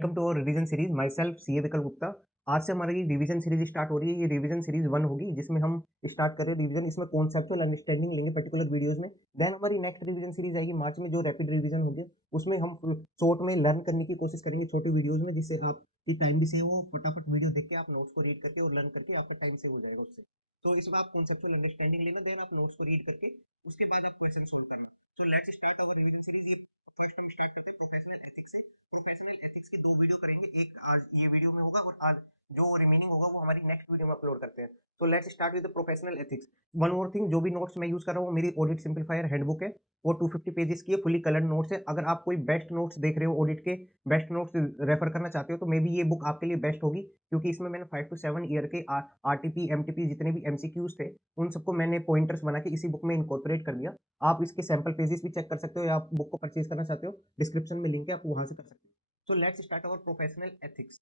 Welcome to our revision series myself CA Vikalp Gupta. आज से हमारी रिवीजन सीरीज स्टार्ट हो रही है। ये रिवीजन सीरीज 1 होगी जिसमें हम स्टार्ट कर रहे हैं रिवीजन। इसमें कॉन्सेप्चुअल अंडरस्टैंडिंग लेंगे पर्टिकुलर वीडियोस में। देन हमारी नेक्स्ट रिवीजन सीरीज आएगी मार्च में, जो रैपिड रिवीजन होगी। उसमें हम शॉर्ट में लर्न करने की कोशिश करेंगे छोटे वीडियोज में, जिससे आपकी टाइम भी सेव हो। फटाफट वीडियो देख के आप नोट्स को रीड करके और लर्न करके आपका टाइम सेव हो जाएगा उससे। तो इसमें आप कॉन्सेप्चुअल अंडरस्टैंडिंग लेना, देन आप नोट्स को रीड करके उसके बाद आप क्वेश्चन सोल्व करना। सो let's start our revision series. ये फर्स्ट हम स्टार्ट करते हैं प्रोफेशनल एथिक्स से। प्रोफेशनल एथिक्स की 2 वीडियो करेंगे, एक आज ये वीडियो में होगा और आज जो रिमेनिंग होगा वो हमारी नेक्स्ट वीडियो में अपलोड करते हैं। तो let's start with the professional ethics. One more thing, जो भी नोट्स मैं यूज कर रहा हूँ मेरी ऑडिट सिंपलीफायर हैंडबुक है। वो 250 पेजेस की है, फुली कलर्ड नोट्स है। अगर आप कोई बेस्ट नोट्स देख रहे हो, ऑडिट के बेस्ट नोट्स रेफर करना चाहते हो, तो मे बी ये बुक आपके लिए बेस्ट होगी, क्योंकि इसमें मैंने 5 to 7 ईयर के आरटीपी एमटीपी जितने भी एमसीक्यूज थे उन सबको मैंने पॉइंटर्स बना के इसी बुक में इनकॉर्पोरेट कर दिया। आप इसके सैंपल पेजेस भी चेक कर सकते हो, या आप बुक को परचेज करना चाहते हो डिस्क्रिप्शन में लिंक है, आप वहां से कर सकते हो। सो let's start our professional ethics.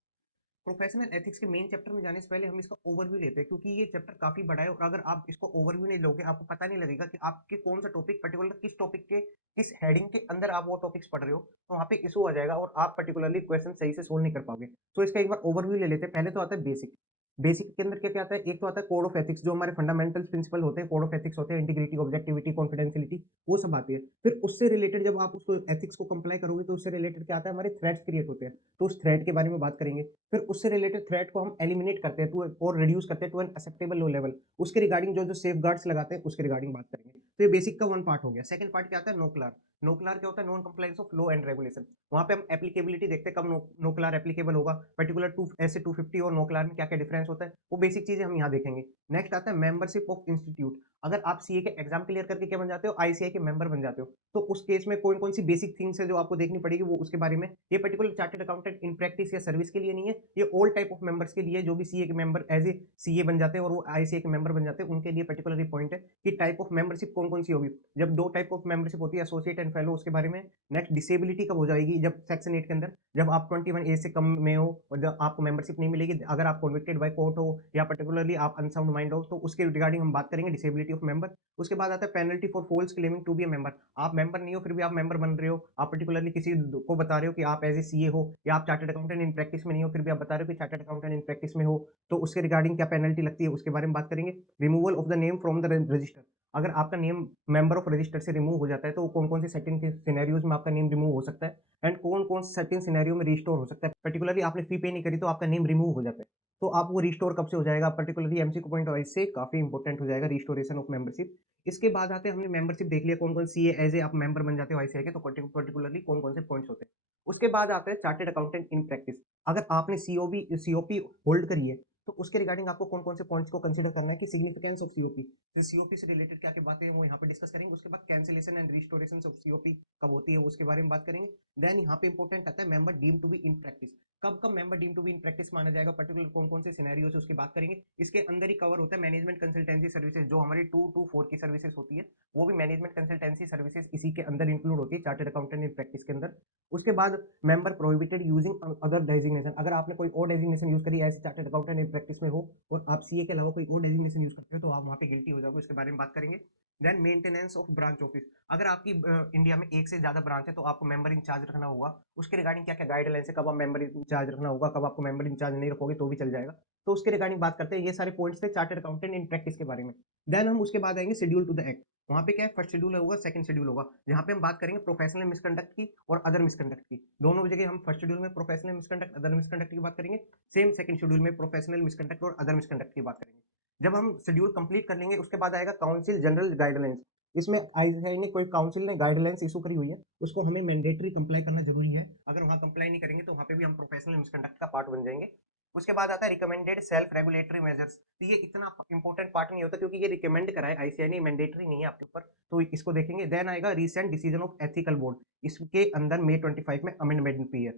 Professional ethics के मेन चैप्टर में जाने से पहले हम इसका ओवरव्यू लेते हैं, क्योंकि ये चैप्टर काफी बड़ा है और अगर आप इसको ओवरव्यू नहीं लोगे आपको पता नहीं लगेगा कि आपके कौन सा टॉपिक पर्टिकुलर किस टॉपिक के किस हेडिंग के अंदर आप वो टॉपिक्स पढ़ रहे हो, तो वहाँ पे इशू आ जाएगा और आप पर्टिकुलरली क्वेश्चन सही से सोल्व नहीं कर पाओगे। तो इसका एक बार ओवरव्यू ले लेते हैं। पहले तो आता है बेसिक। बेसिक के अंदर क्या क्या आता है? एक तो आता है कोड ऑफ एथिक्स, जो हमारे फंडामेंटल प्रिंसिपल होते हैं, कोड ऑफ एथिक्स होते हैं, इंटीग्रिटी, ऑब्जेक्टिविटी, कॉन्फिडेंशियलिटी, वो सब आती है। फिर उससे रिलेटेड जब आप उसको एथिक्स को कंप्लाई करोगे तो उससे रिलेटेड क्या आता है? हमारे थ्रेड्स क्रिएट होते हैं, तो उस थ्रेड के बारे में बात करेंगे। फिर उससे रिलेटेड थ्रेट को हम एलिमिनेट करते हैं टू और रिड्यूस करते हैं to an acceptable low level. उसके रिगार्डिंग जो जो सेफ गार्ड्स लगाते हैं उसके रिगार्डिंग बात करेंगे। तो ये बेसिक का वन पार्ट हो गया। सेकंड पार्ट क्या आता है? नोक्लार। नोक्लार क्या होता है? Non compliance of law and regulation. वहां पे हम एप्लीकेबिलिटी देखते हैं, कब नोक्लार एप्लीकेबल होगा, पर्टिकुलर टू ऐसे 250 और नोक्लार में क्या क्या डिफरेंस होता है, वो बेसिक चीजें हम यहाँ देखेंगे। नेक्स्ट आता है मेंबरशिप ऑफ इंस्टीट्यूट। अगर आप सीए के एग्जाम क्लियर करके क्या बन जाते हो? आईसीआई के मेंबर बन जाते हो, तो उस केस में कौन कौन सी बेसिक थिंग्स है जो आपको देखनी पड़ेगी, वो उसके बारे में। ये particular chartered accountant in practice या सर्विस के लिए नहीं है, ये ऑल टाइप ऑफ मेंबर्स के लिए, जो भी सीए के मेंबर एज ए सीए बन जाते हैं और वो आईसीए के मेंबर बन जाते हैं, उनके लिए पर्टिकुलर पॉइंट है कि टाइप ऑफ मेंबरशिप कौन कौन सी होगी। जब 2 टाइप ऑफ मेंबरशिप होती है, एसोसिएट एंड फेलो, उसके बारे में। नेक्स्ट डिसेबिलिटी कब हो जाएगी? जब सेक्शन 8 के अंदर जब आप 21 एज से कम में हो और जब आपको मेंबरशिप नहीं मिलेगी, अगर आप कन्विक्टेड बाय कोर्ट हो या पर्टिकुलरली आप अनसाउंड माइंड हो, तो उसके रिगार्डिंग हम बात करेंगे, डिसेबिलिटी ऑफ मेंबर। उसके बाद आता है penalty for false claiming to be a member. आप मेंबर नहीं हो फिर भी आप मेंबर बन रहे हो, आप पर्टिकुलरली किसी को बता रहे हो कि आप एज ए सीए हो, या आप चार्टर्ड अकाउंटेंट इन प्रैक्टिस में नहीं हो फिर भी आप बता रहे हो कि चार्टर्ड अकाउंटेंट इन प्रैक्टिस में हो, तो उसके रिगार्डिंग क्या पेनल्टी लगती है उसके बारे में बात करेंगे। Removal of the name from the register. अगर आपका नेम मेंबर ऑफ रजिस्टर से रिमूव हो जाता है तो कौन कौन से सर्टेन सिनेरियोज में आपका नेम रिमूव हो सकता है, एंड कौन कौन से सर्टेन सिनेरियो में रिस्टोर हो सकता है। पर्टिकुलरली आपने फी पे नहीं करी तो आपका नेम रिमूव हो जाता है, तो आप वो रिस्टोर कब से हो जाएगा, पर्टिकुलरली एमसीक्यू पॉइंट वाइज से काफी इंपॉर्टेंट हो जाएगा रिस्टोरेशन ऑफ मेंबरशिप। इसके बाद आते हैं, हमने मेंबरशिप देख लिया कौन कौन सी है, एज ए आप मेंबर बन जाते हो आईसीआई के, तो पर्टिकुलरली कौन कौन से पॉइंट्स होते हैं। उसके बाद आते हैं चार्टेड अकाउंटेंट इन प्रैक्टिस। अगर आपने सीओपी होल्ड करी है तो उसके रिगार्डिंग आपको कौन कौन से पॉइंट्स को कंसीडर करना है कि सिग्निफिकेंस ऑफ सीओपी, तो सीओपी से रिलेटेड क्या क्या बातें हैं वो यहाँ पे डिस्कस करेंगे। उसके बाद cancellation and restoration of COP कब होती है उसके बारे में बात करेंगे। देन यहाँ पे इंपॉर्टेंट आता है member deem to be in practice. कब कब member deem to be in practice माना जाएगा, पर्टिकुलर कौन कौन से सिनेरियो है उसकी बात करेंगे। इसके अंदर ही कवर होता है मैनेजमेंट कंसल्टेंसी सर्विसेज, जो हमारी 2 to 4 की सर्विसेज होती है, वो भी मैनेजमेंट कंसल्टेंसी सर्विसेज इसी के अंदर इंक्लूड होती है चार्टर्ड अकाउंटेंट इन प्रैक्टिस के अंदर। उसके बाद member prohibited using other designation. अगर आपने कोई और डेजिग्नेशन यूज करी ऐसे चार्टर्ड अकाउंटेंट इन प्रैक्टिस में हो और आप सीए के अलावा कोई और डेजिग्नेशन यूज करते हो तो आप वहां पे गिल्टी हो जाओगे, उसके बारे में बात करेंगे। Then maintenance of branch office. अगर आपकी इंडिया में एक से ज्यादा ब्रांच है तो आपको मेंबर इंचार्ज रखना होगा, उसके रिगार्डिंग क्या क्या गाइडलाइंस है, कब आप मेंबर इंचार्ज रखना होगा, कब आपको मेंबर इंचार्ज नहीं रखोगे तो भी चल जाएगा, तो उसके रिगार्डिंग बात करते हैं। ये सारे पॉइंट्स थे चार्टर्ड अकाउंटेंट इन प्रैक्टिस के बारे में। देन हम उसके बाद आएंगे शेड्यूल टू द एक्ट। वहां पे क्या है? फर्स्ट शेड्यूल होगा, सेकंड शेड्यूल होगा, जहां पे हम बात करेंगे प्रोफेशनल मिसकंडक्ट की और अदर मिसकंडक्ट की। दोनों जगह हम फर्स्ट शेड्यूल में प्रोफेशनल मिसकंडक्ट अदर मिसकंडक्ट की बात करेंगे, सेम सेकंड शेड्यूल में प्रोफेशनल मिसकंडक्ट और अदर मिसकंडक्ट की बात करेंगे। जब हम शेड्यूल कंप्लीट कर लेंगे उसके बाद आएगा काउंसिल जनरल गाइडलाइंस। इसमें आईसीआई ने कोई काउंसिल ने गाइडलाइंस इशू करी हुई है, उसको हमें मैंडेटरी कंप्लाई करना जरूरी है। अगर वहां कंप्लाई नहीं करेंगे तो वहां पे भी हम प्रोफेशनल मिसकंडक्ट का पार्ट बन जाएंगे। उसके बाद आता है रिकमेंडेड सेल्फ रेगुलेटरी मेजर्स। तो ये इतना इंपॉर्टेंट पार्ट नहीं होता क्योंकि ये रिकमेंड करा है आईसीआई ने, मैंडेटरी नहीं है आपके ऊपर, तो इसको देखेंगे। देन आएगा recent decision of ethical board. इसके अंदर मई 25 में अमेंडमेंट भी है।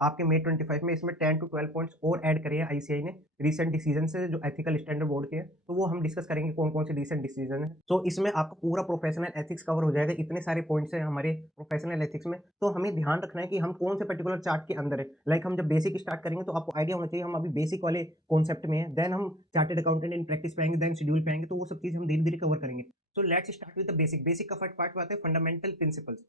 आपके मई 25 में इसमें 10 to 12 पॉइंट्स और ऐड करे हैं आईसीआई ने रिसेंट डिसीजन से, जो एथिकल स्टैंडर्ड बोर्ड के हैं, तो वो हम डिस्कस करेंगे कौन कौन से रिसेंट डिसीजन है। तो इसमें आपका पूरा प्रोफेशनल एथिक्स कवर हो जाएगा। इतने सारे पॉइंट्स हैं हमारे प्रोफेशनल एथिक्स में, तो हमें ध्यान रखना है कि हम कौन से पर्टिकुलर चार्ट के अंदर है। लाइक हम जब बेसिक स्टार्ट करेंगे तो आपको आइडिया होना चाहिए हम अभी बेसिक वाले कॉन्सेप्ट में है, देन हम चार्टेड अकाउंटेंट इन प्रैक्टिस पे आएंगे, देन शेड्यूल पे आएंगे, तो वो सब चीज हम धीरे धीरे कवर करेंगे। तो let's start with the basic. Basic का फर्स्ट पार्ट में आता है fundamental principles.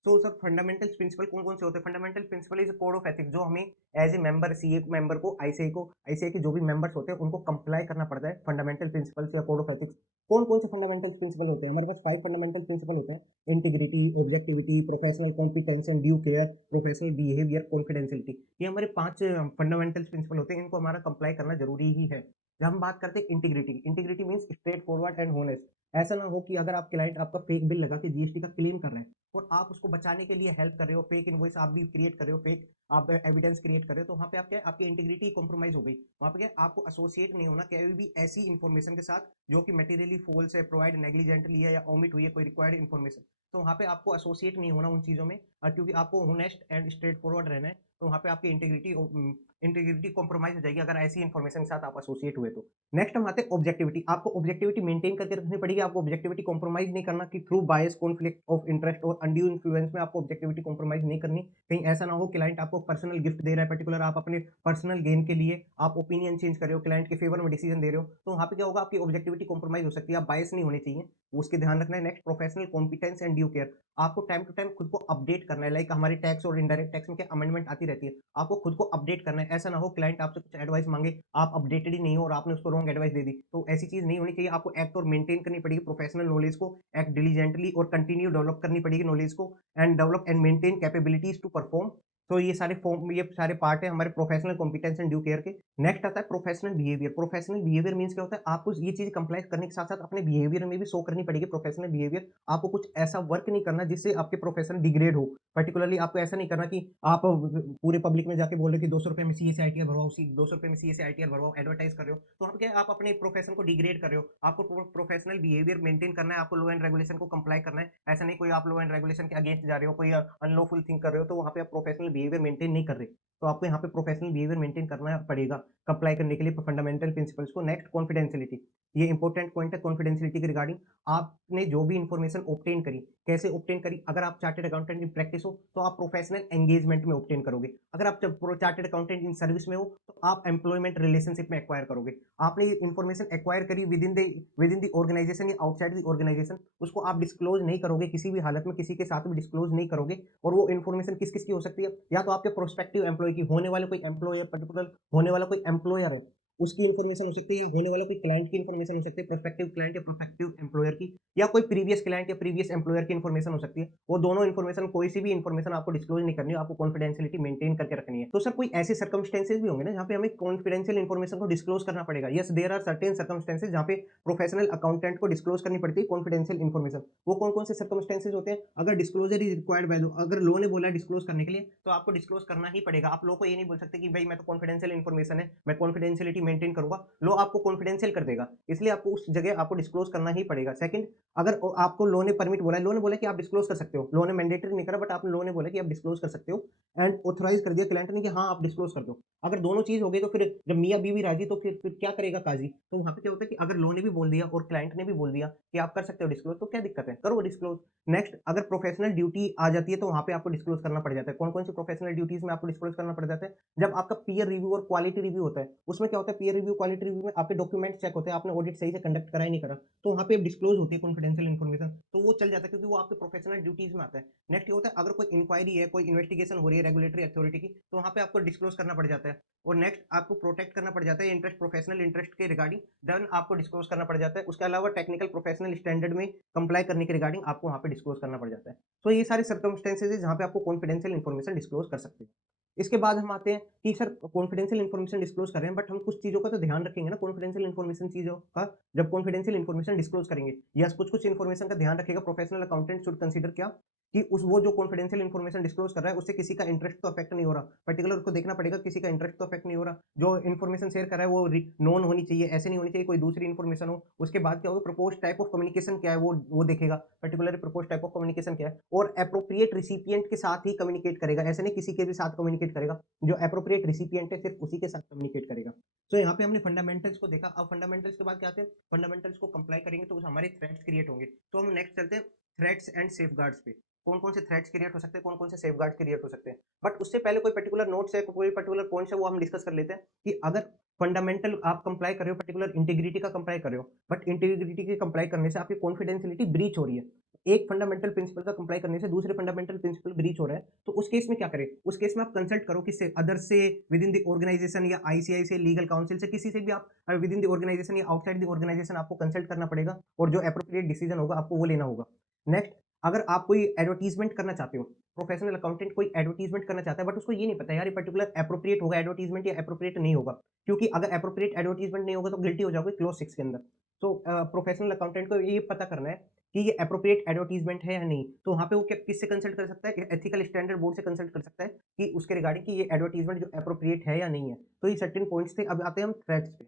So sir fundamental principle कौन-कौन से होते हैं? Fundamental principle is code of ethics जो हमें as a member CA member को आईसीएआई के जो भी मेंबर्स होते हैं उनको कंप्लाई करना पड़ता है फंडामेंटल प्रिंसिपल्स या कोड ऑफ एथिक्स। कौन-कौन से फंडामेंटल प्रिंसिपल होते हैं? हमारे पास 5 फंडामेंटल प्रिंसिपल होते हैं। Integrity, objectivity, professional competence and due care, professional behaviour, confidentiality. ये हमारे 5 फंडामेंटल प्रिंसिपल होते हैं, इनको हमारा कंप्लाई करना ज़रूरी ही है। जब हम बात करते हैं इंटीग्रिटी की, integrity means straight forward and honest. ऐसा ना हो कि अगर आप क्लाइंट आपका फेक बिल लगा के जीएसटी का क्लेम कर रहे हैं और आप उसको बचाने के लिए हेल्प कर रहे हो, फेक इनवॉइस आप भी क्रिएट कर रहे हो, फेक आप एविडेंस क्रिएट कर रहे हो, तो वहाँ पे आप क्या है, आपकी इंटीग्रिटी कॉम्प्रोमाइज़ हो गई। वहाँ पे क्या है, आपको एसोसिएट नहीं होना कभी भी ऐसी इन्फॉर्मेशन के साथ जो कि मटेरियली फ़ॉल्स है, प्रोवाइड नेग्लिजेंटली है या ओमिट हुई है कोई रिक्वायर्ड इन्फॉर्मेशन। तो वहाँ पे आपको एसोसिएट नहीं होना उन चीज़ों में क्योंकि आपको होनेस्ट एंड स्ट्रेट फॉरवर्ड रहना है, तो वहाँ पे आपकी इंटीग्रिटी कॉम्प्रोमाइज़ हो जाएगी अगर ऐसी इन्फॉर्मेशन के साथ आप एसोसिएट हुए तो। नेक्स्ट हम आते हैं ऑब्जेक्टिविटी। आपको ऑब्जेक्टिविटी मेंटेन करके रखनी पड़ेगी, आपको ऑब्जेक्टिविटी कॉम्प्रोमाइज़ नहीं करना कि through bias, conflict of interest और अनड्यू इन्फ्लुएंस में आपको ऑब्जेक्टिविटी कॉम्प्रोमाइज़ नहीं करनी। कहीं ऐसा ना हो क्लाइंट आपको पर्सनल गिफ्ट दे रहा है पर्टिकुलर, आप अपने पर्सनल गेन के लिए आप ओपिनियन चेंज कर रहे हो, क्लाइंट के फेवर में डिसीजन दे रहे हो, तो वहाँ पे क्या होगा, आपकी ऑब्जेक्टिविटी कॉम्प्रोमाइज़ हो सकती है, आप बायस नहीं होने चाहिए, उसके ध्यान रखना है। Next professional competence and due care. आपको टाइम टू टाइम खुद को अपडेट करना है, लाइक हमारे टैक्स और इनडायरेक्ट टैक्स में क्या अमेंडमेंट आती रहती है, आपको खुद को अपडेट करना है। ऐसा ना हो क्लाइंट आपसे कुछ एडवाइस मांगे, आप अपडेटेड ही नहीं हो और आपने उसको रॉन्ग एडवाइस दे दी, तो ऐसी चीज़ नहीं होनी चाहिए। आपको एक्ट और मेंटेन करनी पड़ेगी प्रोफेशनल नॉलेज को, एक्ट डिलिजेंटली और कंटिन्यू डेवलप करनी पड़ेगी नॉलेज को and develop and maintain capabilities to perform. तो ये सारे पार्ट है हमारे professional competence and due care के। नेक्स्ट आता है professional behaviour. Professional behaviour means क्या होता है, आपको ये चीज़ कंप्लाई करने के साथ-साथ अपने बिहेवियर में भी शो करनी पड़ेगी प्रोफेशनल बिहेवियर। आपको कुछ ऐसा वर्क नहीं करना जिससे आपके प्रोफेशन डिग्रेड हो। पर्टिकुलरली आपको ऐसा नहीं करना कि आप पूरे पब्लिक में जाके बोल रहे हो कि ₹200 में सीए से आईटीआर भरवाओ, ₹200 में सीए से आईटीआर भरवाओ, एडवर्टाइज़ कर रहे हो। तो वहाँ पे क्या है, आप अपने प्रोफेशन को डिग्रेड कर रहे हो। आपको प्रोफेशनल बिहेवियर मेंटेन करना है, आपको लॉ एंड रेगुलेशन को कंप्लाई करना है। ऐसा नहीं कोई आप लॉ एंड रेगुलेशन के अगेंस्ट जा रहे हो, कोई अनलॉफुल थिंग कर रहे हो, तो वहाँ पे आप प्रोफेशनल बिहेवियर मेंटेन नहीं कर रहे। तो आपको यहाँ पे प्रोफेशनल बिहेवियर मेंटेन करना पड़ेगा कंप्लाई करने के लिए फंडामेंटल प्रिंसिपल्स को। Next confidentiality. ये इंपॉर्टेंट पॉइंट है कॉन्फिडेंशियलिटी के रिगार्डिंग। आपने जो भी इन्फॉर्मेशन ऑब्टेन करी, कैसे ऑब्टेन करी, अगर आप चार्टर्ड अकाउंटेंट इन प्रैक्टिस हो तो आप प्रोफेशनल एंगेजमेंट में ऑब्टेन करोगे। अगर आप चार्टर्ड अकाउंटेंट इन सर्विस में हो तो आप एम्प्लॉयमेंट रिलेशनशिप में एक्वायर करोगे। आपने ये इन्फॉर्मेशन एक्वायर करी विद इन द ऑर्गेनाइजेशन या आउटसाइड द ऑर्गेनाइजेशन, उसको आप डिस्क्लोज नहीं करोगे, किसी भी हालत में किसी के साथ भी डिस्क्लोज नहीं करोगे। और वो इन्फॉर्मेशन किस-किस की हो सकती है, या तो आपके प्रोस्पेक्टिव एम्प्लॉयी की, होने वाले कोई एम्प्लॉयर पर्टिकुलर होने वाला कोई एम्प्लॉयर है, उसकी इन्फॉर्मेशन हो सकती है, होने वाला कोई क्लाइंट की इन्फॉर्मेशन हो सकती है, प्रोस्पेक्टिव क्लाइंट या प्रोस्पेक्टिव एम्प्लॉयर की, या कोई प्रीवियस क्लाइंट या प्रीवियस एम्प्लॉयर की इन्फॉर्मेशन हो सकती है। वो दोनों इन्फॉर्मेशन, कोई सी भी इन्फॉर्मेशन आपको डिस्क्लोज नहीं करनी है, आपको कॉन्फिडेंशियलिटी मेंटेन करके रखनी है। तो सर कोई ऐसे सर्कमस्टेंसेस भी होंगे ना जहाँ पे हमें कॉन्फिडेंशियल इन्फॉर्मेशन को डिस्क्लोज करना पड़ेगा। Yes, there are certain circumstances जहाँ पे प्रोफेशनल अकाउंटेंट को डिस्क्लोज करनी पड़ती है कॉन्फिडेंशियल इन्फॉर्मेशन। वो कौन-कौन से सर्कमस्टेंसेस होते हैं? अगर disclosure is required by the, अगर लॉ ने बोला है डिस्क्लोज करने के लिए, तो आपको डिस्क्लोज करना ही पड़ेगा। आप लॉ को ये नहीं बोल सकते कि भाई मैं तो कॉन्फिडेंशियल इन्फॉर्मेशन है, मैं कॉन्फिडेंशियलिटी मेंटेन करूँगा। लॉ आपको कॉन्फिडेंशियल कर देगा, इसलिए आपको उस जगह आपको डिस्क्लोज करना ही पड़ेगा। सेकंड, अगर आपको लॉ ने परमिट बोला है, लॉ ने बोला कि आप डिस्क्लोज कर सकते हो, लॉ ने मैंडेटरी नहीं करा बट आप लॉ ने बोला कि आप डिस्क्लोज कर सकते हो एंड ऑथराइज कर दिया क्लाइंट ने कि हाँ आप डिस्क्लोज कर दो। अगर दोनों चीज हो गई तो फिर जब मियाँ बीवी राजी तो फिर क्या करेगा काजी? तो वहां पे क्या होता है कि अगर लॉ ने भी बोल दिया और क्लाइंट ने भी बोल दिया कि आप कर सकते हो डिस्क्लोज, तो क्या दिक्कत है, करो डिस्क्लोज। नेक्स्ट, अगर प्रोफेशनल ड्यूटी आ जाती है तो वहां पे आपको डिस्क्लोज करना पड़ जाता है। कौन कौन सी प्रोफेशनल ड्यूटीज में आपको डिस्क्लोज करना पड़ जाता है? जब आपका पीयर रिव्यू और क्वालिटी रिव्यू होता है, उसमें क्या होता है, पीयर रिव्यू क्वालिटी रिव्यू में आपके डॉक्यूमेंट चेक होते हैं, आपने ऑडिट सही से कंडक्ट करा ही नहीं करा, तो वहाँ पे डिस्क्लोज होती है कॉन्फिडेंशियल इन्फॉर्मेशन, तो वो चल जाता है क्योंकि वो आपके प्रोफेशनल ड्यूटीज में आता है। नेक्स्ट ये होता है, अगर कोई इंक्वायरी है, कोई इन्वेस्टिगेशन हो रही है रेगुलेटरी अथॉरिटी की, तो वहाँ पे आपको डिस्क्लोज करना पड़ जाता है। और नेक्स्ट आपको प्रोटेक्ट करना पड़ जाता है इंटरेस्ट, प्रोफेशनल इंटरेस्ट के रिगार्डिंग, देन आपको डिस्क्लोज करना पड़ जाता है। उसके अलावा टेक्निकल प्रोफेशनल स्टैंडर्ड में कंप्लाई करने के रिगार्डिंग आपको वहाँ पे डिस्क्लोज करना पड़ जाता है। तो ये सारे सर्कमस्टेंसेज है जहाँ पे आपको कॉन्फिडेंशियल इन्फॉर्मेशन डिस्क्लोज कर सकते हैं। इसके बाद हम आते हैं कि सर कॉन्फिडेंशियल इन्फॉर्मेशन डिस्क्लोज कर रहे हैं बट हम कुछ चीज़ों का तो ध्यान रखेंगे ना कॉन्फिडेंशियल इन्फॉर्मेशन चीज़ों का, जब कॉन्फिडेंशियल इन्फॉर्मेशन डिस्क्लोज करेंगे। यस, कुछ-कुछ इन्फॉर्मेशन का ध्यान रखेगा प्रोफेशनल अकाउंटेंट शुड कंसीडर क्या, कि उस वो जो कॉन्फिडेंशियल इन्फॉर्मेशन डिस्क्लोज कर रहा है उससे किसी का इंटरेस्ट तो अफेक्ट नहीं हो रहा। पर्टिकुलर उसको देखना पड़ेगा किसी का इंटरेस्ट तो अफेक्ट नहीं हो रहा। जो इन्फॉर्मेशन शेयर कर रहा है वो नोन होनी चाहिए, ऐसे नहीं होनी चाहिए कोई दूसरी इन्फॉर्मेशन हो। उसके बाद क्या होगा, प्रपोज्ड टाइप ऑफ कम्युनिकेशन क्या है वो देखेगा। Particular proposed type of communication क्या है और एप्रोप्रिएट रिसिपिएंट के साथ ही कम्युनिकेट करेगा, ऐसे नहीं किसी के भी साथ कम्युनिकेट करेगा। जो एप्रोप्रिएट रिसिपिएंट है सिर्फ उसी के साथ कम्युनिकेट करेगा। तो यहाँ पे हमने फंडामेंटल्स को देखा। अब फंडामेंटल्स के बाद क्या आते हैं, फंडामेंटल्स को कंप्लाई करेंगे तो हमारे थ्रेट्स क्रिएट होंगे। तो हम नेक्स्ट चलते हैं थ्रेट्स एंड सेफगार्ड्स पे। कौन-कौन से थ्रेट्स क्रिएट हो सकते हैं, कौन-कौन से सेफगार्ड्स क्रिएट हो सकते हैं। बट उससे पहले कोई पर्टिकुलर नोट्स है, कोई पर्टिकुलर पॉइंट्स है वो हम डिस्कस कर लेते हैं कि अगर फंडामेंटल आप कंप्लाई कर रहे हो, पर्टिकुलर इंटीग्रिटी का कंप्लाई कर रहे हो, बट इंटीग्रिटी के कंप्लाई करने से आपकी कॉन्फिडेंशियलिटी ब्रीच हो रही है। एक फंडामेंटल प्रिंसिपल का कंप्लाई करने से दूसरे फंडामेंटल प्रिंसिपल ब्रीच हो रहा है, तो उस केस में क्या करें? उस केस में आप कंसल्ट करो किससे? अदर्स से, विद इन द ऑर्गेनाइजेशन या आईसीआई से, लीगल काउंसिल से, किसी से भी आप विद इन द ऑर्गेनाइजेशन या आउटसाइड द ऑर्गेनाइजेशन आपको कंसल्ट करना पड़ेगा और जो एप्रोप्रिएट डिसीजन होगा आपको वो लेना होगा। नेक्स्ट, अगर आप कोई एडवर्टाइजमेंट करना चाहते हो, प्रोफेशनल अकाउंटेंट कोई एडवर्टाइजमेंट करना चाहता है बट उसको ये नहीं पता यार ये पर्टिकुलर एप्रोप्रिएट होगा एडवर्टाइजमेंट या एप्रोप्रिएट नहीं होगा, क्योंकि अगर एप्रोप्रिएट एडवर्टाइजमेंट नहीं होगा तो गिल्टी हो जाओगे क्लॉज 6 के अंदर। तो प्रोफेशनल अकाउंटेंट को ये पता करना है कि ये एप्रोप्रिएट एडवर्टाइजमेंट है या नहीं, तो वहाँ पे वो क्या किससे कंसल्ट कर सकता है? एथिकल स्टैंडर्ड बोर्ड से कंसल्ट कर सकता है कि उसके रिगार्डिंग कि ये एडवर्टाइजमेंट जो एप्रोप्रिएट है या नहीं है। तो ये सर्टेन पॉइंट्स थे। अब आते हैं हम थ्रेट्स पे।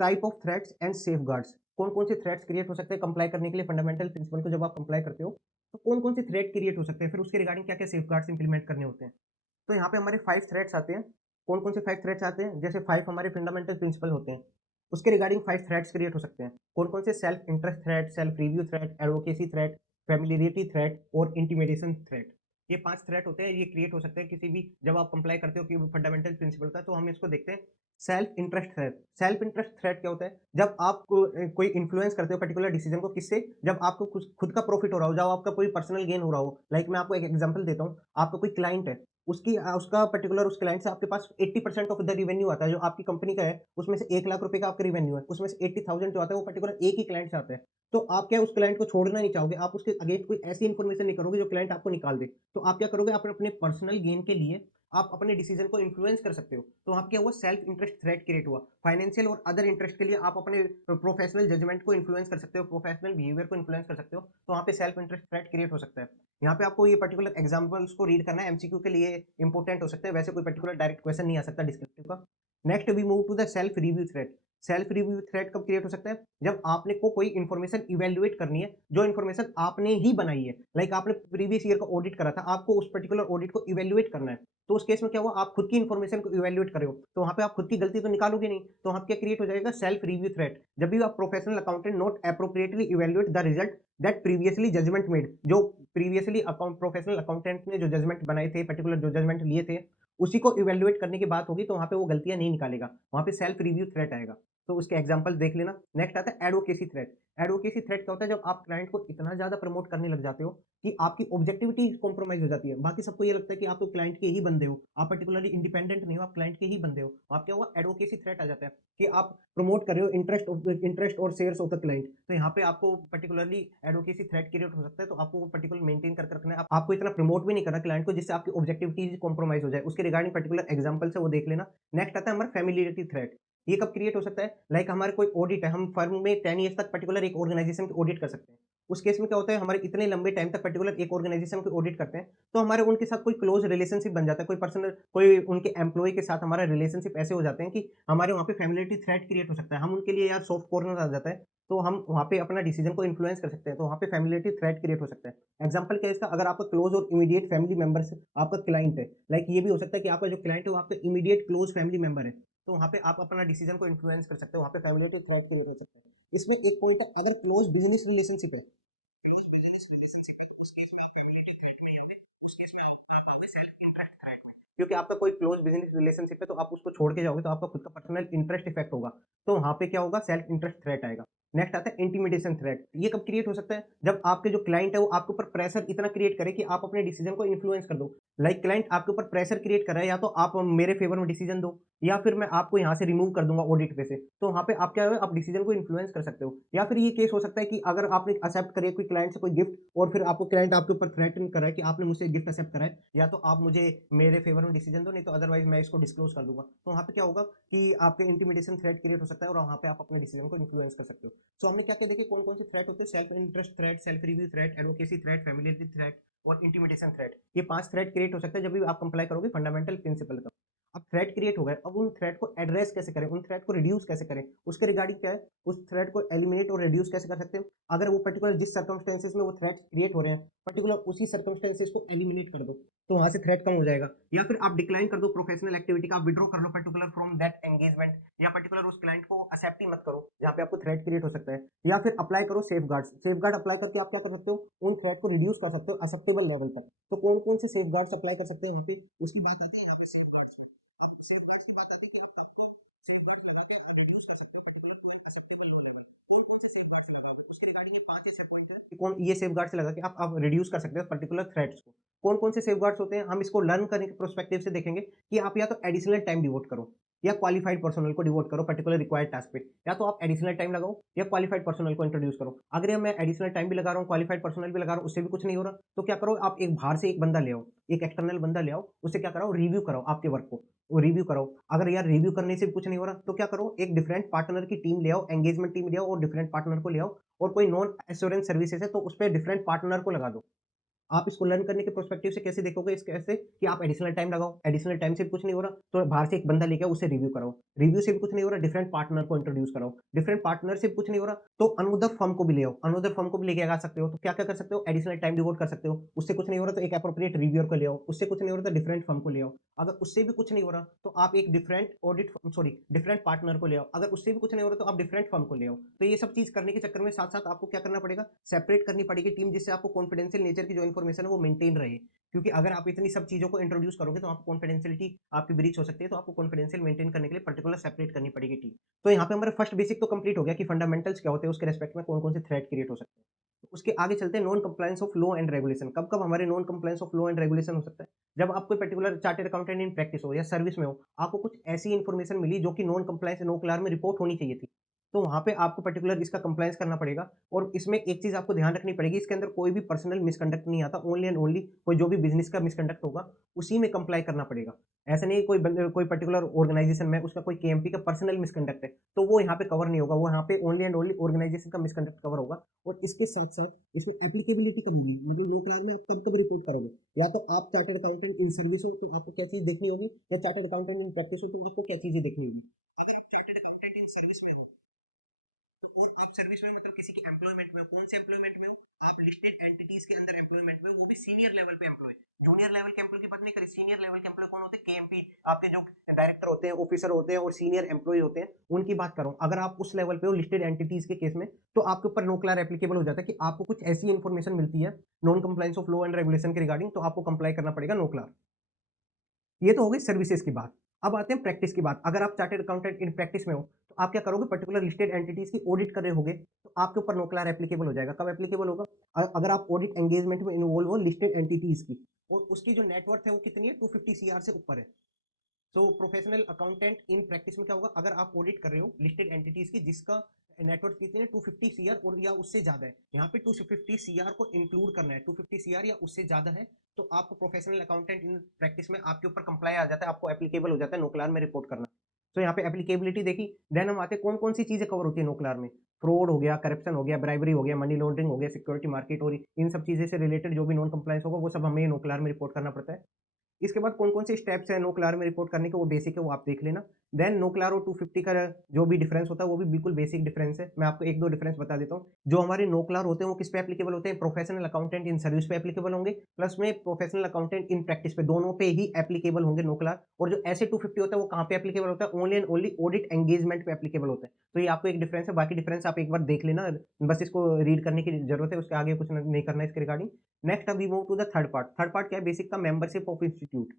Type of threats and safeguards. कौन-कौन से थ्रेट्स क्रिएट हो सकते हैं कंप्लाई करने के लिए फंडामेंटल प्रिंसिपल को जब आप कंप्लाई करते हो, तो कौन-कौन से थ्रेट क्रिएट हो सकते हैं? फिर उसके रिगार्डिंग क्या-क्या सेफगार्ड्स इंप्लीमेंट करने होते हैं? तो यहाँ पे हमारे 5 थ्रेट्स आते हैं। कौन-कौन से 5 थ्रेट्स आते हैं? जैसे 5 हमारे फंडामेंटल प्रिंसिपल होते हैं। उसके रिगार्डिंग 5 थ्रेट्स क्रिएट हो सकते हैं। कौन-कौन से? Self interest threat, self review threat, advocacy threat, familiarity threat और इंटिमिडेशन थ्रेट। ये 5 थ्रेट होते हैं, ये क्रिएट हो सकते हैं किसी भी जब आप कंप्लाई करते हो कि फंडामेंटल प्रिंसिपल का। तो हम इसको देखते हैं। Self interest threat. Self interest threat क्या होता है? जब आप कोई इन्फ्लुएंस करते हो पर्टिकुलर डिसीजन को किससे? जब आपको कुछ खुद का प्रॉफिट हो रहा हो, जब आपका कोई पर्सनल गेन हो रहा हो। लाइक मैं आपको एक एग्जांपल देता हूँ। आपका कोई क्लाइंट है, उसका पर्टिकुलर उस क्लाइंट से आपके पास 80% ऑफ द रिवेन्यू आता है, जो आपकी कंपनी का है, उसमें से 1 लाख रुपए का आपका रिवेन्यू है, उसमें से 80,000 जो आता है वो पर्टिकुलर एक ही क्लाइंट से आता है। तो आप क्या उस क्लाइंट को छोड़ना नहीं चाहोगे, आप उसके अगेंस्ट कोई ऐसी इन्फॉर्मेशन नहीं करोगे जो क्लाइंट आपको निकाल दे। तो आप क्या करोगे? आप अपने पर्सनल गेन के लिए आप अपने डिसीजन को इन्फ्लुएंस कर सकते हो। तो वहाँ क्या हुआ? सेल्फ इंटरेस्ट थ्रेट क्रिएट हुआ। फाइनेंशियल और अदर इंटरेस्ट के लिए आप अपने प्रोफेशनल जजमेंट को इन्फ्लुएंस कर सकते हो, प्रोफेशनल बिहेवियर को इन्फ्लुएंस कर सकते हो। तो वहाँ पे सेल्फ इंटरेस्ट थ्रेट क्रिएट हो सकता है। यहाँ पे आपको ये पर्टिकुलर एग्जांपल्स को रीड करना है, एमसीक्यू के लिए इंपॉर्टेंट हो सकते हैं, वैसे कोई पर्टिकुलर डायरेक्ट क्वेश्चन नहीं आ सकता डिस्क्रिप्टिव का। Next we move to the self review threat. Self review threat कब क्रिएट हो सकता है? जब आपने को कोई इन्फॉर्मेशन इवैल्यूएट करनी है, जो इन्फॉर्मेशन आपने ही बनाई है। लाइक आपने प्रीवियस ईयर का ऑडिट करा था, आपको उस पर्टिकुलर ऑडिट को इवैल्यूएट करना है। तो उस केस में क्या हुआ? आप खुद की इन्फॉर्मेशन को इवैल्यूएट कर रहे हो, तो वहाँ पे आप खुद की गलती तो निकालोगे नहीं, तो वहाँ क्या क्रिएट हो जाएगा? Self review threat. जब भी आप professional accountant not appropriately evaluate the result that previously judgement made, जो प्रीवियसली प्रोफेशनल अकाउंटेंट ने जो जजमेंट बनाए थे, पर्टिकुलर जो जजमेंट लिए थे, उसी को इवैल्यूएट करने की बात होगी, तो वहाँ पे वो गलतियाँ नहीं निकालेगा, वहाँ पे सेल्फ रिव्यू थ्रेट आएगा। तो उसके एग्जांपल देख लेना। नेक्स्ट आता है एडवोकेसी थ्रेट। एडवोकेसी थ्रेट क्या होता है? जब आप क्लाइंट को इतना ज़्यादा प्रमोट करने लग जाते हो कि आपकी ऑब्जेक्टिविटी कॉम्प्रोमाइज़ हो जाती है। बाकी सबको ये लगता है कि आप तो क्लाइंट के ही बंदे हो, आप पर्टिकुलरली इंडिपेंडेंट नहीं हो, आप क्लाइंट के ही बंदे हो। आप क्या हुआ? एडवोकेसी थ्रेट आ जाता है कि आप प्रमोट कर रहे हो इंटरेस्ट और शेयर्स ऑफ द क्लाइंट। तो यहाँ पे आपको पर्टिकुलरली एडवोकेसी थ्रेट क्रिएट हो सकता है, तो आपको वो पर्टिकुलर मेंटेन करके रखना है। आपको इतना प्रमोट भी नहीं करना क्लाइंट को जिससे आपकी ऑब्जेक्टिविटी कॉम्प्रोमाइज़ हो जाए। उसके रिगार्डिंग पर्टिकुलर एग्जांपल है वो देख लेना। नेक्स्ट आता है हमारा फैमिलियरिटी थ्रेट। ये कब क्रिएट हो सकता है? लाइक हमारे कोई ऑडिट है, हम फर्म में 10 ईयर्स तक पर्टिकुलर एक ऑर्गेनाइजेशन की ऑडिट कर सकते हैं। उस केस में क्या होता है? हमारे इतने लंबे टाइम तक पर्टिकुलर एक ऑर्गेनाइजेशन की ऑडिट करते हैं, तो हमारे उनके साथ कोई क्लोज रिलेशनशिप बन जाता है, कोई पर्सनल कोई उनके एम्प्लॉयी के साथ हमारा रिलेशनशिप ऐसे हो जाते हैं कि हमारे वहाँ पे फैमिलियरिटी थ्रेट क्रिएट हो सकता है। हम उनके लिए यार सॉफ्ट कॉर्नर आ जाता है, तो हम वहाँ पे अपना डिसीजन को इन्फ्लुएंस कर सकते हैं, तो वहाँ पे फैमिलियरिटी थ्रेट क्रिएट हो सकता है। एग्जाम्पल क्या है इसका? अगर आपका क्लोज और इमीडिएट फैमिली मेंबर्स आपका क्लाइंट है, लाइक ये भी हो सकता है कि आपका जो क्लाइंट है वो आपका इमीडिएट क्लोज फैमिली मेंबर है, तो वहाँ पे आप अपना डिसीजन को इन्फ्लुएंस कर सकते हो, वहाँ पे फैमिलियरिटी थ्रेट क्रिएट हो सकता है। इसमें एक पॉइंट है, अगर क्लोज बिजनेस रिलेशनशिप है, क्लोज बिजनेस रिलेशनशिप है, उस केस में आप फैमिलियरिटी थ्रेट में ही होंगे, उस केस में आप आओगे सेल्फ इंटरेस्ट थ्रेट में, क्योंकि आपका कोई क्लोज बिजनेस रिलेशनशिप है, तो आप उसको छोड़ के जाओगे तो आपका खुद का पर्सनल इंटरेस्ट इफेक्ट होगा, तो वहाँ पे क्या होगा? सेल्फ इंटरेस्ट थ्रेट आएगा। नेक्स्ट आता है इंटिमिडेशन थ्रेट। ये कब क्रिएट हो सकता है? जब आपके जो क्लाइंट है वो आपके ऊपर प्रेशर इतना क्रिएट करे कि आप अपने डिसीजन को इन्फ्लुएंस कर दो। लाइक क्लाइंट आपके ऊपर प्रेशर क्रिएट कर रहा है, या तो आप मेरे फेवर में डिसीजन दो, या फिर मैं आपको यहाँ से रिमूव कर दूंगा ऑडिट पे से, तो वहाँ पे आप क्या है? आप डिसीजन को इन्फ्लुएंस कर सकते हो। या फिर ये केस हो सकता है कि अगर आपने एक्सेप्ट करे कोई क्लाइंट से कोई गिफ्ट, और फिर आपको क्लाइंट आपके ऊपर थ्रेटन कर रहा है कि आपने मुझसे गिफ्ट एक्सेप्ट करा है, या तो आप मुझे मेरे फेवर में डिसीजन दो, नहीं तो अदरवाइज मैं इसको डिस्क्लोज कर दूंगा। तो वहाँ पे क्या होगा कि आपके इंटिमिडेशन थ्रेट क्रिएट हो सकता है, और वहाँ पे आप अपने डिसीजन को इन्फ्लुएंस कर सकते हो। सो हमने क्या क्या देखे कौन कौन से थ्रेट होते हैं? Self interest threat, self review threat, advocacy threat, familiarity threat और इंटिमिडेशन थ्रेट। ये 5 थ्रेट क्रिएट हो सकता है जब भी आप कंप्लाई करोगे फंडामेंटल प्रिंसिपल का। अब थ्रेट क्रिएट हो गए, अब उन थ्रेट को एड्रेस कैसे करें, उन थ्रेट को रिड्यूस कैसे करें, उसके रिगार्डिंग क्या है? उस थ्रेट को एलिमिनेट और रिड्यूस कैसे कर सकते हैं? अगर वो पर्टिकुलर जिस सर्कमस्टेंसेस में वो थ्रेट्स क्रिएट हो रहे हैं, पर्टिकुलर उसी सर्कमस्टेंसेस को एलिमिनेट कर दो, तो वहां से थ्रेट कम हो जाएगा। या फिर आप डिक्लाइन कर दो प्रोफेशनल एक्टिविटी का, आप विड्रॉ कर लो पर्टिकुलर फ्रॉम दैट एंगेजमेंट, या पर्टिकुलर उस क्लाइंट को एक्सेप्ट ही मत करो जहाँ पे आपको थ्रेट क्रिएट हो सकता है। या फिर अप्लाई करो सेफगार्ड्स। सेफगार्ड अप्लाई करके आप क्या कर सकते हो? उन थ्रेट को रिड्यूस कर सकते हो एक्सेप्टेबल लेवल तक। तो कौन कौन से सेफगार्ड्स अप्लाई कर सकते हैं वहाँ पे, उसकी बात आती है यहाँ पे सेफगार्ड्स में। अब सेफगार्ड्स की बात आती है कि आप आपको सेफगार्ड्स लगा के रिड्यूस कर सकते हो पर्टिकुलर कोई एक्सेप्टेबल लो लेवल। कौन-कौन से सेफगार्ड्स लगा के उसके रिगार्डिंग ये 5 ऐसे पॉइंट है कि कौन ये सेफगार्ड्स लगा के आप रिड्यूस कर सकते हो पर्टिकुलर थ्रेट्स को। कौन-कौन से सेफगार्ड्स होते हैं हम इसको लर्न करने के पर्सपेक्टिव से देखेंगे कि आप या तो एडिशनल टाइम डिवोट करो या क्वालिफाइड पर्सनल को डिवोट करो पर्टिकुलर रिक्वायर्ड टास्क पे, या तो आप एडिशनल टाइम लगाओ या क्वालिफाइड पर्सनल को इंट्रोड्यूस करो। अगर ये मैं एडिशनल टाइम भी लगा रहा हूँ, क्वालिफाइड पर्सनल भी लगा रहा हूँ, उससे भी कुछ नहीं हो रहा, तो क्या करो आप एक बाहर से एक बंदा ले आओ, एक एक्सटर्नल बंदा ले आओ, उससे क्या कराओ रिव्यू कराओ आपके वर्क को, वो रिव्यू कराओ। अगर यार रिव्यू करने से भी कुछ नहीं हो रहा, तो क्या करो एक डिफरेंट पार्टनर की टीम ले आओ, एंगेजमेंट टीम ले आओ और डिफरेंट पार्टनर को ले आओ, और कोई नॉन एश्योरेंस सर्विसेज है तो उसपे डिफरेंट पार्टनर को लगा दो। आप इसको लर्न करने के पर्सपेक्टिव से कैसे देखोगे इस कैसे कि आप एडिशनल टाइम लगाओ, एडिशनल टाइम से भी कुछ नहीं हो रहा, तो बाहर से एक बंदा लेके आओ, उसे रिव्यू कराओ, रिव्यू से भी कुछ नहीं हो रहा, डिफरेंट पार्टनर को इंट्रोड्यूस कराओ, डिफरेंट पार्टनर से भी कुछ नहीं हो रहा, तो अनदर फर्म को भी ले आओ, अनदर फर्म को भी लेके आ सकते हो। तो क्या-क्या कर सकते हो, एडिशनल टाइम डिवोट कर सकते हो, उससे कुछ नहीं हो रहा तो एक एप्रोप्रिएट रिव्यूअर को ले आओ, उससे कुछ नहीं हो रहा तो डिफरेंट फर्म को ले आओ। अगर उससे भी कुछ नहीं हो रहा, तो आप एक different audit sorry different partner को ले आओ, अगर उससे भी कुछ नहीं हो रहा तो आप डिफरेंट फर्म को ले आओ। तो ये सब चीज़ करने के चक्कर में साथ-साथ आपको क्या करना पड़ेगा, सेपरेट करनी पड़ेगी टीम, जिससे आपको कॉन्फिडेंशियल नेचर की जो इन्फॉर्मेशन है वो मेंटेन रहे। क्योंकि अगर आप इतनी सब चीज़ों को इंट्रोड्यूस करोगे तो आपको कॉन्फिडेंशियलिटी आपकी ब्रीच हो सकती है, तो आपको कॉन्फिडेंशियल मेंटेन करने के लिए पर्टिकुलर सेपरेट करनी पड़ेगी टीम। तो यहाँ पे हमारा फर्स्ट बेसिक तो कंप्लीट हो गया कि फंडामेंटल्स क्या होते हैं, उसके रिस्पेक्ट में कौन-कौन से थ्रेट क्रिएट हो सकते हैं। तो उसके आगे चलते हैं non compliance of law and regulation. कब-कब हमारे non compliance of law and regulation हो सकता है? जब आप कोई particular chartered accountant in practice हो या सर्विस में हो, आपको कुछ ऐसी इन्फॉर्मेशन मिली जो कि नॉन कंप्लायंस नो क्लार में रिपोर्ट होनी चाहिए थी। तो वहाँ पे आपको पर्टिकुलर इसका कंप्लायंस करना पड़ेगा, और इसमें एक चीज़ आपको ध्यान रखनी पड़ेगी, इसके अंदर कोई भी पर्सनल मिसकंडक्ट नहीं आता, ओनली एंड ओनली कोई जो भी बिज़नेस का मिसकंडक्ट होगा, उसी में कंप्लाई करना पड़ेगा। ऐसा नहीं है कोई पर्टिकुलर ऑर्गनाइज़ेशन में उसका कोई केएमपी का पर्सनल मिसकंडक्ट है, तो वो यहाँ पे कवर नहीं होगा, वो यहाँ पे ओनली एंड ओनली ऑर्गनाइज़ेशन का मिसकंडक्ट कवर होगा। और इसके साथ-साथ इसमें एप्लीकेबिलिटी कब होगी, मतलब लो क्लास में आप कब-कब रिपोर्ट करोगे? या तो आप चार्टर्ड अकाउंटेंट इन सर्विस हो तो आपको क्या चीज़ देखनी होगी, या चार्टर्ड अकाउंटेंट इन प्रैक्टिस हो तो आपको क्या चीज़ें देखनी होगी? अगर आप चार्टर्ड अकाउंटेंट इन सर्विस में हो, तो वो आप सर्विस में मतलब किसी की एम्प्लॉयमेंट में हो, कौन से एम्प्लॉयमेंट में हो, आप लिस्टेड एंटिटीज के अंदर एम्प्लॉयमेंट में हो, वो भी सीनियर लेवल पे एम्प्लॉय। जूनियर लेवल के एम्प्लॉय की बात नहीं करें, सीनियर लेवल के एम्प्लॉय कौन होते हैं, केएमपी, आपके जो डायरेक्टर होते हैं, ऑफिसर होते हैं और सीनियर एम्प्लॉय होते हैं, उनकी बात कर रहा हूँ। अगर आप उस लेवल पे हो लिस्टेड एंटिटीज के केस में, तो आपके ऊपर नो क्लार एप्लीकेबल हो जाता है कि आपको कुछ ऐसी इन्फॉर्मेशन मिलती है non compliance of law and regulation के रिगार्डिंग, तो आपको कंप्लाई करना पड़ेगा नो क्लार। ये तो हो गई सर्विसेज की बात। अब आते हैं प्रैक्टिस की बात। अगर आप चार्टर्ड अकाउंटेंट इन प्रैक्टिस में हो, तो आप क्या करोगे, पर्टिकुलर लिस्टेड एंटिटीज की ऑडिट कर रहे होगे, तो आपके ऊपर नो क्लार एप्लीकेबल हो जाएगा। कब एप्लीकेबल होगा? अगर आप ऑडिट एंगेजमेंट में इन्वॉल्व हो लिस्टेड एंटिटीज की, और उसकी जो नेटवर्थ है वो कितनी है, 250 सीआर से ऊपर है। तो प्रोफेशनल अकाउंटेंट इन प्रैक्टिस में क्या होगा, अगर आप ऑडिट कर रहे हो लिस्टेड एंटिटीज की जिसका नेटवर्क कितनी है, 250 सीआर और या उससे ज्यादा है, यहाँ पे 250 सीआर को इंक्लूड करना है, 250 सीआर या उससे ज्यादा है, तो आपको प्रोफेशनल अकाउंटेंट इन प्रैक्टिस में आपके ऊपर कंप्लाई आ जाता है, आपको एप्लीकेबल हो जाता है नो क्लार में रिपोर्ट करना। तो यहाँ पे एप्लीकेबिलिटी देखी। देन हम आते हैं कौन कौन सी चीजें कवर होती है नो क्लार में। फ्रॉड हो गया, करप्शन हो गया, ब्राइबरी हो गया, मनी लॉन्ड्रिंग हो गया, सिक्योरिटी मार्केट और इन सब चीजें से रिलेटेड जो भी नॉन कंप्लायंस होगा वो सब हमें नो क्लार में रिपोर्ट करना पड़ता है। इसके बाद कौन-कौन से स्टेप्स हैं नो क्लार में रिपोर्ट करने के, वो बेसिक है, वो आप देख लेना। देन नो क्लार और 250 का जो भी डिफरेंस होता है वो भी बिल्कुल बेसिक डिफरेंस है। मैं आपको 1-2 डिफरेंस बता देता हूँ। जो हमारे नो क्लार होते हैं वो किस पे एप्लीकेबल होते हैं, प्रोफेशनल अकाउंटेंट इन सर्विस पे एप्लीकेबल होंगे, प्लस में प्रोफेशनल अकाउंटेंट इन प्रैक्टिस पे, दोनों पे ही एप्लीकेबल होंगे नो क्लार। और जो ऐसे 250 होता है वो कहाँ पे एप्लीकेबल होता है, only and only audit engagement पे एप्लीकेबल होता है। तो ये आपको एक डिफरेंस है, बाकी डिफरेंस आप एक बार देख लेना, बस इसको रीड करने की जरूरत है, उसके आगे कुछ नहीं करना है इसके रिगार्डिंग। नेक्स्ट अब we move to the third part. Third part क्या है, बेसिक का मेंबरशिप ऑफ इंस्टीट्यूट।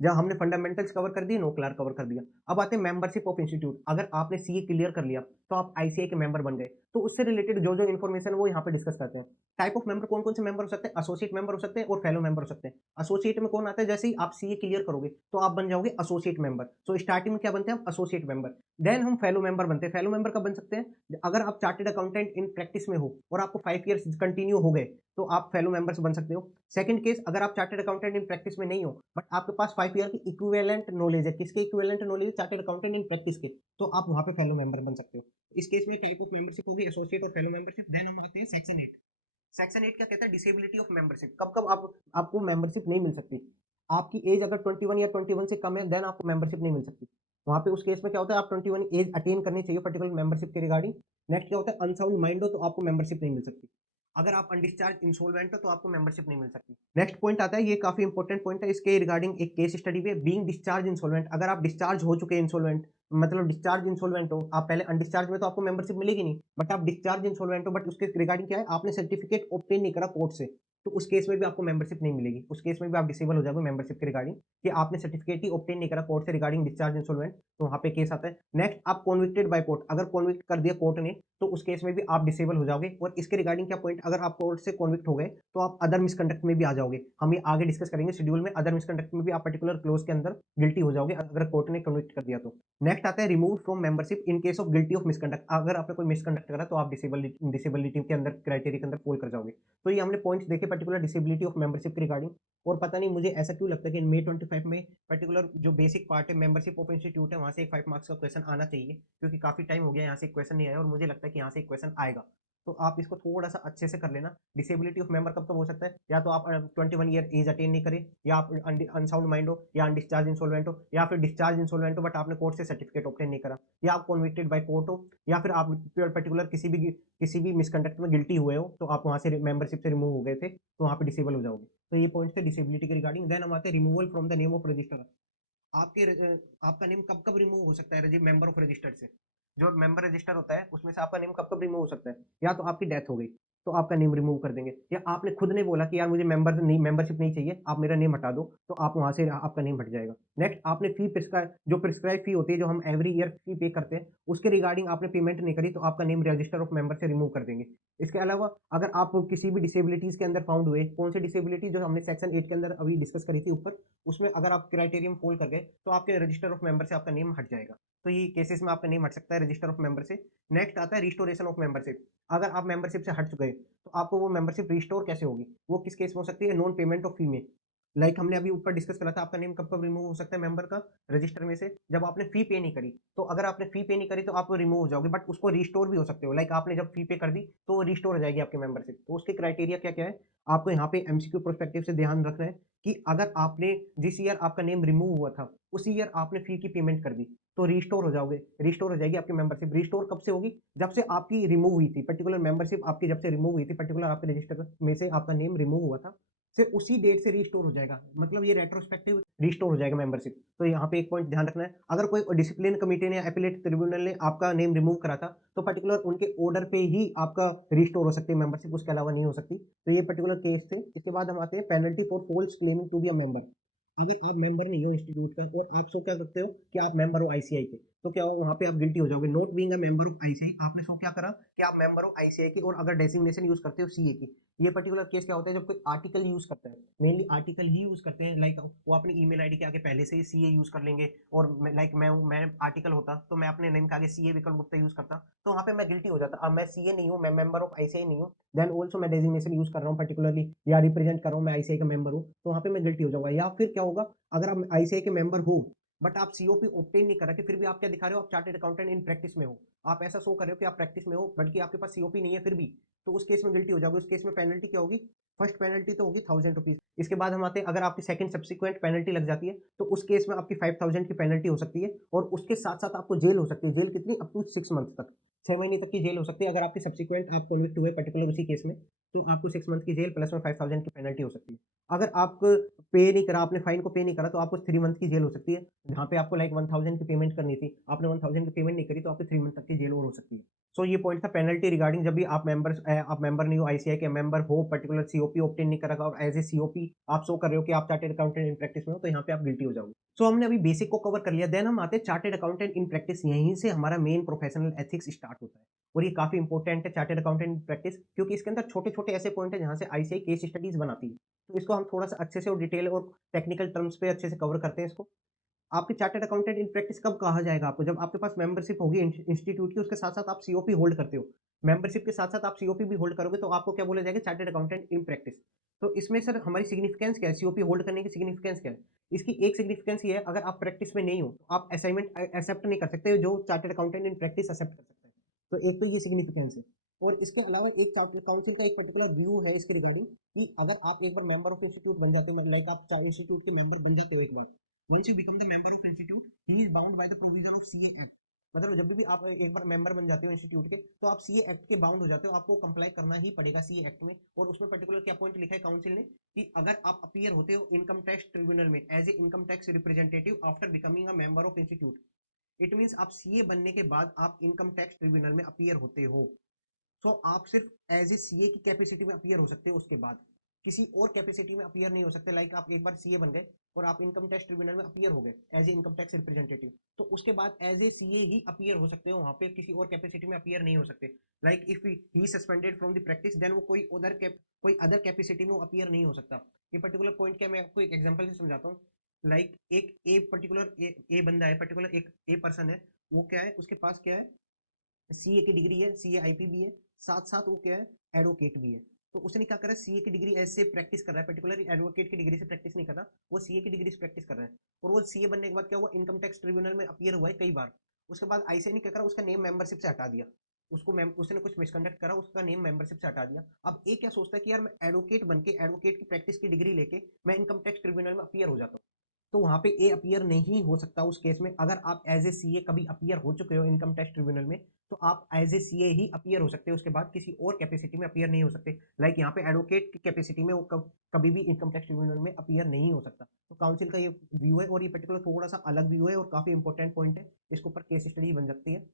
जहाँ हमने फंडामेंटल्स कवर कर दिए, नो क्लार कवर कर दिया। अब आते हैं मेंबरशिप ऑफ इंस्टीट्यूट। अगर आपने सीए क्लियर कर लिया तो आप आईसीआई के मेंबर बन गए, तो उससे रिलेटेड जो जो इन्फॉर्मेशन है वो यहाँ पे डिस्कस करते हैं। टाइप ऑफ मेंबर, कौन कौन से मेंबर हो सकते हैं, एसोसिएट मेंबर हो सकते हैं और फेलो मेंबर हो सकते हैं। एसोसिएट में कौन आता है, जैसे ही आप सीए क्लियर करोगे तो आप बन जाओगे एसोसिएट मेंबर। तो स्टार्टिंग में क्या बनते हैं हम, एसोसिएट मेंबर। देन हम फेलो मेंबर बनते हैं। फेलो मेंबर कब बन सकते हैं, अगर आप चार्टेड अकाउंटेंट इन प्रैक्टिस में हो और आपको 5 ईयर्स कंटिन्यू हो गए, तो आप फेलो मेंबर्स बन सकते हो। सेकंड केस, अगर आप चार्टर्ड अकाउंटेंट इन प्रैक्टिस में नहीं हो बट आपके पास 5 ईयर की इक्विवेलेंट नॉलेज है, किसके इक्विवेलेंट नॉलेज है, चार्टर्ड अकाउंटेंट इन प्रैक्टिस के, तो आप वहां पे फेलो मेंबर बन सकते हो। इस केस में टाइप ऑफ मेंबरशिप होगी एसोसिएट और फेलो मेंबरशिप। देन हम आते हैं सेक्शन 8। सेक्शन 8 क्या कहता है, डिसेबिलिटी ऑफ मेंबरशिप। कब कब आप आपको मेंबरशिप नहीं मिल सकती, आपकी एज अगर 21 या 21 से कम है देन आपको मेंबरशिप नहीं मिल सकती। वहां पे उस केस में क्या होता है, आप 21 एज अटेन करनी चाहिए पर्टिकुलर मेंबरशिप के रिगार्डिंग। नेक्स्ट क्या होता है, अनसाउंड माइंड हो तो आपको मेंबरशिप नहीं मिल सकती। अगर आप अनडिस्चार्ज इंसॉल्वेंट हो तो आपको मेंबरशिप नहीं मिल सकती। नेक्स्ट पॉइंट आता है, ये काफी इंपॉर्टेंट पॉइंट है, इसके रिगार्डिंग एक केस स्टडी भी है, बीइंग डिस्चार्ज इंसॉल्वेंट। अगर आप डिस्चार्ज हो चुके हैं इंसॉल्वेंट, मतलब डिस्चार्ज इंसॉल्वेंट हो, आप पहले अनडिस्चार्ज में तो आपको मेंबरशिप मिलेगी नहीं, बट आप डिस्चार्ज इंसॉल्वेंट हो, बट उसके रिगार्डिंग क्या है, आपने सर्टिफिकेट ऑब्टेन नहीं करा कोर्ट से, तो उस केस में भी आपको मेंबरशिप नहीं मिलेगी। उस केस में भी आप डिसेबल हो जाओगे मेंबरशिप के रिगार्डिंग कि आपने सर्टिफिकेट ही ऑब्टेन नहीं करा कोर्ट से रिगार्डिंग डिस्चार्ज इंसॉल्वेंट, तो वहाँ पे केस आता है। नेक्स्ट आप कन्विक्टेड बाय कोर्ट, अगर कन्विक्ट कर दिया कोर्ट ने तो उस केस में भी आप डिसेबल हो जाओगे। और इसके रिगार्डिंग क्या पॉइंट, अगर आप कोर्ट से कन्विक्ट हो गए तो आप अदर मिसकंडक्ट में भी आ जाओगे। हम ये आगे डिस्कस करेंगे शेड्यूल में, अदर मिसकंडक्ट में भी आप पर्टिकुलर क्लोज के अंदर गिल्टी हो जाओगे अगर कोर्ट ने कन्विक्ट कर दिया तो। नेक्स्ट आता है remove from membership in case of guilty of misconduct, अगर आपने कोई मिसकंडक्ट करा तो आप डिसेबिलिटी के अंदर क्राइटेरिया के अंदर फॉल कर जाओगे। तो ये हमने पॉइंट्स देखे पर्टिकुलर डिसेबिलिटी ऑफ मेंबरशिप के रिगार्डिंग। और पता नहीं मुझे ऐसा क्यों लगता है कि मई 25 में पर्टिकुलर जो बेसिक पार्ट है मेंबरशिप ऑफ इंस्टीट्यूट है वहां से एक 5 मार्क्स का क्वेश्चन आना चाहिए, क्योंकि काफी टाइम हो गया यहाँ से क्वेश्चन नहीं आया और मुझे लगता है कि यहाँ से एक क्वेश्चन आएगा। तो आप इसको थोड़ा सा अच्छे से कर लेना। डिसेबिलिटी ऑफ मेंबर कब तक हो सकता है, या तो आप 21 ईयर एज अटेन नहीं करें, या आप अनसाउंड माइंड हो, या अनडिस्चार्ज इंसॉल्वेंट हो, या फिर डिस्चार्ज इंसॉल्वेंट हो बट आपने कोर्ट से सर्टिफिकेट ऑब्टेन नहीं करा, या आप कन्विक्टेड बाय कोर्ट हो, या फिर आप पर्टिकुलर किसी भी मिसकंडक्ट में गिल्टी हुए हो तो आप वहां से मेंबरशिप से रिमूव हो गए थे तो वहां पे डिसेबल हो जाओगे। तो ये पॉइंट थे डिसेबिलिटी के रिगार्डिंग। देन हम आते हैं removal from the name of register. आपका नेम कब कब रिमूव हो सकता है मेंबर ऑफ रजिस्टर से, जो मेंबर रजिस्टर होता है उसमें से आपका नेम कब कब रिमूव हो सकता है, या तो आपकी डेथ हो गई तो आपका नेम रिमूव कर देंगे, या आपने खुद ने बोला कि यार मुझे मेंबरशिप नहीं चाहिए, आप मेरा नेम हटा दो, तो आप वहां से आपका नेम हट जाएगा। नेक्स्ट आपने फी प्रिस्क्राइब, जो प्रिस्क्राइब फी होती है जो हम एवरी ईयर फी पे करते हैं उसके रिगार्डिंग आपने पेमेंट नहीं करी तो आपका नेम रजिस्टर ऑफ मेंबर से रिमूव कर देंगे। इसके अलावा अगर आप किसी भी डिसेबिलिटीज के अंदर फाउंड हुए, कौन सी डिसेबिलिटी जो हमने सेक्शन 8 के अंदर अभी डिस्कस करी थी ऊपर, उसमें अगर आप क्राइटेरियम फॉल कर गए तो आपके रजिस्टर ऑफ मेंबर से आपका नेम हट जाएगा। तो ये केसेस में आपका नेम हट सकता है रजिस्टर ऑफ मेंबर से। नेक्स्ट आता है रिस्टोरेशन ऑफ मेंबरशिप। अगर आप मेंबरशिप से हट चुके हैं तो आपको वो मेंबरशिप रिस्टोर कैसे होगी, वो किस केस में हो सकती है, नॉन पेमेंट ऑफ फी में। लाइक हमने अभी ऊपर डिस्कस करा था आपका नेम कब कब रिमूव हो सकता है मेंबर का रजिस्टर में से, जब आपने फी पे नहीं करी। तो अगर आपने फी पे नहीं करी तो आप रिमूव हो जाओगे, बट उसको रिस्टोर भी हो सकते हो। लाइक आपने जब फी पे कर दी तो वो रिस्टोर हो जाएगी आपकी मेंबरशिप। तो उसके क्राइटेरिया क्या क्या है, आपको यहाँ पे एमसीक्यू प्रोस्पेक्टिव से ध्यान रखना है कि अगर आपने जिस ईयर आपका नेम रिमूव हुआ था उसी ईयर आपने फी की पेमेंट कर दी तो रिस्टोर हो जाओगे, रिस्टोर हो जाएगी आपकी मेंबरशिप। रिस्टोर कब से होगी, जब से आपकी रिमूव हुई थी पर्टिकुलर मेंबरशिप, आपकी जब से रिमूव हुई थी पर्टिकुलर आपके रजिस्टर में से आपका नेम रिमूव हुआ था, से उसी डेट से रिस्टोर हो जाएगा। मतलब ये रेट्रोस्पेक्टिव रिस्टोर हो जाएगा मेंबरशिप। तो यहाँ पे एक पॉइंट ध्यान रखना है, अगर कोई डिसिप्लिन कमेटी ने या एपिलेट ट्रिब्यूनल ने आपका नेम रिमूव करा था तो पर्टिकुलर उनके ऑर्डर पे ही आपका रिस्टोर हो सकती है मेंबरशिप, उसके अलावा नहीं हो सकती। तो ये पर्टिकुलर केस थे। इसके बाद हम आते हैं penalty for false claiming to be a member. अगर आप मेंबर नहीं हो इंस्टीट्यूट का और आप शो क्या करते हो कि आप मेंबर हो आईसीआई के, तो क्या हो वहाँ पे आप गिल्टी हो जाओगे not being a member of ICI. आपने शो क्या करा कि आप मेंबर ऑफ आईसीआई की, और अगर डेजिग्नेशन यूज करते हो सीए की। ये पर्टिकुलर केस क्या होता है, जब कोई आर्टिकल यूज करता है, मेनली आर्टिकल ही यूज करते हैं। लाइक वो अपनी ईमेल आईडी के आगे पहले से ही सीए यूज कर लेंगे, और लाइक मैं आर्टिकल होता तो मैं अपने नेम के आगे सीए विकल्प गुप्ता यूज करता, तो वहाँ पे मैं गिल्टी हो जाता। अब मैं सीए नहीं हूँ, मैं मेंबर ऑफ आईसीआई नहीं हूँ, देन ऑल्सो मैं डेजिग्नेशन यूज कर रहा हूँ पर्टिकुलरली, या रिप्रेजेंट कर रहा हूँ, मैं आईसीआई का मेंबर हूँ, तो वहाँ पे मैं गिल्टी हो जाऊंगा। या फिर क्या होगा, अगर आप आईसीआई के मेंबर हो बट आप सीओपी ऑब्टेन नहीं करा कि फिर भी आप क्या दिखा रहे हो, आप चार्टेड अकाउंटेंट इन प्रैक्टिस में हो, आप ऐसा शो कर रहे हो कि आप प्रैक्टिस में हो बल्कि आपके पास सीओपी नहीं है फिर भी, तो उस केस में गिल्टी हो जाओगे। उस केस में पेनल्टी क्या होगी, फर्स्ट पेनल्टी तो होगी 1000 रुपीज। इसके बाद हम आते हैं, अगर आपकी सेकंड सब्सिक्वेंट पेनल्टी लग जाती है तो उस केस में आपकी 5000 की पेनल्टी हो सकती है, और उसके साथ साथ आपको जेल हो सकती है। जेल कितनी, अप टू 6 मंथ तक, 6 महीने तक की जेल हो सकती है। अगर आपकी सब्सिक्वेंट आप कन्विक्ट हुए पर्टिकुलर उसी केस में तो आपको 6 मंथ की जेल प्लस में 5000 की पेनल्टी हो सकती है। अगर आप पे नहीं करा, आपने फाइन को पे नहीं करा तो आपको 3 मंथ की जेल हो सकती है। जहाँ पे आपको लाइक 1000 की पेमेंट करनी थी, आपने 1000 की पेमेंट नहीं करी तो आपको 3 मंथ तक की जेल और हो सकती है। सो ये पॉइंट था पेनल्टी रिगार्डिंग, जब भी आप मेंबर नहीं हो आईसीआई के, मेंबर हो पर्टिकुलर सीओपी ऑब्टेन नहीं करा और एज ए सीओपी आप शो कर रहे हो कि आप चार्टेड अकाउंटेंट इन प्रैक्टिस में हो, तो यहाँ पे आप गिल्टी हो जाओगे। सो हमने अभी बेसिक को कवर कर लिया। देन हम आते हैं चार्टेड अकाउंटेंट इन प्रैक्टिस। यहीं से हमारा मेन प्रोफेशनल एथिक्स स्टार्ट होता है, और ये काफी इंपॉर्टेंट है चार्टेड अकाउंटेंट इन प्रैक्टिस, क्योंकि इसके अंदर छोटे छोटे ऐसे पॉइंट है जहां से आईसीआई केस स्टडीज बनाती है। तो इसको हम थोड़ा सा अच्छे से और डिटेल और टेक्निकल टर्म्स पे अच्छे से कवर करते हैं इसको। आपके चार्टर्ड अकाउंटेंट इन प्रैक्टिस कब कहा जाएगा आपको, जब आपके पास मेंबरशिप होगी इंस्टीट्यूट की, उसके साथ साथ आप सीओपी होल्ड करते हो। मेंबरशिप के साथ साथ आप सीओपी भी होल्ड करोगे तो आपको क्या बोला जाएगा, चार्टर्ड अकाउंटेंट इन प्रैक्टिस। तो इसमें सर हमारी सिग्निफिकेंस क्या है, सीओपी होल्ड करने की सिग्निफिकेंस क्या है। इसकी एक सिग्निफिकेंस ये है, अगर आप प्रैक्टिस में नहीं हो तो आप असाइनमेंट एक्सेप्ट नहीं कर सकते जो chartered accountant in practice accept कर सकता है। तो एक तो ये सिग्निफिकेंस है। और इसके अलावा एक चार्टर्ड काउंसिल का एक पर्टिकुलर व्यू है इसके रिगार्डिंग, कि अगर आप एक बार मेंबर ऑफ इंस्टीट्यूट बन जाते हो, लाइक आप इंस्टीट्यूट के मेंबर बन जाते हो एक बार, once you become the member of institute he is bound by the provision of CA Act। मतलब जब भी आप एक बार मेंबर बन जाते हो इंस्टीट्यूट के तो आप सीए एक्ट के बाउंड हो जाते हो, आपको कंप्लाई करना ही पड़ेगा सीए एक्ट में। और उसमें पर्टिकुलर क्या पॉइंट लिखा है काउंसिल ने, कि अगर आप अपीयर होते हो इनकम टैक्स ट्रिब्यूनल में as a income tax representative after becoming a member of institute, it means आप सीए बनने के बाद आप इनकम टैक्स ट्रिब्यूनल में अपीयर होते हो। सो आप सिर्फ एज ए सीए की कैपेसिटी में अपीयर हो सकते हो उसके बाद। किसी और कैपेसिटी में अपीयर नहीं हो सकते। लाइक आप एक बार सीए बन गए और आप इनकम टैक्स ट्रिब्यूनल में अपीयर हो गए as a income tax representative, तो उसके बाद एज ए सीए ही अपीयर हो सकते हो, वहां पे किसी और कैपेसिटी में अपीयर नहीं हो सकते। Like if he suspended from the practice then वो कोई अदर कैपेसिटी में वो अपीयर नहीं हो सकता। ये पर्टिकुलर पॉइंट क्या मैं आपको एक एग्जांपल से समझाता हूँ। लाइक एक ए पर्टिकुलर ए बंदा है, पर्टिकुलर एक ए पर्सन है, वो क्या है, उसके पास क्या है, सीए की डिग्री है, सीए आईपी भी है, साथ साथ वो क्या है, एडवोकेट भी है। तो उसने क्या करा, सीए की डिग्री ऐसे प्रैक्टिस कर रहा है, पर्टिकुलर एडवोकेट की डिग्री से प्रैक्टिस नहीं कर रहा, वो सीए की डिग्री से प्रैक्टिस कर रहा है। और वो सीए बनने के बाद क्या हुआ, इनकम टैक्स ट्रिब्यूनल में अपीयर हुआ है कई बार। उसके बाद आईसीए ने क्या करा, उसका नेम मेंबरशिप से हटा दिया, उसने कुछ मिसकंडक्ट करा, उसका नेम मेंबरशिप से हटा दिया। अब एक क्या सोचता है कि यार मैं एडवोकेट बन के, एडवोकेट की प्रैक्टिस की डिग्री लेके मैं इनकम टैक्स ट्रिब्यूनल में अपीयर हो जाता हूँ। तो वहां पे ए अपीयर नहीं हो सकता उस केस में। अगर आप एज ए सीए कभी अपीयर हो चुके हो इनकम टैक्स ट्रिब्यूनल में, तो आप एज ए सीए ही अपीयर हो सकते हो, उसके बाद किसी और कैपेसिटी में अपीयर नहीं हो सकते। लाइक यहाँ पे एडवोकेट की कैपेसिटी में वो कभी भी इनकम टैक्स ट्रिब्यूनल में अपीयर नहीं हो सकता। तो काउंसिल का ये व्यू है, और ये पर्टिकुलर थोड़ा सा अलग व्यू है और काफी इंपॉर्टेंट पॉइंट है, इसके ऊपर केस स्टडी बन सकती है।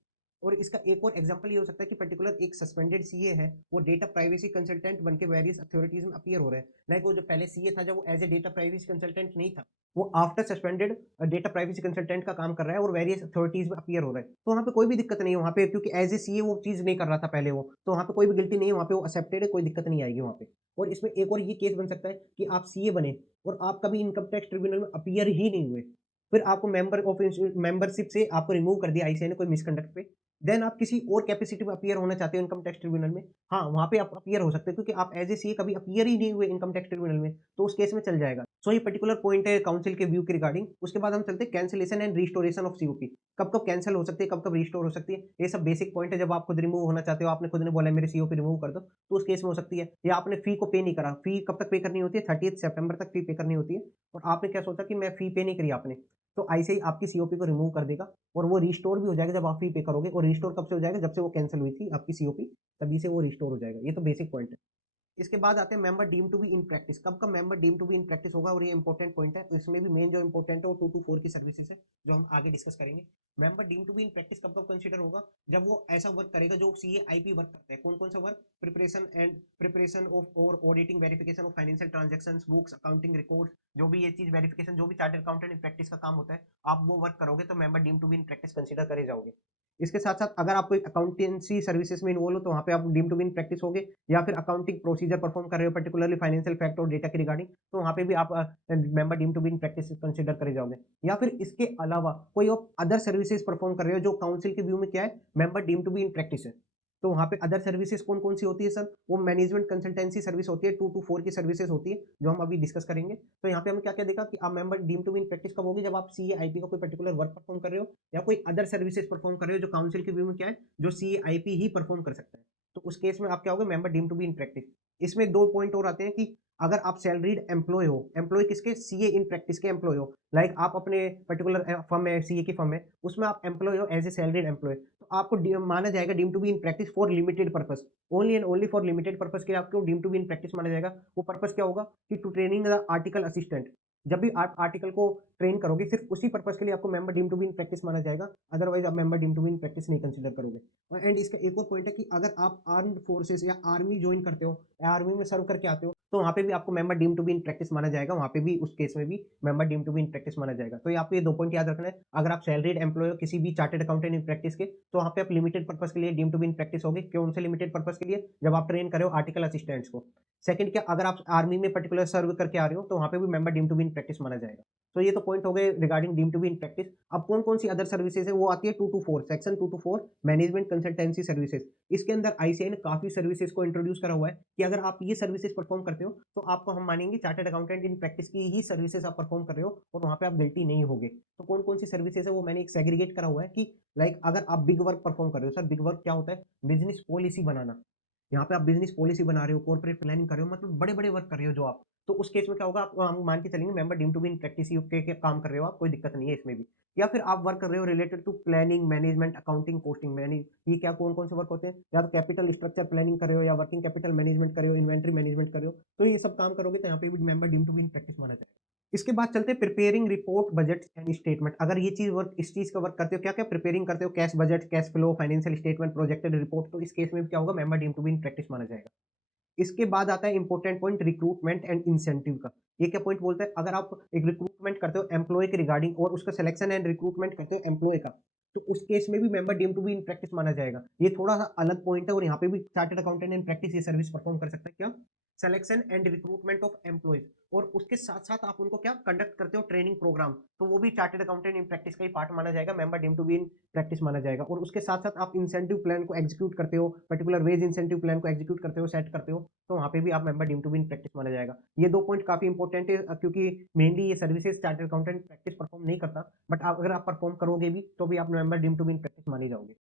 और इसका एक और एग्जांपल ये हो सकता है कि पर्टिकुलर एक सस्पेंडेड सीए है, वो डेटा प्राइवेसी कंसल्टेंट बन के वेरियस अथॉरिटीज में अपीयर हो रहे हैं। लाइक वो जो पहले सीए था, जब वो as a data privacy consultant नहीं था, वो after suspended data privacy consultant का काम कर रहा है और वेरियस अथॉरिटीज में अपीयर हो रहा है। तो वहाँ पे कोई भी दिक्कत नहीं है वहाँ पे, क्योंकि एज ए सीए वो चीज नहीं कर रहा था पहले वो, तो वहाँ पे कोई भी गिल्टी नहीं है, वहाँ पे वो एक्सेप्टेड है, कोई दिक्कत नहीं आएगी वहाँ पे। और इसमें एक और ये केस बन सकता है कि आप सीए बने और आप कभी इनकम टैक्स ट्रिब्यूनल में अपीयर ही नहीं हुए, फिर आपको मेंबरशिप से आपको रिमूव कर दिया आईसीए ने कोई मिसकंडक्ट पे, देन आप किसी और कैपेसिटी में अपीयर होना चाहते हो इनकम टैक्स ट्रिब्यूनल में, हाँ वहाँ पे आप अपीयर हो सकते हो, क्योंकि आप एज ए सीए कभी अपीयर ही नहीं हुए इनकम टैक्स ट्रिब्यूनल में, तो उस केस में चल जाएगा। सो ये पर्टिकुलर पॉइंट है काउंसिल के व्यू के रिगार्डिंग। उसके बाद हम चलते हैं cancellation and restoration of COP. कब कब कैंसिल हो सकती है, कब कब रिस्टोर हो सकती है, ये सब बेसिक पॉइंट है। जब आप खुद रिमूव होना चाहते हो, आपने खुद ने बोला मेरे सीओपी रिमूव कर दो, तो उस केस में हो सकती है। या आपने फी को पे नहीं करा, फी कब तक पे करनी होती है, 30 सितंबर तक फी पे करनी होती है, और आपने क्या सोचा कि मैं फी पे नहीं करी आपने, तो आईसीआई आपकी सीओपी को रिमूव कर देगा, और वो रिस्टोर भी हो जाएगा जब आप फी पे करोगे। और रिस्टोर कब से हो जाएगा, जब से वो कैंसिल हुई थी आपकी सीओपी, तभी से वो रिस्टोर हो जाएगा। ये तो बेसिक पॉइंट है। इसके बाद आते हैं member deem to be in practice. कब कब member deem to be in practice होगा, और ये इंपॉर्टेंट पॉइंट है। इसमें भी मेन जो इंपॉर्टेंट है वो 2 to 4 की सर्विसेज है, जो हम आगे डिस्कस करेंगे। Member deem to be in practice कब कब कंसीडर होगा, जब वो ऐसा वर्क करेगा जो सीए आईपी वर्क करते हैं। कौन कौन सा वर्क, प्रिपरेशन ऑफ और auditing verification of financial transactions, books, accounting records, जो भी ये चीज वेरिफिकेशन, जो भी चार्टर्ड अकाउंटेंट इन प्रैक्टिस का काम होता है, आप वो वर्क करोगे तो member deem to be in practice consider करे जाओगे। इसके साथ साथ अगर आप कोई अकाउंटेंसी सर्विसेज में इन्वॉल्व हो, तो वहाँ पे आप deem to be in practice होगे, या फिर अकाउंटिंग प्रोसीजर परफॉर्म कर रहे हो पर्टिकुलरली फाइनेंशियल फैक्ट और डेटा के रिगार्डिंग, तो वहाँ पे भी आप member deem to be in practice consider करे जाओगे। या फिर इसके अलावा कोई और अदर सर्विसेज परफॉर्म कर रहे हो, जो काउंसिल के व्यू में क्या है, member deem to be in practice है। तो वहाँ पे अदर सर्विसेज कौन कौन सी होती है सर, वो मैनेजमेंट कंसल्टेंसी सर्विस होती है, 2 to 4 की सर्विसेज होती है, जो हम अभी डिस्कस करेंगे। तो यहाँ पे हमने क्या क्या देखा कि आप member deem to be in practice कब होगी, जब आप सीए आईपी का कोई पर्टिकुलर वर्क परफॉर्म कर रहे हो, या कोई अदर सर्विसेज परफॉर्म कर रहे हो, जो काउंसिल के व्यू में क्या है, जो सीए आईपी ही परफॉर्म कर सकता है। तो उस केस में आप क्या होगे, member deem to be in practice. इसमें 2 पॉइंट और आते हैं कि अगर आप सैलरीड एम्प्लॉय हो, एम्प्लॉय किसके, सीए इन प्रैक्टिस के एम्प्लॉय हो, लाइक आप अपने पर्टिकुलर फर्म है, सीए की फर्म है, उसमें आप एम्प्लॉय हो एज ए सैलरीड एम्प्लॉय, तो आपको माना जाएगा deem to be in practice for limited purpose, only and only for limited purpose के लिए आपको deem to be in practice माना जाएगा। वो पर्पस क्या होगा कि to training the article assistant, जब भी आप आर्टिकल को ट्रेन करोगे, सिर्फ उसी पर्पस के लिए आपको member deem to be in practice माना जाएगा, अदरवाइज आप member deem to be in practice नहीं कंसीडर करोगे। एंड इसका एक और पॉइंट है कि अगर आप आर्म्ड फोर्सेस या आर्मी ज्वाइन करते हो, या आर्मी में सर्व करके आते हो, तो वहाँ पे भी आपको member deem to be in practice माना जाएगा, वहाँ पे भी उस केस में भी member deem to be in practice माना जाएगा। तो आपको ये 2 पॉइंट याद रखना है। अगर आप सैलरीड एम्प्लॉय हो किसी भी चार्टर्ड अकाउंटेंट इन प्रैक्टिस के, तो वहाँ पे आप लिमिटेड पर्पस के लिए deem to be in practice होगी। क्यों उनसे लिमिटेड पर्पस के लिए, जब आप ट्रेन करे हो आर्टिकल असिस्टेंट्स को। सेकंड क्या, अगर आप आर्मी में पर्टिकुलर सर्व करके आ रहे हो, तो वहाँ पे भी member deem to be in practice माना जाएगा। तो ये तो पॉइंट हो गए regarding deem to be in practice. अब कौन कौन सी अदर सर्विसेज है, वो आती है 2 to 4, section 2 to 4 management consultancy services. इसके अंदर आईसीआई ने काफी सर्विसेज को इंट्रोड्यूस करा हुआ है कि अगर आप ये सर्विसेज परफॉर्म करते हो, तो आपको हम मानेंगे चार्टर्ड अकाउंटेंट इन प्रैक्टिस की ही सर्विसेज आप परफॉर्म कर रहे हो, और वहाँ पे आप गिल्टी नहीं होगे। तो कौन कौन सी सर्विसेज है, वो मैंने एक सेग्रीगेट करा हुआ है कि लाइक अगर आप बिग वर्क परफॉर्म कर रहे हो, सर बिग वर्क क्या होता है, बिजनेस पॉलिसी बनाना। यहाँ पे आप बिजनेस पॉलिसी बना रहे हो, कॉर्पोरेट प्लानिंग कर रहे हो, मतलब बड़े बड़े वर्क कर रहे हो जो आप, तो उस केस में क्या होगा, आप हम मान के चलेंगे member deem to be in practice के काम कर रहे हो आप, कोई दिक्कत नहीं है इसमें भी। या फिर आप वर्क कर रहे हो related to planning, management, accounting, costing, manage, ये क्या कौन कौन से वर्क होते हैं, या तो कैपिटल स्ट्रक्चर प्लानिंग कर रहे हो, या वर्किंग कैपिटल मैनेजमेंट कर रहे हो, इन्वेंट्री मैनेजमेंट कर रहे हो, तो ये सब काम करोगे तो यहाँ पे भी member deem to be in practice माना जाएगा। इसके बाद चलते हैं preparing report, budget and statement. अगर ये चीज वर्क, इस चीज का वर्क करते हो, क्या क्या प्रिपेयरिंग करते हो, cash budget, cash flow, financial statement, projected report, तो इस केस में भी क्या होगा, member deem to be in practice माना जाएगा। इसके बाद आता है important point recruitment and incentive का। ये क्या पॉइंट बोलता है, अगर आप एक रिक्रूटमेंट करते हो एम्प्लॉय के रिगार्डिंग और उसका सिलेक्शन एंड रिक्रूटमेंट करते हो एम्प्लॉय का, तो उस केस में भी member deem to be in practice माना जाएगा। ये थोड़ा सा अलग पॉइंट है और यहाँ पे भी चार्टर्ड अकाउंटेंट इन प्रैक्टिस ये सर्विस परफॉर्म कर सकता है। क्या? Selection and recruitment of employees, और उसके साथ साथ आप उनको क्या कंडक्ट करते हो ट्रेनिंग प्रोग्राम, तो वो भी चार्टर्ड अकाउंटेंट इन प्रैक्टिस का ही पार्ट माना जाएगा, member deem to be in practice माना जाएगा। और उसके साथ साथ आप इंसेंटिव प्लान को एग्जीक्यूट करते हो, पर्टिकुलर वेज इंसेंटिव प्लान को एग्जीक्यूट करते हो, सेट करते हो, तो वहाँ पे भी आप member deem to be in practice माना जाएगा। ये 2 पॉइंट काफी इंपॉर्टेंट है क्योंकि मेनली ये services chartered accountant practice perform नहीं करता, बट आप अगर आप परफॉर्म करोगे भी तो भी आप member deem to be in practice माने जाओगे।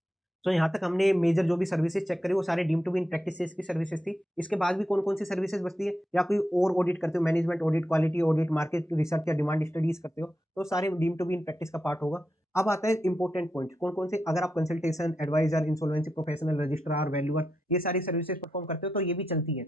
तो यहाँ तक हमने मेजर जो भी सर्विसेज चेक करी वो सारे deem to be in practice की सर्विसेज थी। इसके बाद भी कौन-कौन सी सर्विसेज बचती है, या कोई और ऑडिट करते हो, management audit, quality audit, market research या डिमांड स्टडीज करते हो, तो सारे deem to be in practice का पार्ट होगा। अब आता है इंपॉर्टेंट पॉइंट, कौन-कौन से, अगर आप consultation, adviser, insolvency professional, registrar, valuer, ये सारी सर्विसेज परफॉर्म करते हो तो ये भी चलती है।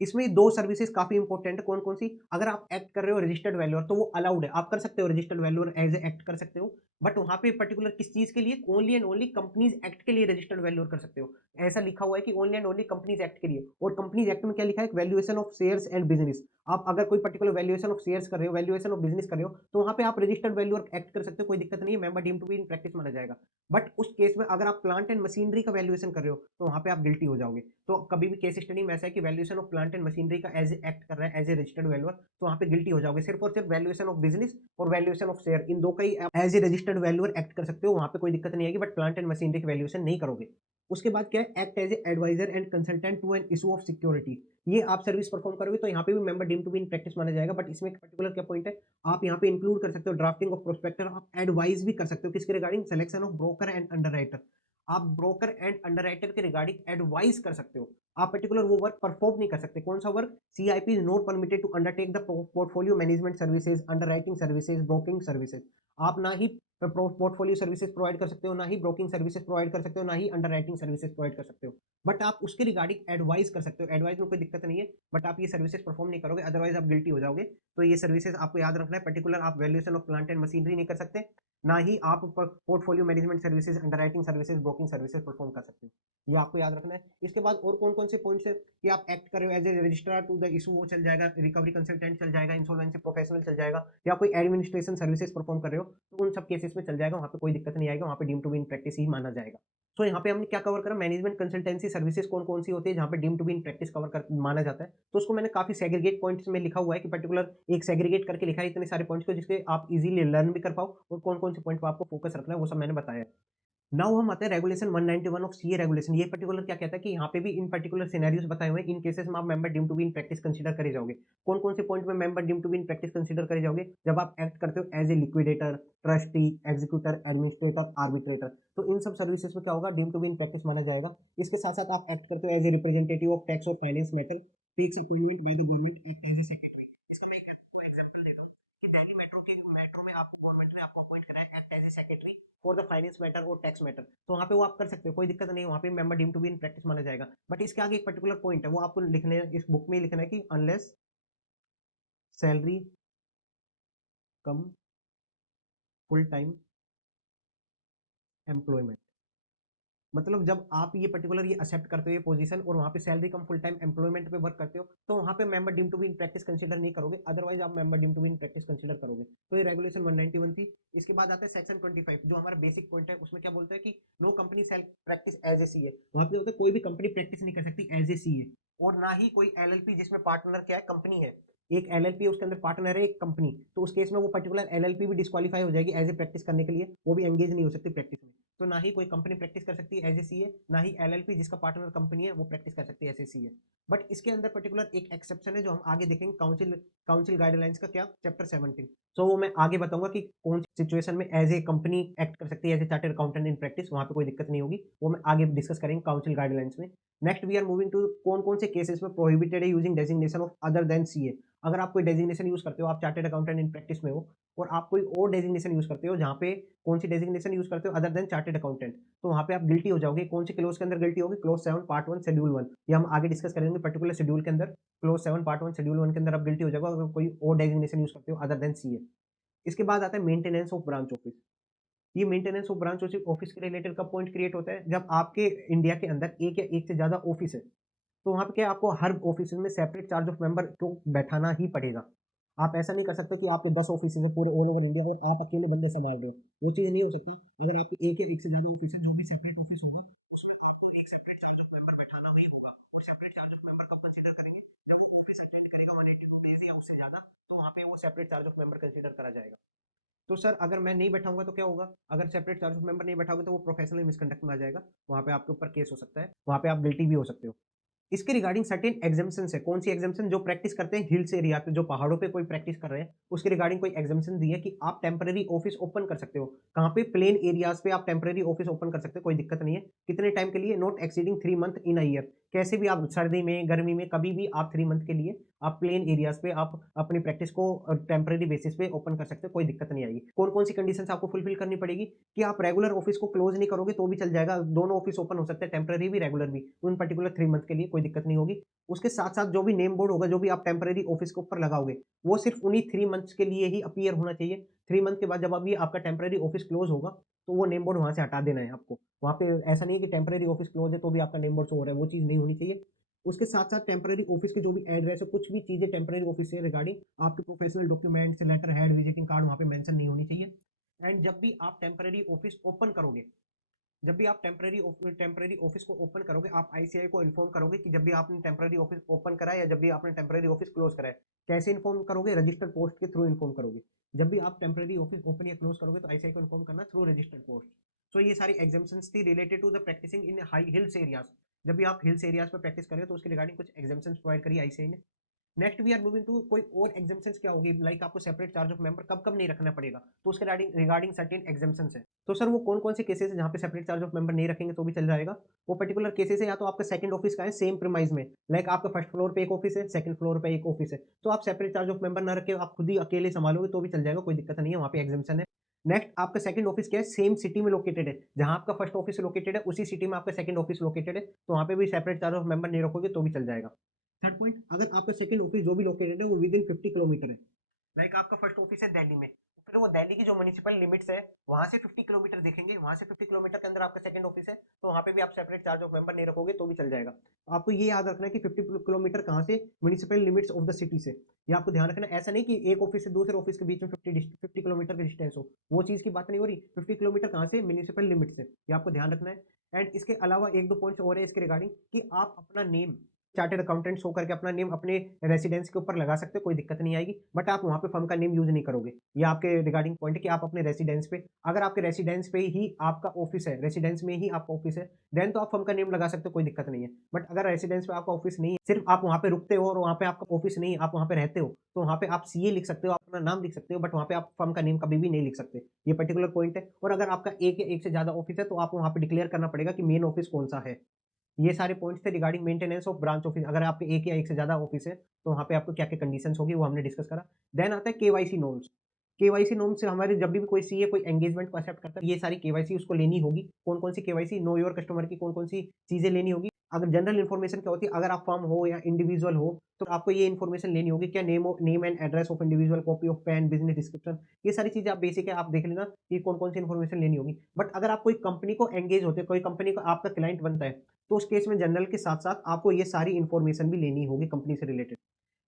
इसमें 2 सर्विसेज काफ़ी इंपॉर्टेंट है, कौन-कौन सी? अगर आप एक्ट कर रहे हो रजिस्टर्ड वैल्यूअर तो वो अलाउड है, आप कर सकते हो registered valuer as a act कर सकते हो। बट वहाँ पे पर्टिकुलर किस चीज़ के लिए? Only and only companies act के लिए रजिस्टर्ड वैल्यूअर कर सकते हो। ऐसा लिखा हुआ है कि only and only companies act के लिए, और कंपनीज़ एक्ट में क्या लिखा है? Valuation of shares and business. आप अगर कोई पर्टिकुलर वैल्यूएशन ऑफ शेयर्स कर रहे हो, वैल्यूएशन ऑफ बिज़नेस कर रहे हो, तो वहाँ पे आप रजिस्टर्ड वैल्यूअर एक्ट कर सकते हो, कोई दिक्कत नहीं है, member deemed to be in practice माना जाएगा। बट उस केस में अगर आप प्लांट एंड मशीनरी का वैल्यूएशन कर रहे हो, तो वहाँ पे आप गिल्टी हो जाओगे। तो कभी भी केस स्टडी में ऐसा है कि valuation of plant and machinery का एज एक्ट कर रहा है एज ए रजिस्टर्ड वैल्यूअर, तो वहाँ पे गिल्टी हो जाओगे। सिर्फ और सिर्फ वैल्यूएशन ऑफ बिजनेस और वैल्यूएशन ऑफ शेयर, इन दो का ही as a registered valuer act कर सकते हो, वहाँ पे कोई दिक्कत नहीं आएगी, बट प्लांट एंड मशीनरी की वैल्यूएशन नहीं करोगे। उसके बाद क्या है? Act as a adviser and consultant to an issue of security. ये आप सर्विस परफॉर्म करोगे तो यहाँ पे भी member deem to be in practice माना जाएगा, बट इसमें एक पर्टिकुलर क्या पॉइंट है, आप यहाँ पे इंक्लूड कर सकते हो ड्राफ्टिंग ऑफ प्रोस्पेक्टर, आप एडवाइस भी कर सकते हो किसके regarding? Selection of broker and underwriter. आप ब्रोकर एंड अंडरराइटर के रिगार्डिंग एडवाइस कर सकते हो, आप पर्टिकुलर वो वर्क परफॉर्म नहीं कर सकते। कौन सा work? CIP is not permitted to undertake the portfolio management services, underwriting services, broking services. आप ना ही पोर्टफोलियो सर्विसेज प्रोवाइड कर सकते हो, ना ही ब्रोकिंग सर्विसेज प्रोवाइड कर सकते हो, ना ही अंडरराइटिंग सर्विसेज प्रोवाइड कर सकते हो, बट आप उसके रिगार्डिंग एडवाइस कर सकते हो। एडवाइस में कोई दिक्कत नहीं है, बट आप ये सर्विसेज परफॉर्म नहीं करोगे, अदरवाइज आप गिल्टी हो जाओगे। तो ये सर्विसेज आपको याद रखना है। पर्टिकुलर आप valuation of plant and machinery नहीं कर सकते, ना ही आप portfolio management services, underwriting services, broking services perform कर सकते हो। ये आपको याद रखना है। इसके बाद और कौन-कौन से पॉइंट्स है कि आप एक्ट कर रहे हो as a registrar to the issue, वो चल जाएगा, रिकवरी कंसल्टेंट चल जाएगा, इंसॉल्वेंसी प्रोफेशनल चल जाएगा, या कोई एडमिनिस्ट्रेशन सर्विसेज परफॉर्म कर रहे हो, तो उन सब केसेस में चल जाएगा, वहाँ पे कोई दिक्कत नहीं आएगा, वहाँ पे deem to be in practice ही माना जाएगा। तो यहाँ पे हमने क्या कवर करा? मैनेजमेंट कंसल्टेंसी सर्विसेज कौन-कौन सी होती है जहाँ पे deem to be in practice cover कर माना जाता है। तो उसको मैंने काफ़ी सेग्रीगेट पॉइंट्स में लिखा हुआ है कि पर्टिकुलर एक सेग्रीगेट करके लिखा है इतने सारे पॉइंट्स को, जिससे आप इजीली लर्न भी कर पाओ, और कौन-कौन से पॉइंट पे आपको फोकस रखना है वो सब मैंने बताया। नाउ हम आते हैं रेगुलेशन 191 ऑफ सीए रेगुलेशन। ये पर्टिकुलर क्या कहता है कि यहाँ पे भी इन पर्टिकुलर सिनेरियोस बताए हुए हैं, इन केसेस में आप member deem to be in practice consider करे जाओगे। कौन-कौन से पॉइंट में member deem to be in practice consider करे जाओगे? जब आप एक्ट करते हो as a liquidator, trustee, executor, administrator, arbitrator, तो इन सब सर्विसेज में क्या होगा? Deem to be in practice माना जाएगा। इसके साथ-साथ आप एक्ट करते हो as a representative of tax और finance matter, tax appointment by the government, act as a secretary. इसका मैं एक आपको एग्जांपल देता हूँ कि दिल्ली मेट्रो में आपको गवर्नमेंट ने आपको अपॉइंट करा है act as a secretary for the finance matter और टैक्स मैटर, तो वहाँ पे वो आप कर सकते हो, कोई दिक्कत नहीं है, वहाँ पे member deem to be in practice माना जाएगा। बट इसके आगे एक पर्टिकुलर पॉइंट है, वो आपको लिखने इस बुक में ही लिखना है कि unless salary cum full time employment, मतलब जब आप ये पर्टिकुलर ये एक्सेप्ट करते हो ये पोजीशन और वहाँ पे salary cum full time employment पे वर्क करते हो, तो वहाँ पे member deem to be in practice consider नहीं करोगे, अदरवाइज आप member deem to be in practice consider करोगे। तो ये रेगुलेशन 191 थी। इसके बाद आता है सेक्शन 25 जो हमारा बेसिक पॉइंट है, उसमें क्या बोलता है कि no company shall practice as a CA. वहाँ पे होता है कोई भी कंपनी प्रैक्टिस नहीं कर सकती एज ए सीए, और ना ही कोई एलएलपी जिसमें पार्टनर क्या है? कंपनी है। एक एलएलपी है उसके अंदर पार्टनर है एक कंपनी, तो उस केस में वो पर्टिकुलर एलएलपी भी डिस्क्वालीफाई हो जाएगी एज ए प्रैक्टिस करने के लिए, वो भी एंगेज नहीं हो सकती प्रैक्टिस में। तो ना ही कोई कंपनी प्रैक्टिस कर सकती है एज ए सीए, ना ही एलएलपी जिसका पार्टनर कंपनी है वो प्रैक्टिस कर सकती है एज ए सीए। बट इसके अंदर पर्टिकुलर एक एक्सेप्शन है जो हम आगे देखेंगे, काउंसिल काउंसिल गाइडलाइंस का, क्या? चैप्टर 17। तो वो मैं आगे बताऊंगा कि कौन सी सिचुएशन में एज ए कंपनी एक्ट कर सकती है as a chartered accountant in practice, वहां पे कोई दिक्कत नहीं होगी, वो मैं आगे डिस्कस करेंगे काउंसिल गाइडलाइंस में। Next we are moving to कौन कौन से केसेस में प्रोहिबिटेड है using designation of other than CA. अगर आप कोई डेजिग्नेशन यूज करते हो, आप चार्टर्ड अकाउंटेंट इन प्रैक्टिस में हो, और आप कोई और डेजिग्नेशन यूज करते हो जहाँ पे कौन सी डेजिग्नेशन यूज करते हो अदर देन चार्टर्ड अकाउंटेंट, तो वहाँ पे आप गिल्टी हो जाओगे। कौन सी क्लोज के अंदर गिल्टी होगी? क्लोज 7 पार्ट 1 शेड्यूल 1, ये हम आगे डिस्कस करेंगे पर्टिकुलर शेड्यूल के अंदर। क्लोज 7 पार्ट 1 शेड्यूल 1 के अंदर आप गिल्टी हो जाओगे अगर कोई और डेजिग्नेशन यूज करते हो अदर देन सीए। इसके बाद आता है मेंटेनेंस ऑफ ब्रांच ऑफिस। ये मेंटेनेंस ऑफ ब्रांच ऑफिस के रिलेटेड कब पॉइंट क्रिएट होता है? जब आपके इंडिया के अंदर एक या एक से ज्यादा ऑफिस है, तो वहाँ पे क्या है, आपको हर ऑफिस में सेपरेट चार्ज ऑफ मेंबर को बैठाना ही पड़ेगा। आप ऐसा नहीं कर सकते कि आपके 10 ऑफिस हैं पूरे ऑल ओवर इंडिया और आप अकेले बंदे संभाल रहे हो, वो चीज़ नहीं हो सकती। अगर आपके एक या एक से ज़्यादा ऑफिस है, जो भी सेपरेट ऑफिस होगा, उसमें आपको एक सेपरेट चार्ज ऑफ मेंबर बैठाना ही होगा। और सेपरेट चार्ज ऑफ मेंबर कब कंसीडर करेंगे? जब ऑफिस अटेंड करेगा 182 डेज या उससे ज़्यादा, तो वहाँ पे वो separate charge of member consider करा जाएगा। तो सर अगर मैं नहीं बैठाऊंगा तो क्या होगा? अगर सेपरेट चार्ज ऑफ मेंबर नहीं बैठाओगे तो वो प्रोफेशनल मिसकंडक्ट में आ जाएगा, वहाँ पे आपके ऊपर केस हो सकता है, वहाँ पे आप गिल्टी भी हो सकते हो। इसके रिगार्डिंग सर्टेन एग्जाम्पशन है। कौन सी एग्जाम्पशन? जो प्रैक्टिस करते हैं हिल्स एरिया पे, जो पहाड़ों पे कोई प्रैक्टिस कर रहे हैं, उसके रिगार्डिंग कोई एग्जाम्पशन दी है कि आप टेम्पररी ऑफिस ओपन कर सकते हो। कहाँ पे? प्लेन एरियाज पे आप टेम्पररी ऑफिस ओपन कर सकते हो, कोई दिक्कत नहीं है। कितने टाइम के लिए? Not exceeding 3 month in a year. कैसे भी आप सर्दी में, गर्मी में, कभी भी आप 3 मंथ के लिए आप प्लेन एरियाज पे आप अपनी प्रैक्टिस को टेम्पररी बेसिस पे ओपन कर सकते हो, कोई दिक्कत नहीं आएगी। कौन कौन सी कंडीशन आपको फुलफिल करनी पड़ेगी? कि आप रेगुलर ऑफिस को क्लोज नहीं करोगे तो भी चल जाएगा, दोनों ऑफिस ओपन हो सकते हैं, टेम्पररी भी रेगुलर भी, उन पर्टिकुलर 3 मंथ के लिए कोई दिक्कत नहीं होगी। उसके साथ-साथ जो भी नेम बोर्ड होगा, जो भी आप टेम्परेरी ऑफिस के ऊपर लगाओगे, वो सिर्फ़ उन्हीं 3 मंथ्स के लिए ही अपीयर होना चाहिए। 3 मंथ के बाद जब अभी आपका टेम्परेरी ऑफिस क्लोज़ होगा, तो वो नेम बोर्ड वहाँ से हटा देना है आपको। वहाँ पे ऐसा नहीं है कि टेम्परेरी ऑफिस क्लोज़ है, तो भी आपका नेम बोर्ड शो हो रहा है, वो चीज़ नहीं होनी चाहिए। उसके साथ-साथ टेम्परेरी ऑफिस के जो भी एड्रेस है, कुछ भी चीज़ें टेम्परेरी ऑफिस से रिगार्डिंग आपके professional documents, letter head, visiting card वहाँ पे मेंशन नहीं होनी चाहिए। एंड जब भी आप टेम्परेरी ऑफिस ओपन करोगे, जब भी आप टेम्परेरी ऑफिस को ओपन करोगे, आप आईसीआई को इन्फॉर्म करोगे कि जब भी आपने टेम्परेरी ऑफिस ओपन करा है या जब भी आपने टेम्परेरी ऑफिस क्लोज करा है। कैसे इन्फॉर्म करोगे? रजिस्टर्ड पोस्ट के थ्रू इन्फॉर्म करोगे। जब भी आप टेम्परेरी ऑफिस ओपन या क्लोज करोगे तो आईसीआई को इन्फॉर्म करना थ्रू रजिस्टर्ड पोस्ट। सो ये सारी एग्जाम्पशंस थी related to the practicing in high hills areas. जब भी आप हिल्स एरियाज पर प्रैक्टिस कर रहे हो तो उसके रिगार्डिंग कुछ एग्जाम्पशंस प्रोवाइड करिए आईसीआई ने। Next we are moving to कोई और एग्जाम्पशंस क्या होगी, लाइक आपको सेपरेट चार्ज ऑफ मेंबर कब कब नहीं रखना पड़ेगा, तो उसके रिगार्डिंग सर्टेन एग्जाम्पशंस है। तो सर वो कौन कौन से केसेस है जहाँ पे सेपरेट चार्ज ऑफ मेंबर नहीं रखेंगे तो भी चल जाएगा? वो पर्टिकुलर केसेस है, या तो आपका सेकंड ऑफिस का है सेम प्रीमाइज में, लाइक आपका फर्स्ट फ्लोर पे एक ऑफिस है, सेकंड फ्लोर पे एक ऑफिस है, तो आप सेपरेट चार्ज ऑफ मेंबर ना रखे आप खुद ही अकेले संभालोगे तो भी चल जाएगा, कोई दिक्कत नहीं है, वहाँ पे एग्जाम्पशन है। नेक्स्ट आपका सेकंड ऑफिस क्या है? सेम सिटी में लोकेटेड है, जहाँ आपका फर्स्ट ऑफिस लोकेटेड है उसी सिटी में आपका सेकंड ऑफिस लोकेटेड है, तो वहाँ पे भी सेपरेट चार्ज ऑफ मेंबर नहीं रखोगे तो भी चल जाएगा। थर्ड पॉइंट, अगर आपका सेकंड ऑफिस जो भी लोकेटेड है वो विद इन 50 किलोमीटर है, लाइक आपका फर्स्ट ऑफिस है दिल्ली में, फिर वो दिल्ली की जो म्युनिसिपल लिमिट्स है वहां से 50 किलोमीटर देखेंगे, वहां से 50 किलोमीटर के अंदर आपका सेकंड ऑफिस है, तो वहां पे भी आप सेपरेट चार्ज ऑफ मेंबर नहीं रखोगे तो भी चल जाएगा। तो आपको ये याद रखना है कि 50 किलोमीटर कहाँ से? Municipal limits of the city से। ये आपको ध्यान रखना है, ऐसा नहीं कि एक ऑफिस से दूसरे ऑफिस के बीच में 50 किलोमीटर का डिस्टेंस हो, वो चीज की बात नहीं हो रही। 50 किलोमीटर कहाँ से? म्युनिसिपल लिमिट से, ये आपको ध्यान रखना है। एंड इसके अलावा एक दो पॉइंट्स और है इसके रिगार्डिंग कि आप अपना नेम चार्टर्ड अकाउंटेंट शो करके अपना नेम अपने रेसिडेंस के ऊपर लगा सकते हो, कोई दिक्कत नहीं आएगी, बट आप वहाँ पे फर्म का नेम यूज नहीं करोगे। ये आपके रिगार्डिंग पॉइंट है कि आप अपने रेसिडेंस पे, अगर आपके रेसिडेंस पे ही आपका ऑफिस है, रेसिडेंस में ही आपका ऑफिस है, देन तो आप फर्म का नेम लगा सकते हो, कोई दिक्कत नहीं है। बट अगर रेसिडेंस पे आपका ऑफिस नहीं है, सिर्फ आप वहाँ पे रुकते हो और वहाँ पे आपका ऑफिस नहीं है, आप वहाँ पे रहते हो, तो वहाँ पे आप सीए लिख सकते हो, आप अपना नाम लिख सकते हो, बट वहाँ पे आप फर्म का नेम कभी भी नहीं लिख सकते। ये पर्टिकुलर पॉइंट है। और अगर आपका एक या एक से ज्यादा ऑफिस है तो आप वहाँ पे डिक्लेयर करना पड़ेगा कि मेन ऑफिस कौन सा है। ये सारे पॉइंट्स थे regarding maintenance of branch office. अगर आपके एक या एक से ज्यादा ऑफिस है तो वहाँ पे आपको क्या-क्या कंडीशंस होगी वो हमने डिस्कस करा। देन आता है केवाईसी नॉर्म्स। केवाईसी नॉर्म्स से हमारे जब भी कोई सीए कोई एंगेजमेंट को एक्सेप्ट करता है, ये सारी केवाईसी उसको लेनी होगी। कौन-कौन सी केवाईसी? नो योर कस्टमर की कौन-कौन सी चीजें लेनी होगी? अगर जनरल इन्फॉर्मेशन क्या होती है, अगर आप फर्म हो या इंडिविजुअल हो तो आपको ये इन्फॉर्मेशन लेनी होगी, क्या name and address of individual, copy of pan, business description, ये सारी चीजें आप बेसिक है, आप देख लेना कि कौन-कौन सी इन्फॉर्मेशन लेनी होगी। बट अगर आप कोई कंपनी को एंगेज होते हैं, कोई कंपनी को आपका क्लाइंट बनता है, तो उस केस में जनरल के साथ-साथ आपको ये सारी इन्फॉर्मेशन भी लेनी होगी कंपनी से रिलेटेड।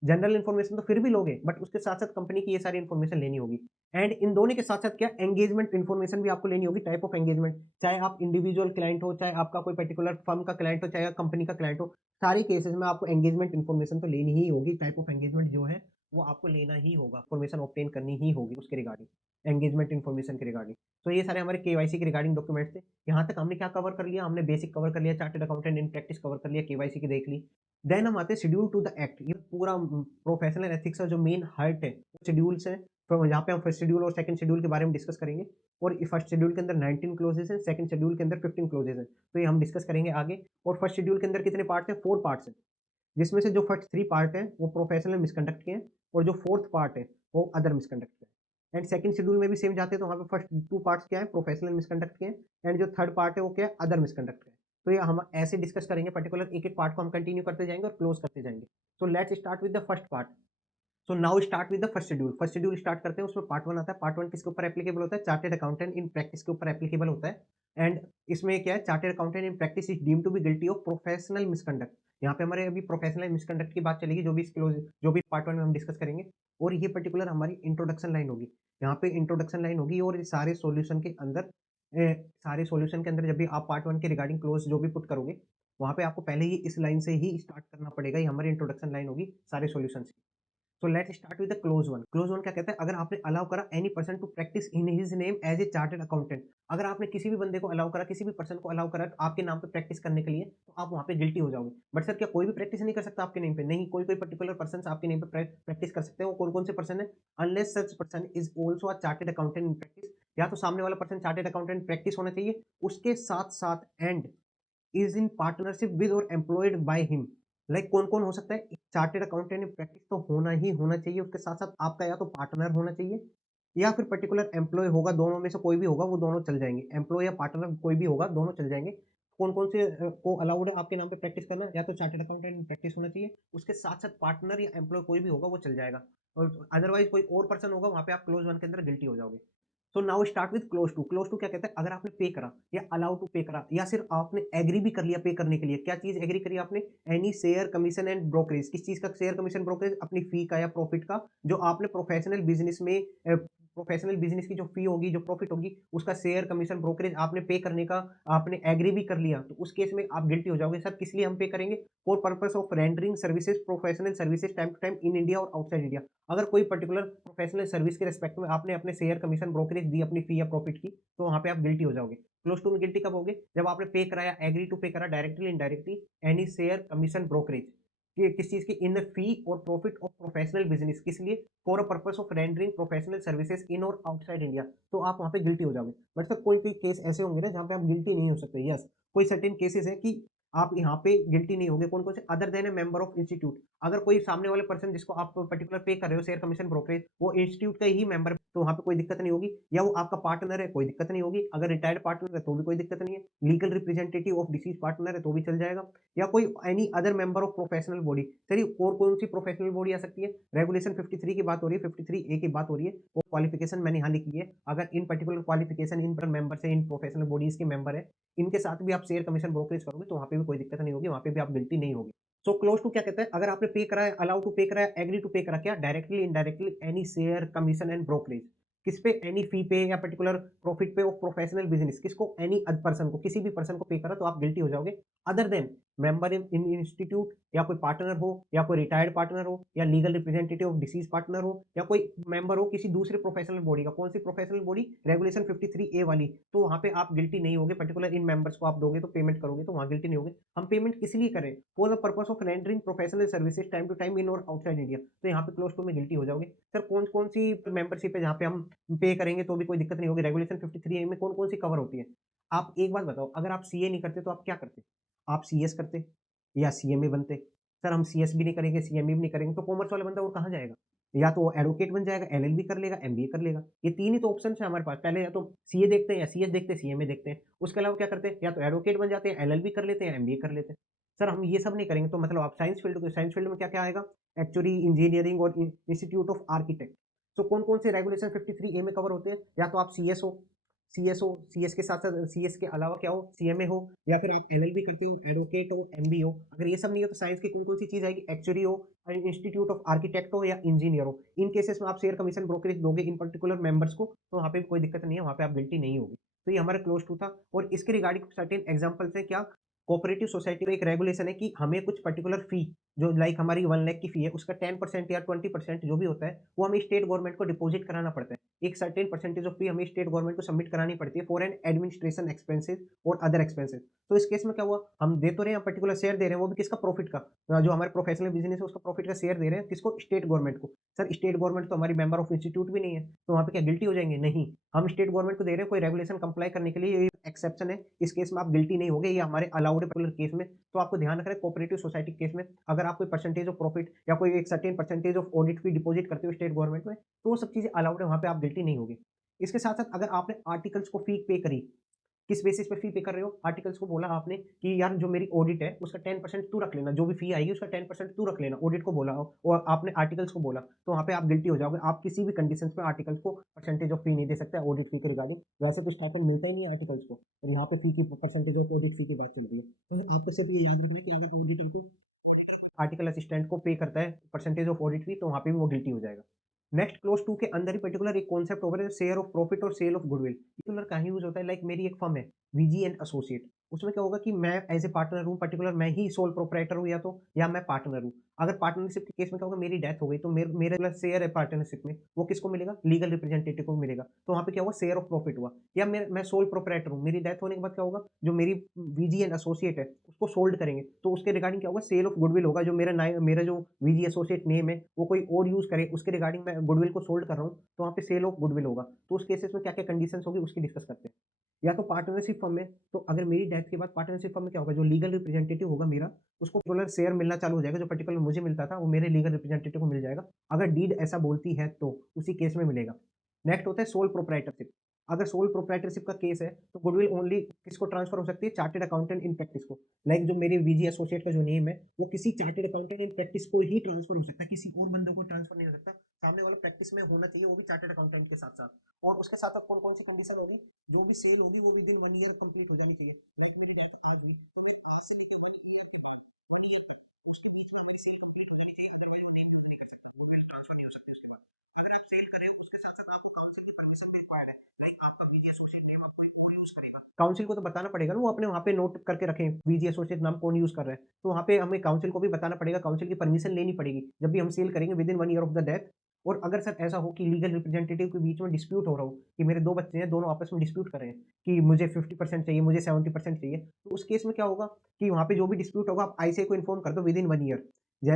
जनरल इन्फॉर्मेशन तो फिर भी लोगे, बट उसके साथ-साथ कंपनी की ये सारी इन्फॉर्मेशन लेनी होगी। एंड इन दोनों के साथ-साथ क्या एंगेजमेंट इन्फॉर्मेशन भी आपको लेनी होगी, टाइप ऑफ एंगेजमेंट। चाहे आप इंडिविजुअल क्लाइंट हो, चाहे आपका कोई पर्टिकुलर फर्म का क्लाइंट हो, चाहे कंपनी का क्लाइंट हो, सारे केसेस में आपको एंगेजमेंट इन्फॉर्मेशन तो लेनी ही होगी। टाइप ऑफ एंगेजमेंट जो है, वो आपको लेना ही होगा, इन्फॉर्मेशन ऑब्टेन करनी ही होगी उसके रिगार्डिंग, एंगेजमेंट इन्फॉर्मेशन के रिगार्डिंग। तो ये सारे हमारे केवाईसी के रिगार्डिंग डॉक्यूमेंट्स थे। यहाँ तक हमने क्या कवर कर लिया? हमने बेसिक कवर कर लिया, chartered accountant in practice cover कर लिया, केवाईसी की देख ली। देन हम आते हैं शेड्यूल टू द एक्ट। ये पूरा प्रोफेशनल एथिक्स का जो मेन हार्ट है, शेड्यूल्स है। तो यहाँ पे हम फर्स्ट शेड्यूल और सेकंड शेड्यूल के बारे में डिस्कस करेंगे। और फर्स्ट शेड्यूल के अंदर 19 क्लोजेस हैं, सेकंड शेड्यूल के अंदर 15 क्लोजेस हैं, तो ये हम डिस्कस करेंगे आगे। और फर्स्ट शेड्यूल के अंदर कितने पार्ट हैं? 4 पार्ट्स हैं, जिसमें से जो फर्स्ट 3 पार्ट हैं वो प्रोफेशनल मिसकंडक्ट के हैं, और जो फोर्थ पार्ट है वो अदर मिसकंडक्ट के हैं। एंड सेकंड शेड्यूल में भी सेम जाते हैं, तो वहाँ पे फर्स्ट 2 पार्ट्स क्या है? प्रोफेशनल मिसकंडक्ट के हैं, एंड जो थर्ड पार्ट है वो क्या है? अदर मिसकंडक्ट का है। तो ये हम ऐसे डिस्कस करेंगे, पर्टिकुलर एक-एक पार्ट को हम कंटिन्यू करते जाएंगे और क्लोज करते जाएंगे। सो let's start with the first part. So now start with the first schedule. First schedule start करते हैं, उसमें पार्ट 1 आता है। पार्ट 1 किसके ऊपर एप्लीकेबल होता है? चार्टर्ड अकाउंटेंट इन प्रैक्टिस के ऊपर एप्लीकेबल होता है। एंड इसमें क्या है? Chartered accountant in practice is deemed to be guilty of professional misconduct. यहाँ पे हमारे अभी प्रोफेशनल मिसकंडक्ट की बात चलेगी, जो भी पार्ट 1 में हम डिस्कस करेंगे, और ये पर्टिकुलर हमारी इंट्रोडक्शन लाइन होगी। यहाँ पे इंट्रोडक्शन लाइन होगी और ये सारे सॉल्यूशन के अंदर जब भी आप पार्ट 1 के रिगार्डिंग क्लोज़ जो भी पुट करोगे, वहाँ पे आपको पहले ही इस लाइन से ही स्टार्ट करना पड़ेगा। ये हमारी इंट्रोडक्शन लाइन होगी सारे सॉल्यूशंस की। So let's start with the clause one. Clause one क्या कहता है? अगर आपने अलाउ करा any person to practice in his name as a chartered accountant, अगर आपने किसी भी बंदे को अलाउ करा, किसी भी पर्सन को अलाउ करा आपके नाम पे प्रैक्टिस करने के लिए, तो आप वहाँ पे गिल्टी हो जाओगे। बट सर क्या कोई भी प्रैक्टिस नहीं कर सकता आपके नेम पे? नहीं, कोई-कोई पर्टिकुलर पर्सन्स आपके नेम पे प्रैक्टिस कर सकते हैं। वो कौन-कौन से पर्सन है? Unless such person is also a chartered accountant in practice, या तो सामने वाला पर्सन चार्टर्ड अकाउंटेंट प्रैक्टिस होना चाहिए, उसके साथ-साथ and is in partnership with और एम्प्लॉयड बाय हिम। लाइक कौन-कौन हो सकता है? एक चार्टर्ड अकाउंटेंट इन प्रैक्टिस तो होना ही होना चाहिए, उसके साथ-साथ आपका या तो पार्टनर होना चाहिए या फिर पर्टिकुलर एम्प्लॉयी होगा, दोनों में से कोई भी होगा, वो दोनों चल जाएँगे। एम्प्लॉयी या पार्टनर कोई भी होगा, दोनों चल जाएँगे। कौन-कौन से को अलाउड है आपके नाम पे प्रैक्टिस करना? या तो चार्टर्ड अकाउंटेंट इन प्रैक्टिस होना चाहिए, उसके साथ-साथ पार्टनर या एम्प्लॉयी कोई भी होगा, वो चल जाएगा। और अदरवाइज़ कोई और पर्सन होगा, वहाँ पे आप क्लोज़ वन के अंदर गिल्टी हो जाओगे। So now start with clause two. Clause two क्या कहता है? अगर आपने पे करा या अलाउ टू पे करा या सिर्फ आपने एग्री भी कर लिया पे करने के लिए, क्या चीज एग्री करी आपने? Any share commission and brokerage. किस चीज का शेयर कमीशन ब्रोकरेज? अपनी फी का या प्रॉफिट का, जो आपने प्रोफेशनल बिजनेस की जो फी होगी, जो प्रॉफिट होगी, उसका शेयर कमीशन ब्रोकरेज आपने पे करने का आपने एग्री भी कर लिया, तो उस केस में आप गिल्टी हो जाओगे। सर किस लिए हम पे करेंगे? For purpose of rendering services, professional services time to time in India और आउटसाइड इंडिया। अगर कोई पर्टिकुलर प्रोफेशनल सर्विस के रिस्पेक्ट में आपने अपने शेयर कमीशन ब्रोकरेज दी अपनी फी या प्रॉफिट की, तो वहाँ पे आप गिल्टी हो जाओगे। क्लोज टू में गिल्टी कब होगे? जब आपने पे कराया, एग्री टू पे करा directly indirectly any share commission brokerage, कि किस चीज़ की? इन द फी और प्रॉफिट ऑफ प्रोफेशनल बिजनेस। किस लिए? For a purpose of rendering professional services in और आउटसाइड इंडिया। तो आप वहाँ पे गिल्टी हो जाओगे। बट सर कोई-कोई केस ऐसे होंगे ना जहाँ पे आप गिल्टी नहीं हो सकते। यस, कोई सर्टेन केसेस हैं कि आप यहाँ पे गिल्टी नहीं होंगे। कौन-कौन से? Other than a member of institute. अगर कोई सामने वाले पर्सन जिसको आप पर्टिकुलर पे कर रहे हो शेयर कमीशन ब्रोकरेज, वो इंस्टीट्यूट का ही मेंबर है, तो वहाँ पे कोई दिक्कत नहीं होगी। या वो आपका पार्टनर है, कोई दिक्कत नहीं होगी। अगर रिटायर्ड पार्टनर है, तो भी कोई दिक्कत नहीं है। Legal representative of disease partner है, तो भी चल जाएगा। या कोई any other member of professional body. चलिए और कौन-सी प्रोफेशनल बॉडी आ सकती है? रेगुलेशन 53 की बात हो रही है, 53 ए की बात हो रही है। वो क्वालिफिकेशन मैंने यहाँ लिखी है। अगर इन पर्टिकुलर क्वालिफिकेशन इन पर मेंबर्स है, इन प्रोफेशनल बॉडीज़ के मेंबर है, इनके साथ भी आप शेयर कमीशन ब्रोकरेज करोगे, तो वहाँ पे भी कोई दिक्कत नहीं होगी, वहाँ पे भी आप गिल्टी नहीं होगे। सो क्लोज टू क्या कहता है? अगर आपने पे करा है, अलाउ टू पे करा है, एग्री टू पे करा, क्या? Directly, indirectly any share commission and brokerage. किस पे? एनी फी पे या पर्टिकुलर प्रॉफिट पे ऑफ प्रोफेशनल बिजनेस। किसको? एनी पर्सन को, किसी भी पर्सन को पे करा तो आप गिल्टी हो जाओगे। Other than member in institute, या कोई पार्टनर हो, या कोई रिटायर्ड पार्टनर हो, या legal representative of disease partner हो, या कोई मेंबर हो किसी दूसरे प्रोफेशनल बॉडी का। कौन सी प्रोफेशनल बॉडी? रेगुलेशन 53 ए वाली। तो वहाँ पे आप गिल्टी नहीं होगे। पर्टिकुलर इन मेंबर्स को आप दोगे तो पेमेंट करोगे, तो वहाँ गिल्टी नहीं होगे। हम पेमेंट किस लिए करें? For the purpose of rendering professional services time to time in और आउटसाइड इंडिया। तो यहाँ पे क्लोज टू में गिल्टी हो जाओगे। सर कौन-कौन सी मेंबरशिप है जहाँ पे हम पे करेंगे तो भी कोई दिक्कत नहीं होगी? रेगुलेशन 53 ए में कौन-कौन सी कवर होती है? आप एक बात बताओ, अगर आप सीए नहीं करते तो आप क्या करते? आप सीएस करते या सीएमए बनते। सर हम सीएस भी नहीं करेंगे, सीएमए भी नहीं करेंगे, तो कॉमर्स वाला बंदा और कहाँ जाएगा? या तो वो एडवोकेट बन जाएगा, एलएलबी कर लेगा, एमबीए कर लेगा। ये 3 ही तो ऑप्शंस हैं हमारे पास। पहले या तो सीए देखते हैं, या सीएस देखते हैं, सीएमए देखते हैं। उसके अलावा क्या करते हैं? या तो एडवोकेट बन जाते हैं, एलएलबी कर लेते हैं, एमबीए कर लेते हैं। सर हम ये सब नहीं करेंगे, तो मतलब आप साइंस फील्ड में क्या-क्या आएगा? एक्चुअली इंजीनियरिंग और इंस्टीट्यूट ऑफ आर्किटेक्ट। तो कौन-कौन से रेगुलेशन 53 ए में कवर होते हैं? या तो आप सीएस हो, सीएस के साथ-साथ सीएस के अलावा क्या हो? सीएमए हो, या फिर आप एलएलबी करते हो, एडवोकेट हो, एमबी हो। अगर ये सब नहीं हो तो साइंस की कौन-कौन सी चीज़ आएगी? एक्चुअरी हो, इंस्टीट्यूट ऑफ आर्किटेक्ट हो, या इंजीनियर हो। इन केसेस में आप शेयर कमीशन ब्रोकरेज दोगे इन पर्टिकुलर मेंबर्स को, तो वहाँ पे भी कोई दिक्कत नहीं है, वहाँ पे आप गिल्टी नहीं होगी। तो ये हमारा क्लोज टू था, और इसके रिगार्डिंग सर्टेन एग्जांपल्स हैं। क्या? कोऑपरेटिव सोसाइटी में एक रेगुलेशन है कि हमें कुछ पर्टिकुलर फी, जो लाइक हमारी 1 लाख की फी है, उसका 10% या 20% जो भी होता है, वो हमें स्टेट गवर्नमेंट को डिपॉजिट कराना पड़ता है। एक सर्टेन परसेंटेज ऑफ फी हमें स्टेट गवर्नमेंट को सबमिट करानी पड़ती है फॉर एन एडमिनिस्ट्रेशन एक्सपेंसेस और अदर एक्सपेंसेस। तो इस केस में क्या हुआ? हम दे तो रहे हैं, पर्टिकुलर शेयर दे रहे हैं, वो भी किसका? प्रॉफिट का। जो हमारे प्रोफेशनल बिजनेस है उसका प्रॉफिट का शेयर दे रहे हैं, किसको? स्टेट गवर्नमेंट को। सर स्टेट गवर्नमेंट तो हमारी मेंबर ऑफ इंस्टीट्यूट भी नहीं है, तो वहाँ पे क्या गिल्टी हो जाएंगे? नहीं, हम स्टेट गवर्नमेंट को दे रहे हैं कोई रेगुलेशन कंप्लाई करने के लिए, ये एक्सेप्शन है। इस केस में आप गिल्टी नहीं होगे, ये हमारे अलाउड है पर्टिकुलर केस में। तो आपको ध्यान रखना है, कोऑपरेटिव सोसाइटी केस में अगर आप कोई परसेंटेज ऑफ प्रॉफिट या कोई एक certain percentage of audit fee deposit करते हो स्टेट गवर्नमेंट में, तो वो सब चीज़ें अलाउड है, वहाँ पे आप गिल्टी नहीं होगे। इसके साथ-साथ अगर आपने आर्टिकल्स को फी पे करी, किस बेसिस पे फी पे कर रहे हो? आर्टिकल्स को बोला आपने कि यार जो मेरी ऑडिट है उसका 10% तू रख लेना, जो भी फी आएगी उसका 10% तू रख लेना, ऑडिट को बोला हो और आपने आर्टिकल्स को बोला, तो वहाँ पे आप गिल्टी हो जाओगे। आप किसी भी कंडीशंस में आर्टिकल्स को परसेंटेज ऑफ फी नहीं दे सकते ऑडिट फी के रिगार्डिंग। वैसे तो स्टाइपेंड मिलता ही नहीं है आर्टिकल्स को, और यहाँ पे फी की परसेंटेज ऑफ ऑडिट फी की बात चल रही है। तो आपको सिर्फ ये याद रखना है कि अगर ऑडिटर को आर्टिकल असिस्टेंट को पे करता है परसेंटेज ऑफ ऑडिट फी, तो वहाँ पे भी वो गिल्टी हो जाएगा। नेक्स्ट क्लॉज़ 2 के अंदर ही पर्टिकुलर एक कॉन्सेप्ट होगा जो शेयर ऑफ प्रॉफिट और सेल ऑफ गुडविल। पर्टिकुलर कहाँ यूज़ होता है, लाइक मेरी एक फर्म है, वीजी एंड एसोसिएट। उसमें क्या होगा कि मैं एज़ ए पार्टनर हूँ, पर्टिकुलर मैं ही सोल प्रोप्राइटर हूँ या मैं पार्टनर हूँ। अगर पार्टनरशिप के केस में क्या होगा, मेरी डेथ हो गई तो मेरा शेयर है पार्टनरशिप में, वो किसको मिलेगा? लीगल रिप्रेजेंटेटिव को मिलेगा। तो वहाँ पे क्या हुआ, शेयर ऑफ प्रॉफिट हुआ। या मैं सोल प्रोप्राइटर हूँ, मेरी डेथ होने के बाद क्या होगा, जो मेरी वीजी एंड एसोसिएट है, उसको सोल्ड करेंगे, तो उसके रिगार्डिंग क्या होगा, सेल ऑफ गुडविल होगा। जो मेरा जो वीजी एसोसिएट नेम है, वो कोई और यूज़ करे, उसके रिगार्डिंग मैं गुडविल को सोल्ड कर रहा हूँ, तो वहाँ पे सेल ऑफ गुडविल होगा। तो उस केसेस में क्या-क्या कंडीशंस होगी, उसकी डिस्कस करते हैं। या तो पार्टनरशिप फर्म में, तो अगर मेरी डेथ के बाद पार्टनरशिप फर्म में क्या होगा, जो लीगल रिप्रेजेंटेटिव होगा मेरा, उसको पर्टिकुलर शेयर मिलना चालू हो जाएगा। जो पर्टिकुलर मुझे मिलता था, वो मेरे लीगल रिप्रेजेंटेटिव को मिल जाएगा। अगर डीड ऐसा बोलती है तो, उसी केस में मिलेगा। नेक्स्ट होता है सोल प्रोप्राइटरशिप। अगर सोल प्रोप्राइटरशिप का केस है, तो गुडविल ओनली किसको ट्रांसफर हो सकती है? चार्टर्ड अकाउंटेंट इन प्रैक्टिस को। लाइक जो मेरी वीजी एसोसिएट का जो नेम है, वो किसी चार्टर्ड अकाउंटेंट इन प्रैक्टिस को ही ट्रांसफर हो सकता है, किसी और बंदे को ट्रांसफर नहीं हो सकता। सामने वाला प्रैक्टिस में होना चाहिए, वो भी चार्टर्ड अकाउंटेंट के साथ-साथ। और उसके साथ-साथ कौन-कौन सी कंडीशन होगी? जो भी सेल होगी, वो विदिन 1 ईयर कंप्लीट हो जानी चाहिए। लाइक मेरी डेथ आज हुई, तो मैं आज से लेकर 1 ईयर के बाद, 1 ईयर तक, उसके बीच में मेरी सेल कंप्लीट हो जानी चाहिए, अदरवाइज़ वो नेम यूज़ नहीं कर सकता। गुडविल ट्रांसफर नहीं हो सकती उसके बाद। अगर आप सेल कर रहे हो, उसके साथ-साथ आपको काउंसिल की परमिशन भी रिक्वायर्ड है। लाइक आपका वीजी एसोसिएट नेम अब कोई और यूज़ करेगा, काउंसिल को तो बताना पड़ेगा ना, वो अपने वहाँ पे नोट करके रखें, वीजी एसोसिएट नाम कौन यूज़ कर रहा है। तो वहाँ पे हमें काउंसिल को भी बताना पड़ेगा, काउंसिल की परमिशन लेनी पड़ेगी, जब भी हम सेल करेंगे within 1 year of the death. और अगर सर ऐसा हो कि लीगल रिप्रेजेंटेटिव के बीच में डिस्प्यूट हो रहा हो, कि मेरे 2 बच्चे हैं, दोनों आपस में डिस्प्यूट कर रहे हैं, कि मुझे 50% चाहिए, मुझे 70% चाहिए, तो उस केस में क्या होगा कि वहाँ पे जो भी डिस्प्यूट होगा, आप आईसीआई को इन्फॉर्म कर दो विदिन 1 ईयर।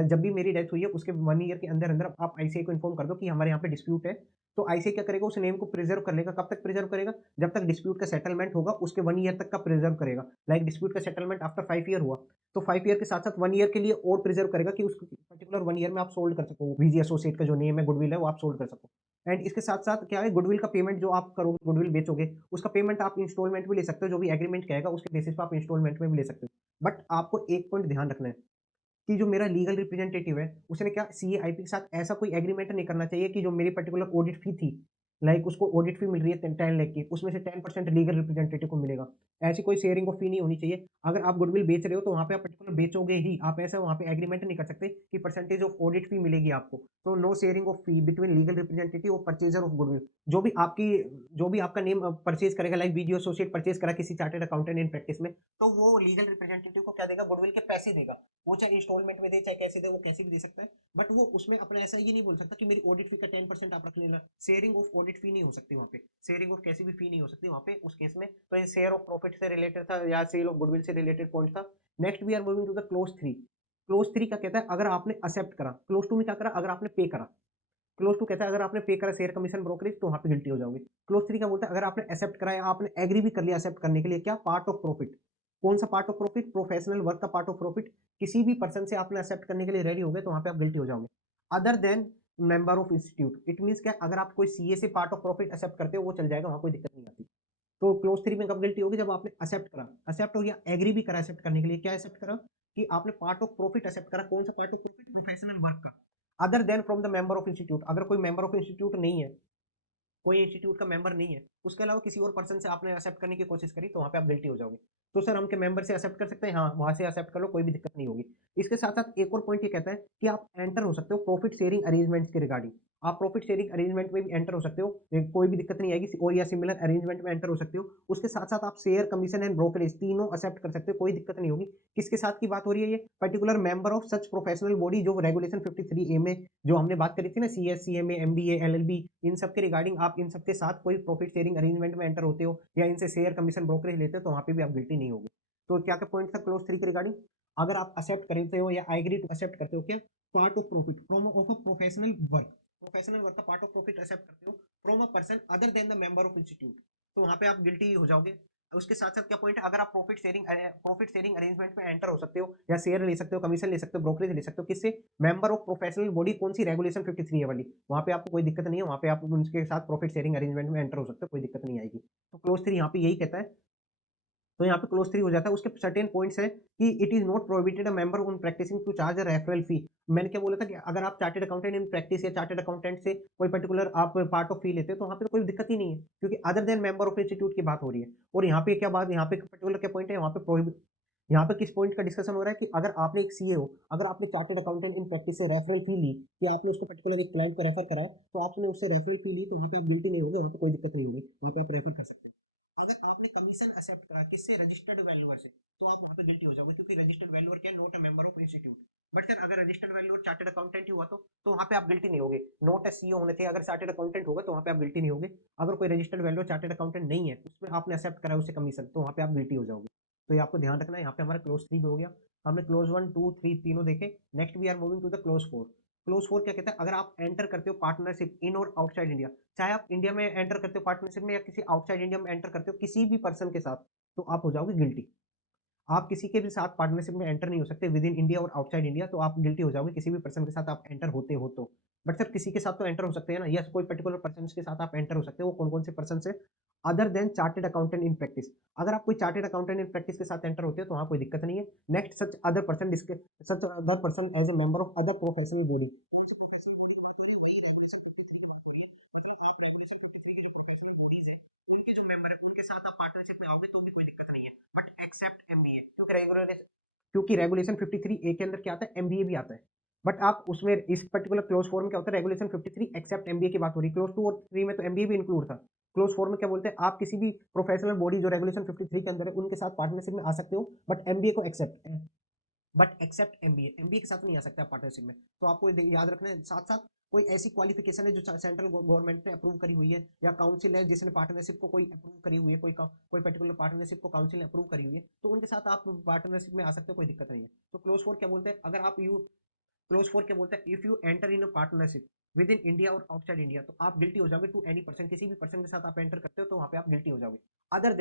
जब भी मेरी डेथ हुई है, उसके 1 ईयर के अंदर-अंदर आप आईसीआई को इन्फॉर्म कर दो कि हमारे यहाँ पे डिस्प्यूट है। तो आईसीआई क्या करेगा, उस नेम को प्रिज़र्व कर लेगा। कब तक प्रिज़र्व करेगा? जब तक डिस्प्यूट का सेटलमेंट होगा, उसके 1 ईयर तक का प्रिज़र्व करेगा। लाइक डिस्प्यूट का सेटलमेंट आफ्टर 5 ईयर हुआ, तो 5 ईयर के साथ-साथ 1 ईयर के लिए और प्रिज़र्व करेगा कि उस पर्टिकुलर 1 ईयर में आप सोल्ड कर सको। वीजी एसोसिएट का जो नेम है, गुडविल है, वो आप सोल्ड कर सको। एंड इसके साथ-साथ क्या है, गुडविल का पेमेंट जो आप करोगे, गुडविल बेचोगे, उसका पेमेंट आप इंस्टॉलमेंट में ले सकते हो। जो भी एग्रीमेंट कहेगा, उसके बेसिस पे आप इंस्टॉलमेंट में भी ले सकते हो। बट आपको एक पॉइंट ध्यान रखना है कि जो मेरा लीगल रिप्रेजेंटेटिव है, उसने क्या सीएआईपी के साथ ऐसा कोई एग्रीमेंट नहीं करना चाहिए कि जो मेरी पर्टिकुलर ऑडिट फी थी, लाइक उसको ऑडिट फी मिल रही है 10 लाख की, उसमें से 10% लीगल रिप्रेजेंटेटिव को मिलेगा। ऐसी कोई शेयरिंग ऑफ फी नहीं होनी चाहिए। अगर आप गुडविल बेच रहे हो, तो वहाँ पे आप पर्टिकुलर बेचोगे ही, आप ऐसा वहाँ पे एग्रीमेंट नहीं कर सकते कि परसेंटेज ऑफ ऑडिट फी मिलेगी आपको। तो no sharing of fee between legal representative और परचेज़र ऑफ गुडविल। जो भी आपकी जो भी आपका नेम परचेज़ करेगा, लाइक वीडियो एसोसिएट परचेज़ करा किसी चार्टर्ड अकाउंटेंट इन प्रैक्टिस में, तो वो लीगल रिप्रेजेंटेटिव को क्या देगा? गुडविल के पैसे देगा। वो चाहे इंस्टॉलमेंट में दे, चाहे कैसे दे, वो कैसे भी दे सकता है। बट वो उसमें अपना ऐसा ये नहीं बोल सकता कि मेरी ऑडिट फी का 10% आप रख लेना। शेयरिंग ऑफ ऑडिट फी नहीं हो सकती वहाँ पे, शेयरिंग ऑफ कैसी भी फी नहीं हो सकती वहाँ पे उस केस में। तो ये शेयर ऑफ प्रॉफिट से रिलेटेड था, या सेल ऑफ गुडविल से रिलेटेड पॉइंट था। Next we are moving to the clause 3। Clause 3 क्या कहता है? अगर आपने एक्सेप्ट करा। क्लोज 2 में क्या करा? अगर आपने पे करा। क्लोज 2 कहता है अगर आपने पे करा शेयर कमीशन ब्रोकरेज, तो वहाँ पे गिल्टी हो जाओगे। क्लोज 3 क्या बोलता है? अगर आपने एक्सेप्ट करा या आपने एग्री भी कर लिया एक्सेप्ट करने के लिए, क्या? Part of profit. कौन सा part of profit? Professional work का पार्ट ऑफ प्रॉफिट। किसी भी पर्सन से आपने एक्सेप्ट करने के लिए रेडी हो गए, तो वहाँ पे आप गिल्टी हो जाओगे। Other than member of institute, it means क्या? अगर आप कोई सीए से पार्ट ऑफ प्रॉफिट एक्सेप्ट करते हो, वो चल जाएगा, वहाँ कोई दिक्कत नहीं आती। तो क्लोज 3 में कब गिल्टी होगी? जब आपने एक्सेप्ट करा, एक्सेप्ट हो गया, एग्री भी करा एक्सेप्ट करने के लिए। क्या एक्सेप्ट करा? कि आपने पार्ट ऑफ प्रॉफिट एक्सेप्ट करा। कौन सा part of profit? Professional work का। Other than from the member of institute, अगर कोई मेंबर ऑफ इंस्टीट्यूट नहीं है, कोई इंस्टीट्यूट का मेंबर नहीं है, उसके अलावा किसी और पर्सन से आपने एक्सेप्ट करने की कोशिश करी, तो वहाँ पे आप गिल्टी हो जाओगे। तो सर हम क्या मेंबर से एक्सेप्ट कर सकते हैं? हाँ, वहाँ से एक्सेप्ट कर लो, कोई भी दिक्कत नहीं होगी। इसके साथ-साथ एक और पॉइंट ये कहता है कि आप एंटर हो सकते हो प्रॉफिट शेयरिंग अरेंजमेंट्स के रिगार्डिंग। आप प्रॉफिट शेयरिंग अरेंजमेंट में भी एंटर हो सकते हो, कोई भी दिक्कत नहीं आएगी, और या सिमिलर अरेंजमेंट में एंटर हो सकते हो। उसके साथ-साथ आप शेयर, कमीशन एंड ब्रोकरेज तीनों एक्सेप्ट कर सकते हो, कोई दिक्कत नहीं होगी। किसके साथ की बात हो रही है ये? Particular member of such professional body, जो रेगुलेशन 53A में जो हमने बात करी थी ना, सीएस, सीएमए, एमबीए, एलएलबी, इन सब के रिगार्डिंग आप इन सब के साथ कोई प्रॉफिट शेयरिंग अरेंजमेंट में एंटर होते हो, या इनसे शेयर, कमीशन, ब्रोकरेज लेते हो, तो वहाँ पे भी आप गिल्टी नहीं होगे। तो क्या-क्या पॉइंट था क्लोज 3 के रिगार्डिंग? अगर आप एक्सेप्ट करते हो या आई एग्री टू एक्सेप्ट करते हो, क्या? Part of profit from of a professional work, professional work का पार्ट ऑफ प्रॉफिट एक्सेप्ट करते हो from a person other than the member of institute, तो वहाँ पे आप गिल्टी हो जाओगे। उसके साथ-साथ क्या पॉइंट है? अगर आप प्रॉफिट शेयरिंग अरेंजमेंट में एंटर हो सकते हो, या शेयर ले सकते हो, कमीशन ले सकते हो, ब्रोकरेज ले सकते हो, किससे? मेंबर ऑफ प्रोफेशनल बॉडी, कौन सी? रेगुलेशन 53 है वाली। वहाँ पे आपको कोई दिक्कत नहीं है, वहाँ पे आप उनके साथ प्रॉफिट शेयरिंग अरेंजमेंट में एंटर हो सकते हो, कोई दिक्कत नहीं आएगी। तो क्लोज 3 यहाँ पे यही कहता है। तो यहाँ पे क्लोज 3 हो जाता है। उसके सर्टेन पॉइंट्स है कि it is not prohibited a member on practicing to charge a referral fee. मैंने क्या बोला था कि अगर आप चार्टर्ड अकाउंटेंट इन प्रैक्टिस या चार्टर्ड अकाउंटेंट से कोई पर्टिकुलर आप पार्ट ऑफ फी लेते हो, तो वहाँ पे तो कोई दिक्कत ही नहीं है, क्योंकि other than member of institute की बात हो रही है। और यहाँ पे क्या बात, यहाँ पे पर्टिकुलर क्या पॉइंट है, यहाँ पे यहाँ पे किस पॉइंट का डिस्कशन हो रहा है कि अगर आपने एक सीए हो, अगर आपने चार्टर्ड अकाउंटेंट इन प्रैक्टिस से रेफरल फी ली कि आपने उसको पर्टिकुलर एक क्लाइंट को रेफर करा है, तो आपने उससे रेफरल फी ली, तो वहाँ पे आप गिल्टी नहीं होगे, वहाँ पे कोई दिक्कत नहीं होगी, वहाँ पे आप रेफर कर सकते हैं। अगर आपने कमीशन एक्सेप्ट करा किससे, रजिस्टर्ड वैल्यूअर से, तो आप वहाँ पे गिल्टी हो जाओगे, क्योंकि रजिस्टर्ड वैल्यूअर क्या, not a member of institute. But sir अगर रजिस्टर्ड वैल्यूअर चार्टर्ड अकाउंटेंट ही हुआ तो वहाँ पे आप गिल्टी नहीं होगे, नॉट अ सीईओ होने थे, अगर चार्टर्ड अकाउंटेंट होगा तो वहाँ पे आप गिल्टी नहीं होगे। अगर कोई रजिस्टर्ड वैल्यूअर चार्टर्ड अकाउंटेंट नहीं है, उसमें आपने एक्सेप्ट करा उससे कमीशन, तो वहाँ पे आप गिल्टी हो जाओगे। तो ये आपको ध्यान रखना है। यहाँ पे हमारा क्लोज 3 भी हो गया, हमने क्लोज 1 2 3 तीनों देखे। Next we are moving to the clause 4। Clause 4 क्या कहता है, अगर आप एंटर करते हो पार्टनरशिप इन और आउटसाइड इंडिया, चाहे आप इंडिया में एंटर करते हो पार्टनरशिप में या किसी आउटसाइड इंडिया में एंटर करते हो किसी भी पर्सन के साथ, तो आप हो जाओगे गिल्टी। आप किसी के भी साथ पार्टनरशिप में एंटर नहीं हो सकते विद इन इंडिया और आउटसाइड इंडिया, तो आप गिल्टी हो जाओगे किसी भी पर्सन के साथ आप एंटर होते हो तो। बट सर किसी के साथ तो एंटर हो सकते हैं ना, यस कोई पर्टिकुलर पर्सन के साथ आप एंटर हो सकते हो, वो कौन कौन से पर्सन से, other than chartered accountant in practice. अगर आप कोई चार्टेड अकाउंटेंट इन प्रैक्टिस के साथ एंटर होते हो तो वहाँ कोई दिक्कत नहीं है। Next such other person such other person as a member of other professional body, कौन सी प्रोफेशनल बॉडी की बात हो रही है, वही रेगुलेशन 53 की बात हो रही है। मतलब आप रेगुलेशन 53 की जो प्रोफेशनल बॉडीज है उनके जो मेंबर है उनके साथ आप पार्टनरशिप में आओगे तो भी कोई दिक्कत नहीं है, बट एक्सेप्ट एमबीए, क्योंकि रेगुलेशन 53 ए के अंदर क्या आता है, एमबीए भी आता है। बट आप उसमें इस पर्टिकुलर क्लोज फॉर्म क्या होता है, रेगुलेशन 53 एक्सेप्ट एमबीए की बात हो रही है। क्लोज 2 और 3 में तो एमबीए भी इंक्लूड था। क्लोज 4 में क्या बोलते हैं, आप किसी भी प्रोफेशनल बॉडी जो रेगुलेशन 53 के अंदर है उनके साथ पार्टनरशिप में आ सकते हो, बट एमबीए को except, but except MBA, MBA के साथ नहीं आ सकता पार्टनरशिप में। तो आपको याद रखना है। साथ साथ कोई ऐसी क्वालिफिकेशन है जो सेंट्रल गवर्नमेंट ने अप्रूव करी हुई है, या काउंसिल है जिसने पार्टनरशिप को कोई अप्रूव करी हुई है, कोई पर्टिकुलर पार्टनरशिप को काउंसिल ने अप्रूव करी हुई है, तो उनके साथ आप पार्टनरशिप में आ सकते हो, कोई दिक्कत नहीं है। तो क्लोज 4 क्या बोलते हैं, अगर आप यू क्लोज 4 क्या बोलता है, if you enter in a partnership with in India और आउटसाइड इंडिया, तो आप गिल्टी हो जाओगे टू एनी पर्सन, किसी भी पर्सन के साथ आप एंटर करते हो तो वहां पे आप गिल्टी हो जाओगे। अदर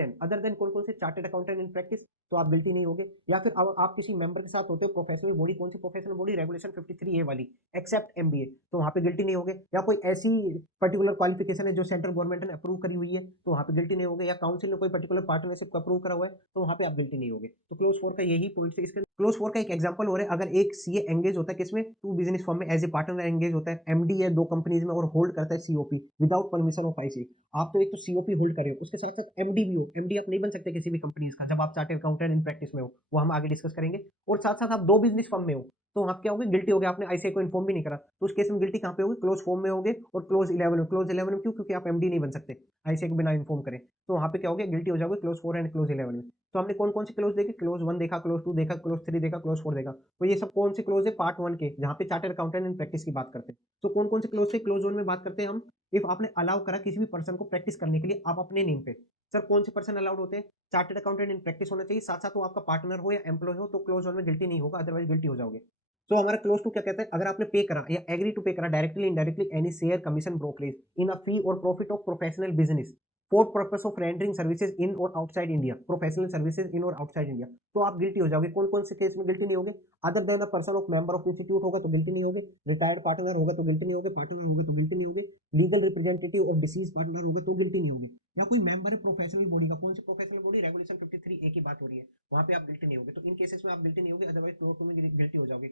देन कौन कौन से, चार्टेड अकाउंटेंट इन प्रैक्टिस, तो आप गिल्टी नहीं होगे। या फिर आप किसी मेंबर के साथ होते हो प्रोफेशनल बॉडी, कौन सी प्रोफेशनल बॉडी, रेगुलेशन 53 ए वाली, एक्सेप्ट एमबीए, तो वहां पे गिल्टी नहीं होगे। या कोई ऐसी पर्टिकुलर क्वालिफिकेशन है जो सेंट्रल गवर्नमेंट ने अप्रूव करी हुई है, तो वहां पे गिल्टी नहीं होगे। या काउंसिल ने कोई पर्टिकुलर पार्टनरशिप को अप्रूव करा हुआ है, तो वहां पे आप गिल्टी नहीं होगे। तो क्लोज 4 का यही पॉइंट है। इसके क्लोज 4 का एक एग्जांपल हो रहा है, अगर एक सीए एंगेज होता है किसमें, टू बिजनेस फर्म में एज ए पार्टनर एंगेज होता है, एमडी है दो कंपनीज में और होल्ड करता है COP without permission of IC. आप तो एक तो सीओपी होल्ड कर रहे हो, उसके साथ साथ एमडी भी हो, एमडी आप नहीं बन सकते किसी भी कंपनीज का जब आप चार्टर्ड अकाउंटेंट इन प्रैक्टिस में हो, वो हम आगे डिस्कस करेंगे। और साथ साथ आप दो बिजनेस फर्म में हो, तो आप क्या होगे, गिल्टी हो गए, आपने आईसीआई को इन्फॉर्म भी नहीं करा, तो उस केस में गिल्टी कहाँ पे होगी, क्लोज फॉर्म में होगे। और क्लोज 11 में, क्लोज 11 में क्यों, क्योंकि आप एमडी नहीं बन सकते आईसीआई को बिना इन्फॉर्म करें, तो वहां पे क्या हो गया, गिल्टी हो जाओगे क्लोज 4 एंड क्लोज 11 में। तो हमने कौन कौन से क्लोज देखे, क्लोज 1 देखा, क्लोज 2 देखा, क्लोज 3 देखा, क्लोज 4 देखा। तो ये सब कौन से क्लोज है, पार्ट 1 के, जहाँ पे चार्टर्ड अकाउंटेंट इन प्रैक्टिस की बात करते हैं। तो कौन कौन से क्लोज है, क्लोज 1 में बात करते हैं हम, इफ आपने अलाउ करा किसी भी पर्सन को प्रैक्टिस करने के लिए आप अपने नेम पे, सर कौन से पर्सन अलाउड होते हैं, चार्टर्ड अकाउंटेंट इन प्रैक्टिस होना चाहिए, साथ साथ वो आपका पार्टनर हो या एम्प्लॉय हो, तो क्लोज 1 में गिल्टी नहीं होगा, अदरवाइज गिल्टी हो जाओगे। तो हमारा क्लोज टू क्या कहता है, अगर आपने पे करा या एग्री टू पे करा directly indirectly any share commission brokerage in a fee और profit of professional business for purpose of rendering services in और outside India, professional services in और आउटसाइड इंडिया, तो आप गिल्टी हो जाओगे। कौन कौन से केस में गिल्टी नहीं होगे, other than a person of member of institute होगा तो गिल्टी नहीं होगे, रिटायर्ड पार्टनर होगा तो गिल्टी नहीं होगे, पार्टनर होगा तो गिल्टी नहीं होगे, legal representative of disease partner होगा तो गिल्टी नहीं होगे, या कोई मेंबर है प्रोफेशनल बॉडी का, कौन सी प्रोफेशनल बॉडी, रेगुलेशन 53 ए की बात हो रही है, वहां पे आप गिल्टी नहीं होगे। तो इन केसेस में आप गिल्टी नहीं होगे, अदरवाइज क्लोज टू में गिल्टी हो जाओगे।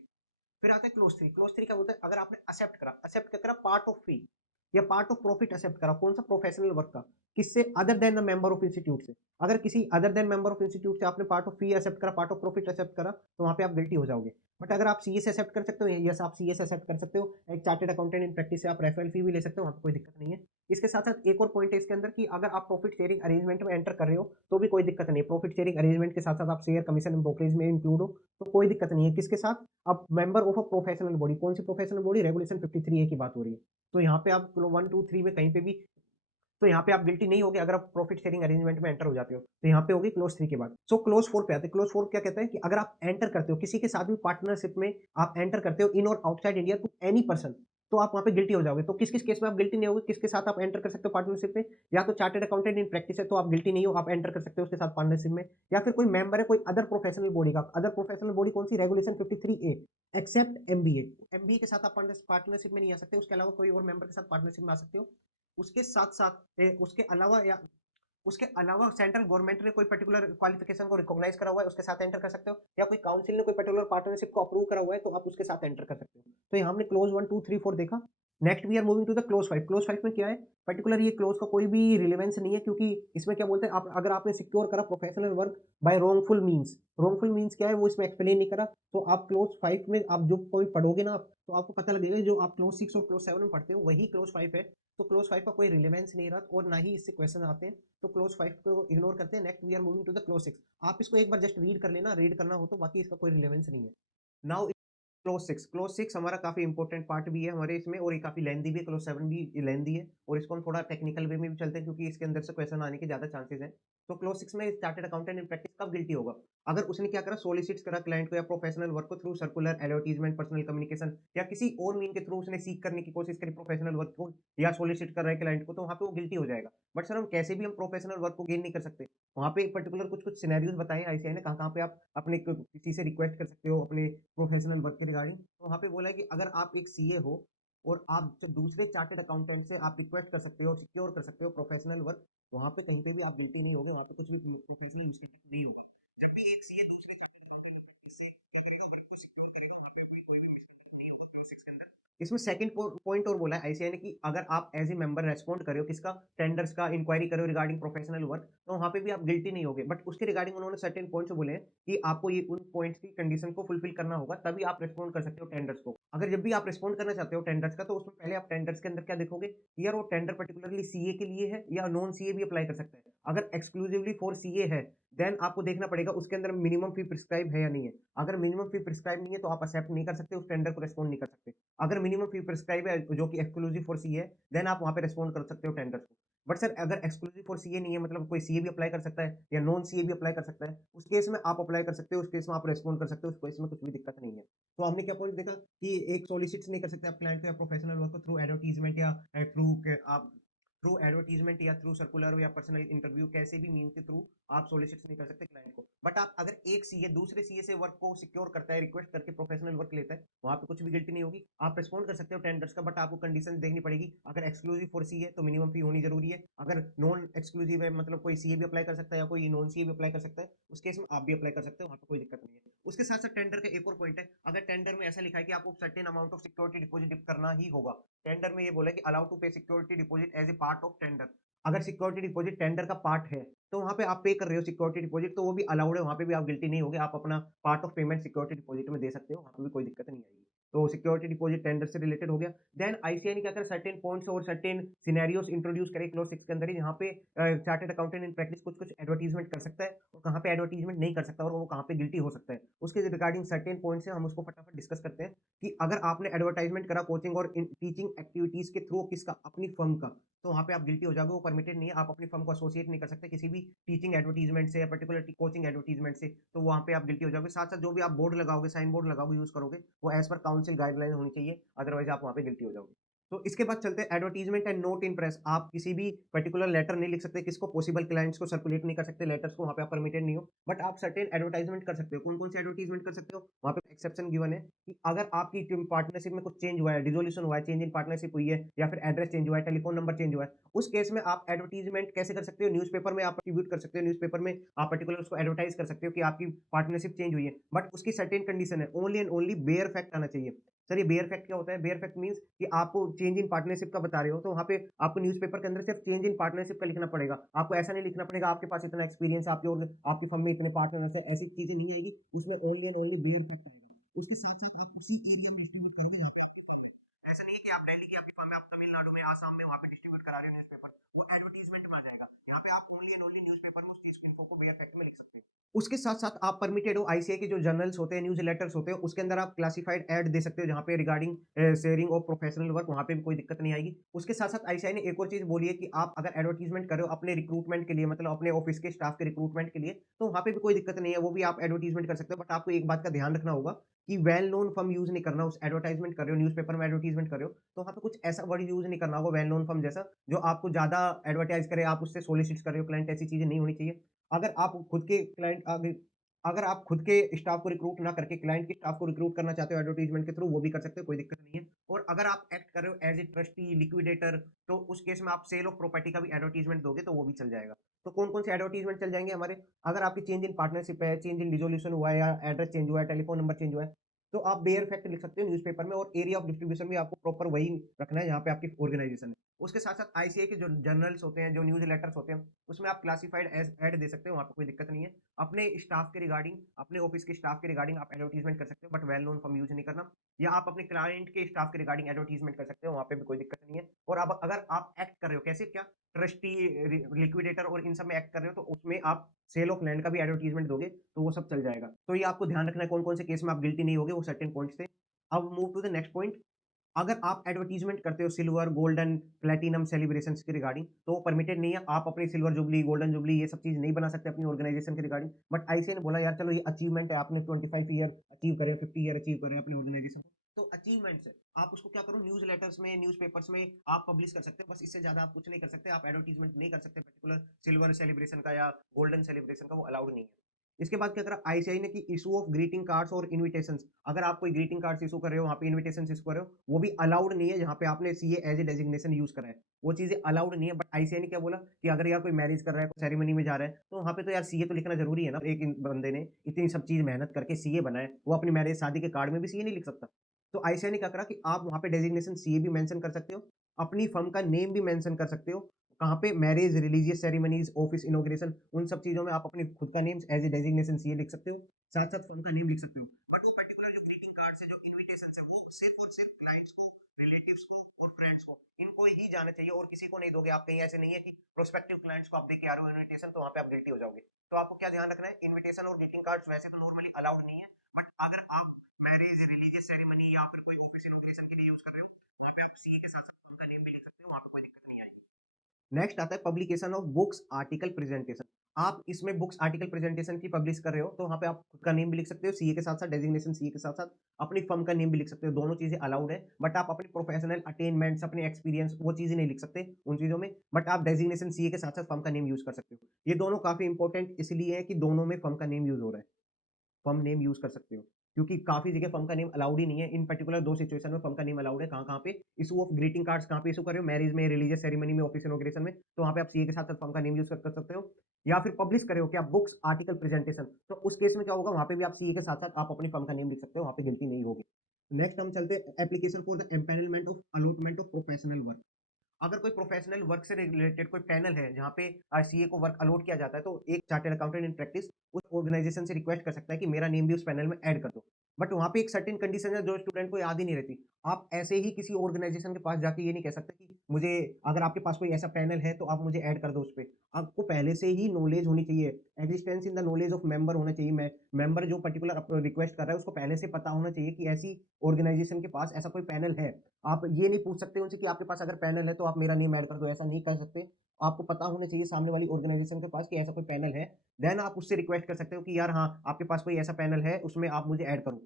फिर आता है क्लोज 3। क्लोज 3 क्या बोलता है, अगर आपने एक्सेप्ट क्या करा, पार्ट ऑफ फी या पार्ट ऑफ प्रॉफिट एक्सेप्ट करा, कौन सा, प्रोफेशनल वर्क का, किससे, other than the member of institute से। अगर किसी other than member of institute से आपने पार्ट ऑफ फी एक्सेप्ट करा, पार्ट ऑफ प्रॉफिट एक्सेप्ट करा, तो वहां पे आप गिल्टी हो जाओगे। बट अगर आप सीए से एक्सेप्ट कर सकते हो, यस आप सीए से एक्सेप्ट कर सकते हो, एक चार्टेड अकाउंटेंट इन प्रैक्टिस से आप रेफरल फी भी ले सकते हो, वहां पे कोई दिक्कत नहीं है। इसके साथ साथ एक और पॉइंट है इसके अंदर कि अगर आप प्रॉफिट शेयरिंग अरेंजमेंट में एंटर कर रहे हो तो भी कोई दिक्कत नहीं है, प्रॉफिट शेयरिंग अरेंजमेंट के साथ साथ आप शेयर कमीशन एंड ब्रोकरेज में इंक्लूड हो तो कोई दिक्कत नहीं है। किसके साथ, अब member of a professional body, कौन सी प्रोफेशनल बॉडी, रेगुलेशन 53 ए की बात हो रही है। तो यहाँ पे आप 1 2 3 में कहीं पे भी, तो यहाँ पे आप गिल्टी नहीं होगे अगर आप प्रॉफिट शेयरिंग अरेंजमेंट में एंटर हो जाते हो, तो यहाँ पे होगी क्लोज 3 के बाद। सो क्लोज 4 पे आते हैं। क्लोज 4 क्या कहता है कि अगर आप एंटर करते हो किसी के साथ भी पार्टनरशिप में, आप एंटर करते हो इन और outside India to any person, तो आप वहां पे गिल्टी हो जाओगे। तो किस किस केस में आप गिल्टी नहीं होगे, किसके साथ आप एंटर कर सकते हो पार्टनरशिप में, या तो चार्टर्ड अकाउंटेंट इन प्रैक्टिस है तो आप गिल्टी नहीं हो, आप एंटर कर सकते हो उसके साथ पार्टनरशिप में, या फिर कोई मेंबर है कोई अदर प्रोफेशनल बॉडी का, अदर प्रोफेशनल बॉडी कौन सी, रेगुलेशन 53 ए एक्सेप्ट एमबीए, एमबीए के साथ आप पार्टनरशिप में नहीं आ सकते, उसके अलावा कोई और मेंबर के साथ पार्टनरशिप में आ सकते हो। उसके साथ साथ उसके अलावा सेंट्रल गवर्नमेंट ने कोई पर्टिकुलर क्वालिफिकेशन को रिकॉग्नाइज करा हुआ है उसके साथ एंटर कर सकते हो, या कोई काउंसिल ने कोई पर्टिकुलर पार्टनरशिप को अप्रूव करा हुआ है तो आप उसके साथ एंटर कर सकते हो। तो यहाँ हमने क्लोज 1 2 3 4 देखा। Next we are moving to the clause five. Clause five में क्या है, पर्टिकुलर ये क्लोज का कोई भी रिलेवेंस नहीं है, क्योंकि इसमें क्या बोलते हैं, आप अगर आपने सिक्योर करा professional work by wrongful means, wrongful means क्या है वो इसमें एक्सप्लेन नहीं करा, तो आप क्लोज फाइव में आप जो पॉइंट पढ़ोगे ना आप, तो आपको पता लगेगा जो आप क्लोज सिक्स और क्लोज सेवन में पढ़ते हो वही क्लोज फाइव है। तो क्लोज फाइव का कोई रिलेवेंस नहीं रहा और ना ही इससे क्वेश्चन आते हैं, तो क्लोज फाइव को इग्नोर करते हैं। Next we are moving to the clause six. आप इसको एक बार जस्ट रीड कर लेना, रीड करना हो तो, बाकी इसका कोई रिलेवेंस नहीं है। नाउ क्लोज सिक्स हमारा काफी इंपॉर्टेंट पार्ट भी है हमारे इसमें, और ये काफी लेंदी भी है, क्लोज सेवन भी लेंदी है, और इसको हम थोड़ा टेक्निकल वे में भी चलते हैं क्योंकि इसके अंदर से क्वेश्चन आने के ज्यादा चांसेस हैं। तो क्लोज सिक्स में चार्टेड अकाउंटेंट इन प्रैक्टिस कब गिल्टी होगा, अगर उसने क्या करा, सोलिसिट करा क्लाइंट को या प्रोफेशनल वर्क को through circular, advertisement, personal communication या किसी और मीन के थ्रू उसने सीख करने की कोशिश करी प्रोफेशनल वर्क को, या सोलिसिट कर रहा है क्लाइंट को, तो वहां पे वो गिल्टी हो जाएगा। बट सर हम कैसे भी हम प्रोफेशनल वर्क को गेन नहीं कर सकते, वहां पे पर्टिकुलर कुछ कुछ सिनेरियोज बताए आईसीआई ने, कहाँ कहाँ पे आप अपने किसी से रिक्वेस्ट कर सकते हो अपने प्रोफेशनल वर्क के रिगार्डिंग। तो वहाँ पे बोला है कि अगर आप एक सीए हो और आप जो दूसरे चार्टर्ड अकाउंटेंट से आप रिक्वेस्ट कर सकते हो, सिक्योर कर सकते हो प्रोफेशनल वर्क, वहाँ पे कहीं पे भी आप गिल्टी नहीं होगे, वहाँ पे कुछ भी प्रोफेशनल मिस्टेक नहीं होगा। जब भी एक सीए दूसरे चार्टर्ड अकाउंटेंट से क्या करेगा, वर्क को सिक्योर करेगा, वहाँ पे कोई भी मिस्टेक नहीं होगा प्रोसेस के अंदर। इसमें सेकंड पॉइंट और बोला है आईसीआई ने कि अगर आप एज ए मेंबर रेस्पॉन्ड करे हो किसका, टेंडर्स का, इंक्वायरी करो रिगार्डिंग प्रोफेशनल वर्क, तो वहाँ पे भी आप गिल्टी नहीं होगे। बट उसके रिगार्डिंग उन्होंने सर्टेन पॉइंट्स बोले हैं कि आपको ये उन पॉइंट्स की कंडीशन को फुलफिल करना होगा, तभी आप रेस्पॉन्ड कर सकते हो टेंडर्स को। अगर जब भी आप रेस्पॉन्ड करना चाहते हो टेंडर्स का, तो उसमें पहले आप टेंडर्स के अंदर क्या देखोगे, यार वो टेंडर पर्टिकुलरली सीए के लिए है या नॉन सीए भी अप्लाई कर सकता है। अगर एक्सक्लूसिवली फॉर सीए है, देन आपको देखना पड़ेगा उसके अंदर मिनिमम फी प्रिस्क्राइब है या नहीं है। अगर मिनिमम फी प्रिस्क्राइब नहीं है तो आप एक्सेप्ट नहीं कर सकते, उस टेंडर को रेस्पॉन्ड नहीं कर सकते। अगर मिनिमम फी प्रिस्क्राइब है जो कि एक्सक्लूसिव फॉर सीए है, देन आप वहां पे रेस्पॉन्ड कर सकते हो टेंडर को। बट सर अगर एक्सक्लूसिव फॉर सीए नहीं है, मतलब कोई सीए भी अप्लाई कर सकता है या नॉन सीए भी अप्लाई कर सकता है, उस केस में आप अप्लाई कर सकते हो, उस केस में आप रेस्पॉन्ड कर सकते हो, उस केस में कुछ भी दिक्कत नहीं है। तो हमने क्या पॉइंट देखा कि एक सोलिसिट नहीं कर सकते आप क्लाइंट को या प्रोफेशनल वर्क को थ्रू एडवर्टीजमेंट या थ्रू आप थ्रू एडवर्टीजमेंट या थ्रू सर्कुलर या पर्सनल इंटरव्यू, कैसे भी मीन के थ्रू आप सोलिसिट नहीं कर सकते क्लाइंट को। बट आप अगर एक सीए दूसरे सीए से वर्क को सिक्योर करता है, रिक्वेस्ट करके प्रोफेशनल वर्क लेता है, वहां पे कुछ भी गिल्टी नहीं होगी, आप रिस्पॉन्ड कर सकते हो टेंडर्स का। बट आपको कंडीशन देखनी पड़ेगी, अगर एक्सक्लूसिव फॉर सी है तो मिनिमम फी होनी जरूरी है, अगर नॉन एक्सक्लूसिव है मतलब कोई सीए भी अप्लाई कर सकता है या कोई नॉन सीए भी अप्लाई कर सकता है, उस केस में आप भी अप्लाई कर सकते हो, वहां पे कोई दिक्कत नहीं है। उसके साथ साथ टेंडर का एक और पॉइंट है, अगर टेंडर में ऐसा लिखा है कि आपको certain amount of security deposit करना ही होगा, टेंडर में ये बोला है कि allow to pay security deposit as a part of tender. अगर सिक्योरिटी डिपॉजिट टेंडर का पार्ट है, तो वहां पे आप पे कर रहे हो सिक्योरिटी डिपॉजिट, तो वो भी अलाउड है, वहां पे भी आप गिल्टी नहीं होगे, आप अपना part of payment security deposit में दे सकते हो, वहां पे भी कोई दिक्कत नहीं आएगी। तो सिक्योरिटी डिपॉजिट टेंडर से रिलेटेड हो गया। देन आईसीआई ने क्या करा, सर्टेन पॉइंट्स और सर्टेन सिनेरियोस इंट्रोड्यूस करे क्लोज सिक्स के अंदर ही, जहाँ पे चार्टर्ड अकाउंटेंट इन प्रैक्टिस कुछ कुछ एडवर्टीजमेंट कर सकता है और कहाँ पे एडवर्टीजमेंट नहीं कर सकता, और वो कहाँ पे गिल्टी हो सकता है। उसके रिगार्डिंग सर्टेन पॉइंट्स है, हम उसको फटाफट डिस्कस करते हैं कि अगर आपने एडवर्टाइजमेंट करा कोचिंग और टीचिंग एक्टिविटीज के थ्रू किसका, अपनी फर्म का, तो वहाँ पे आप गिल्टी हो जाओगे, वो परमिटेड नहीं है, आप अपनी फर्म को एसोसिएट नहीं कर सकते किसी भी टीचिंग एडवर्टीजमेंट से या पर्टिकुलर कोचिंग एडवर्टीजमेंट से, तो वहाँ पे आप गिल्टी हो जाओगे। साथ साथ जो भी आप बोर्ड लगाओगे, साइन बोर्ड लगाओगे, यूज करोगे, वो एज पर काउंसिल गाइडलाइन होनी चाहिए, अदरवाइज आप वहाँ पे गिल्टी हो जाओगे। तो इसके बाद चलते हैं advertisement and note in press. आप किसी भी पर्टिकुलर लेटर नहीं लिख सकते, किसको, पॉसिबल क्लाइंट्स को सर्कुलेट नहीं कर सकते लेटर्स को, वहाँ पे आप परमिटेड नहीं हो। बट आप सर्टेन एडवर्टाइजमेंट कर सकते हो। कौन कौन से एडवर्टाइजमेंट कर सकते हो, वहाँ पे एक्सेप्शन गिवन है कि अगर आपकी पार्टनरशिप में कुछ चेंज हुआ है, डिसोल्यूशन हुआ है, चेंज इन पार्टनरशिप हुई है, या फिर एड्रेस चेंज हुआ है, टेलीफोन नंबर चेंज हुआ है, उस केस में आप एडवर्टीजमेंट कैसे कर सकते हो, न्यूज़पेपर में आप डिस्ट्रीब्यूट कर सकते हो, न्यूज़पेपर में आप पर्टिकुलर उसको एडवर्टाइज कर सकते हो कि आपकी पार्टनरशिप चेंज हुई है। बट उसकी सर्टेन कंडीशन है, only and only bare fact आना चाहिए। सर ये बेयर फैक्ट क्या होता है, बेयर फैक्ट मींस कि आपको चेंज इन पार्टनरशिप का बता रहे हो, तो वहाँ पे आपको न्यूज़पेपर के अंदर सिर्फ चेंज इन पार्टनरशिप का लिखना पड़ेगा। आपको ऐसा नहीं लिखना पड़ेगा आपके पास इतना एक्सपीरियंस है, आपके और आपकी फर्म में इतने पार्टनर्स है, ऐसी चीजें नहीं आएगी, उसमें only and only bare fact आएगा। उसके साथ साथ आप उसी एरिया में डिस्ट्रीब्यूट करोगे। ऐसा नहीं है कि आप दिल्ली की आपकी फर्म है, आप तमिलनाडु में, आसाम में, वहाँ पे डिस्ट्रीब्यूट करा रहे हो न्यूज़पेपर, वो एडवर्टीजमेंट में आ जाएगा। यहाँ पे आप ओनली एंड ओनली न्यूज़पेपर में उस चीज इन्फो को बेयर फैक्ट में लिख सकते हो। उसके साथ साथ आप परमिटेड हो आईसीआई के जो जर्नल्स होते हैं, न्यूज लेटर्स होते हैं, उसके अंदर आप क्लासिफाइड ऐड दे सकते हो, जहाँ पे regarding sharing of professional work, वहाँ पे भी कोई दिक्कत नहीं आएगी। उसके साथ साथ आईसीआई ने एक और चीज बोली है कि आप अगर एडवर्टीजमेंट कर रहे हो अपने रिक्रूटमेंट के लिए, मतलब अपने ऑफिस के स्टाफ के रिक्रूटमेंट के लिए, तो वहाँ पे भी कोई दिक्कत नहीं है, वो भी आप एडवर्टीजमेंट कर सकते हो। बट आपको एक बात का ध्यान रखना होगा कि वेल नोन फर्म यूज नहीं करना, उस एडवर्टाइजमेंट कर रहे हो, न्यूज़पेपर में एडवर्टाइजमेंट कर रहे हो, तो वहाँ पे कुछ ऐसा वर्ड यूज नहीं करना होगा वेल नोन फर्म जैसा, जो आपको ज्यादा एडवर्टाइज करे, आप उससे सोलिसिट कर रहे हो क्लाइंट, ऐसी चीजें नहीं होनी चाहिए। अगर आप खुद के क्लाइंट अगर आप खुद के स्टाफ को रिक्रूट ना करके क्लाइंट के स्टाफ को रिक्रूट करना चाहते हो एडवर्टाइजमेंट के थ्रू, वो भी कर सकते हो, कोई दिक्कत नहीं है। और अगर आप एक्ट कर रहे हो एज ए ट्रस्टी, लिक्विडेटर, तो उस केस में आप सेल ऑफ प्रॉपर्टी का भी एडवर्टाइजमेंट दोगे तो वो भी चल जाएगा। तो कौन कौन से एडवर्टाइजमेंट चल जाएंगे हमारे, अगर आपकी चेंज इन पार्टनरशिप है, चेंज इन डिसोल्यूशन हुआ है, या एड्रेस चेंज हुआ है, टेलीफोन नंबर चेंज हुआ है, तो आप बेयर फैक्ट लिख सकते हो न्यूज़पेपर में और एरिया ऑफ डिस्ट्रीब्यूशन भी आपको प्रॉपर वही रखना है जहाँ पे आपकी ऑर्गेनाइजेशन है। उसके साथ-साथ आईसीआई के जो जर्नल्स होते हैं, जो न्यूज़ लेटर्स होते हैं, उसमें आप क्लासिफाइड एज़ ऐड दे सकते हो, वहाँ पे कोई दिक्कत नहीं है। अपने स्टाफ के रिगार्डिंग, अपने ऑफिस के स्टाफ के रिगार्डिंग आप एडवर्टाइज़मेंट कर सकते हो, but well known form use नहीं करना। या आप अपने क्लाइंट के स्टाफ के रिगार्डिंग एडवर्टाइज़मेंट कर सकते हो, वहाँ पे भी कोई दिक्कत नहीं है। और अब अगर आप एक्ट कर रहे हो, कैसे क्या? ट्रस्टी, लिक्विडेटर और इन सब में एक्ट कर रहे हो, तो उसमें आप सेल ऑफ लैंड का भी एडवर्टाइज़मेंट दोगे, तो वो सब चल जाएगा। तो ये आपको ध्यान रखना है कौन-कौन से केस में आप गिल्टी नहीं होगे, वो सर्टेन पॉइंट्स थे। अब move to the next point. अगर आप एडवर्टाइज़मेंट करते हो सिल्वर, गोल्डन, प्लैटिनम सेलिब्रेशंस के रिगार्डिंग, तो वो परमिटेड नहीं है। आप अपनी सिल्वर जुबली, गोल्डन जुबली ये सब चीज़ नहीं बना सकते अपनी ऑर्गेनाइजेशन के रिगार्डिंग। बट आईसीए ने बोला यार चलो ये अचीवमेंट है, आपने 25 ईयर अचीव करे, 50 ईयर अचीव करे अपनी ऑर्गेनाइजेशन को। तो अचीवमेंट्स है, आप उसको क्या करो न्यूज़ लेटर्स में, न्यूज़ पेपर्स में आप पब्लिश कर सकते हो। बस इससे ज़्यादा आप कुछ नहीं कर सकते। आप एडवर्टाइज़मेंट नहीं कर सकते पर्टिकुलर सिल्वर सेलिब्रेशन का या गोल्डन सेलिब्रेशन का, वो अलाउड नहीं है। इसके बाद क्या करा आईसीआई ने कि इशू ऑफ ग्रीटिंग कार्ड्स और इन्विटेशंस। अगर आप कोई ग्रीटिंग कार्ड्स इशू कर रहे हो, वहाँ पे इन्विटेशंस इशू कर रहे हो, वो भी अलाउड नहीं है जहाँ पे आपने CA as a designation use करा है। वो चीज़ें अलाउड नहीं है। बट आईसीआई ने क्या बोला कि अगर यार कोई मैरिज कर रहा है, कोई सेरेमनी में जा रहा है, तो वहाँ पे तो यार सीए तो लिखना ज़रूरी है ना। एक इन बंदे ने इतनी सब चीज़ मेहनत करके सीए बना है, वो अपनी मैरिज शादी के कार्ड में भी सीए नहीं लिख सकता। तो आईसीआई ने क्या करा कि आप वहाँ पे डेजिग्नेशन सीए भी मेंशन कर सकते हो, अपनी फर्म का नेम भी मेंशन कर सकते हो। कहाँ पे? Marriage, religious ceremonies, office inauguration, उन सब चीज़ों में आप अपनी खुद का name as a designation CA लिख सकते हो। साथ-साथ फर्म का नेम लिख सकते हो। बट वो पर्टिकुलर जो ग्रीटिंग कार्ड्स है, जो इन्विटेशंस है, वो सिर्फ़ और सिर्फ़ क्लाइंट्स को, रिलेटिव्स को और फ्रेंड्स को, इनको ही जाना चाहिए और किसी को नहीं दोगे आप। कहीं ऐसे नहीं है कि प्रोस्पेक्टिव क्लाइंट्स को आप दे के आ रहे हो इन्विटेशन, तो वहाँ पे आप गिल्टी हो जाओगे। तो आपको क्या ध्यान रखना है? इन्विटेशन और ग्रीटिंग कार्ड्स वैसे तो नॉर्मली अलाउड नहीं है, बट अगर आप मैरिज, रिलीजियस सेरेमनी या फिर कोई ऑफिस इनॉग्रेशन के लिए यूज़ कर रहे हो, वहाँ पे आप सीए के साथ-साथ फर्म का नेम भी लिख सकते हो, वहाँ पे कोई दिक्कत नहीं आएगी। नेक्स्ट आता है publication of books article presentation. आप इसमें बुक्स आर्टिकल प्रेजेंटेशन की पब्लिश कर रहे हो, तो वहाँ पे आप खुद का नेम भी लिख सकते हो सीए के साथ-साथ, डेजिग्नेशन सीए के साथ-साथ अपनी फर्म का नेम भी लिख सकते हो। दोनों चीज़ें अलाउड है, बट आप अपने प्रोफेशनल अटेनमेंट्स, अपने एक्सपीरियंस वो चीज़ें नहीं लिख सकते उन चीज़ों में। बट आप डेजिग्नेशन सीए के साथ-साथ फर्म का नेम यूज़ कर सकते हो। ये दोनों काफ़ी इंपॉर्टेंट इसलिए है कि दोनों में फर्म का नेम यूज़ हो रहा है। फर्म नेम यूज़ कर सकते हो। क्योंकि काफ़ी जगह फर्म का नेम अलाउड ही नहीं है। इन पर्टिकुलर 2 सिचुएशन में फर्म का नेम अलाउड है। कहाँ-कहाँ पे? इश्यू ऑफ ग्रीटिंग कार्ड्स कहाँ पे इश्यू कर रहे हो? मैरिज में, रिलीजियस सेरेमनी में, ऑफिस इनॉग्रेशन में, तो वहाँ पे आप सीए के साथ-साथ फर्म का नेम यूज़ कर सकते हो। या फिर पब्लिश कर रहे हो क्या बुक्स आर्टिकल प्रेजेंटेशन, तो उस केस में क्या होगा? वहाँ पे भी आप सीए के साथ-साथ आप अपनी फर्म का नेम लिख सकते हो, वहाँ पे गिल्टी नहीं होगे। नेक्स्ट हम चलते हैं application for the empanelment of allotment of professional work. अगर कोई प्रोफेशनल वर्क से रिलेटेड कोई पैनल है जहाँ पे सीए को वर्क अलॉट किया जाता है, तो एक चार्टर्ड अकाउंटेंट इन प्रैक्टिस उस ऑर्गेनाइजेशन से रिक्वेस्ट कर सकता है कि मेरा नेम भी उस पैनल में ऐड कर दो। बट वहाँ पे एक सर्टेन कंडीशन है जो स्टूडेंट को याद ही नहीं रहती। आप ऐसे ही किसी ऑर्गेनाइजेशन के पास जाके ये नहीं कह सकते कि मुझे, अगर आपके पास कोई ऐसा पैनल है तो आप मुझे ऐड कर दो उस पे। आपको पहले से ही नॉलेज होनी चाहिए, existence in the knowledge of member होना चाहिए। मेंबर जो पर्टिकुलर रिक्वेस्ट कर रहा है उसको पहले से पता होना चाहिए कि ऐसी ऑर्गेनाइजेशन के पास ऐसा कोई पैनल है। आप ये नहीं पूछ सकते उनसे कि आपके पास अगर पैनल है तो आप मेरा नेम ऐड कर दो, ऐसा नहीं कर सकते। आपको पता होना चाहिए सामने वाली ऑर्गेनाइजेशन के पास कि ऐसा कोई पैनल है। देन आप उससे रिक्वेस्ट कर सकते हो कि यार हाँ, आपके पास कोई ऐसा पैनल है, उसमें आप मुझे ऐड करो।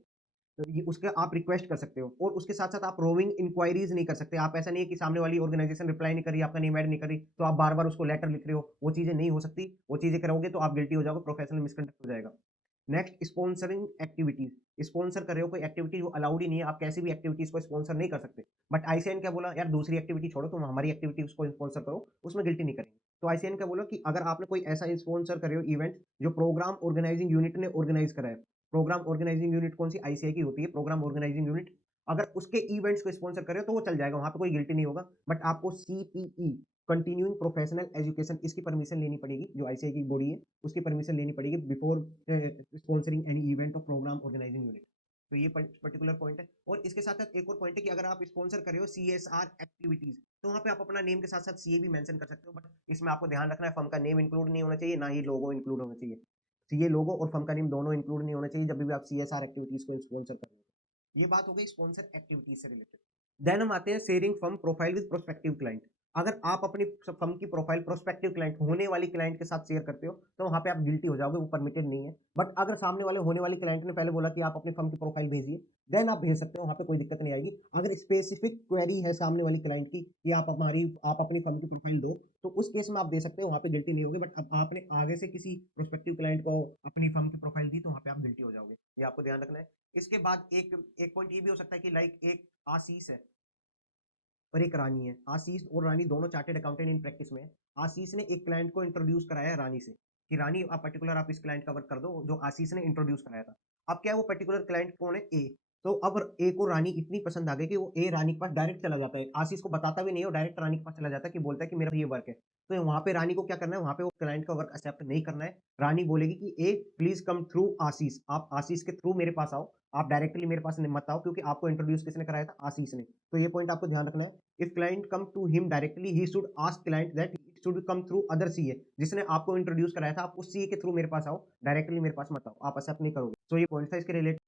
तो ये उसका आप रिक्वेस्ट कर सकते हो और उसके साथ-साथ आप रोविंग इंक्वायरीज़ नहीं कर सकते। आप ऐसा नहीं है कि सामने वाली ऑर्गेनाइजेशन रिप्लाई नहीं कर रही, आपका नेम ऐड नहीं कर रही, तो आप बार-बार उसको लेटर लिख रहे हो। वो चीज़ें नहीं हो सकती। वो चीज़ें करोगे तो आप गिल्टी हो जाओगे, प्रोफेशनल मिसकंडक्ट हो जाएगा। Next sponsoring activities. स्पॉन्सर कर रहे हो कोई एक्टिविटी जो अलाउड ही नहीं है, आप कैसी भी एक्टिविटीज़ को स्पॉन्सर नहीं कर सकते। बट आईसीएन क्या बोला, यार दूसरी एक्टिविटी छोड़ो, तुम हमारी एक्टिविटीज़ को स्पॉन्सर करो, उसमें गिल्टी नहीं करेंगे। तो आईसीएन क्या बोला कि अगर आपने कोई ऐसा स्पॉन्सर कर रहे हो इवेंट जो प्रोग्राम ऑर्गेनाइजिंग यूनिट ने ऑर्गेनाइज़ करा है। प्रोग्राम ऑर्गेनाइजिंग यूनिट कौन सी? आईसीआई की होती है प्रोग्राम ऑर्गेनाइजिंग यूनिट। अगर उसके इवेंट्स को स्पॉन्सर कर रहे हो तो वो चल जाएगा, वहाँ पे कोई गिल्टी नहीं होगा। बट आपको सीपीई कंटिन्यूइंग प्रोफेशनल एजुकेशन इसकी परमिशन लेनी पड़ेगी, जो आईसीआई की बॉडी है, उसकी परमिशन लेनी पड़ेगी before sponsoring any event of program organizing unit. तो ये पर्टिकुलर पॉइंट है। और इसके साथ साथ एक और पॉइंट है कि अगर आप स्पॉन्सर कर रहे हो सीएसआर एक्टिविटीज, तो वहाँ पे आप अपना नेम के साथ साथ सीए भी मेंशन कर सकते हो। बट इसमें आपको ध्यान रखना है फर्म का नेम इंक्लूड नहीं होना चाहिए, ना ही लोगो इंक्लूड होना चाहिए। सीए लोगो और फर्म का नेम दोनों इंक्लूड नहीं होना चाहिए जब भी आप सीएसआर एक्टिविटीज को स्पॉन्सर कर रहे हो। ये बात हो गई स्पॉन्सर एक्टिविटीज से रिलेटेड। देन हम आते हैं sharing firm profile with prospective client. अगर आप अपनी फर्म की प्रोफाइल प्रोस्पेक्टिव क्लाइंट, होने वाली क्लाइंट के साथ शेयर करते हो, तो वहाँ पे आप गिल्टी हो जाओगे, वो परमिटेड नहीं है। बट अगर सामने वाले होने वाली क्लाइंट ने पहले बोला कि आप अपनी फर्म की प्रोफाइल भेजिए, देन आप भेज सकते हो, वहाँ पे कोई दिक्कत नहीं आएगी। अगर स्पेसिफिक क्वेरी है सामने वाली क्लाइंट की कि आप अपनी फर्म की प्रोफाइल दो, तो उस केस में आप दे सकते हो, वहाँ पे गिल्टी नहीं होगी। बट अब आपने आगे से किसी प्रोस्पेक्टिव क्लाइंट को अपनी फर्म की प्रोफाइल दी, तो वहाँ पे आप गिल्टी हो जाओगे। ये आपको ध्यान रखना है। इसके बाद एक एक पॉइंट ये भी हो सकता है कि लाइक एक आशीष है और एक रानी है। आशीष और रानी दोनों चार्टर्ड अकाउंटेंट इन प्रैक्टिस में है। आशीष ने एक क्लाइंट को इंट्रोड्यूस कराया है रानी से कि रानी आप पर्टिकुलर आप इस क्लाइंट का वर्क कर दो, जो आशीष ने इंट्रोड्यूस कराया था। अब क्या है, वो पर्टिकुलर क्लाइंट कौन है? ए। तो अब ए को रानी इतनी पसंद आ गई कि वो ए रानी के पास डायरेक्ट चला जाता है। आशीष को बताता भी नहीं है और डायरेक्ट रानी के पास चला जाता है कि बोलता है कि मेरा ये वर्क है। तो वहाँ पे रानी को क्या करना है, वहाँ पे वो क्लाइंट का वर्क एक्सेप्ट नहीं करना है। रानी बोलेगी कि ए प्लीज़ कम थ्रू आशीष, आप आशीष के थ्रू मेरे पास आओ। आप डायरेक्टली मेरे पास मत आओ क्योंकि आपको इंट्रोड्यूस किसने कराया था? आशीष ने। तो ये पॉइंट आपको ध्यान रखना है। If client come to him directly he should ask client that it should come through other CA. जिसने आपको इंट्रोड्यूस कराया था, आप उस सीए के थ्रू मेरे पास आओ, डायरेक्टली मेरे पास मत आओ। आप एक्सेप्ट नहीं करोगे। तो ये पॉइंट था इसके रिलेटेड।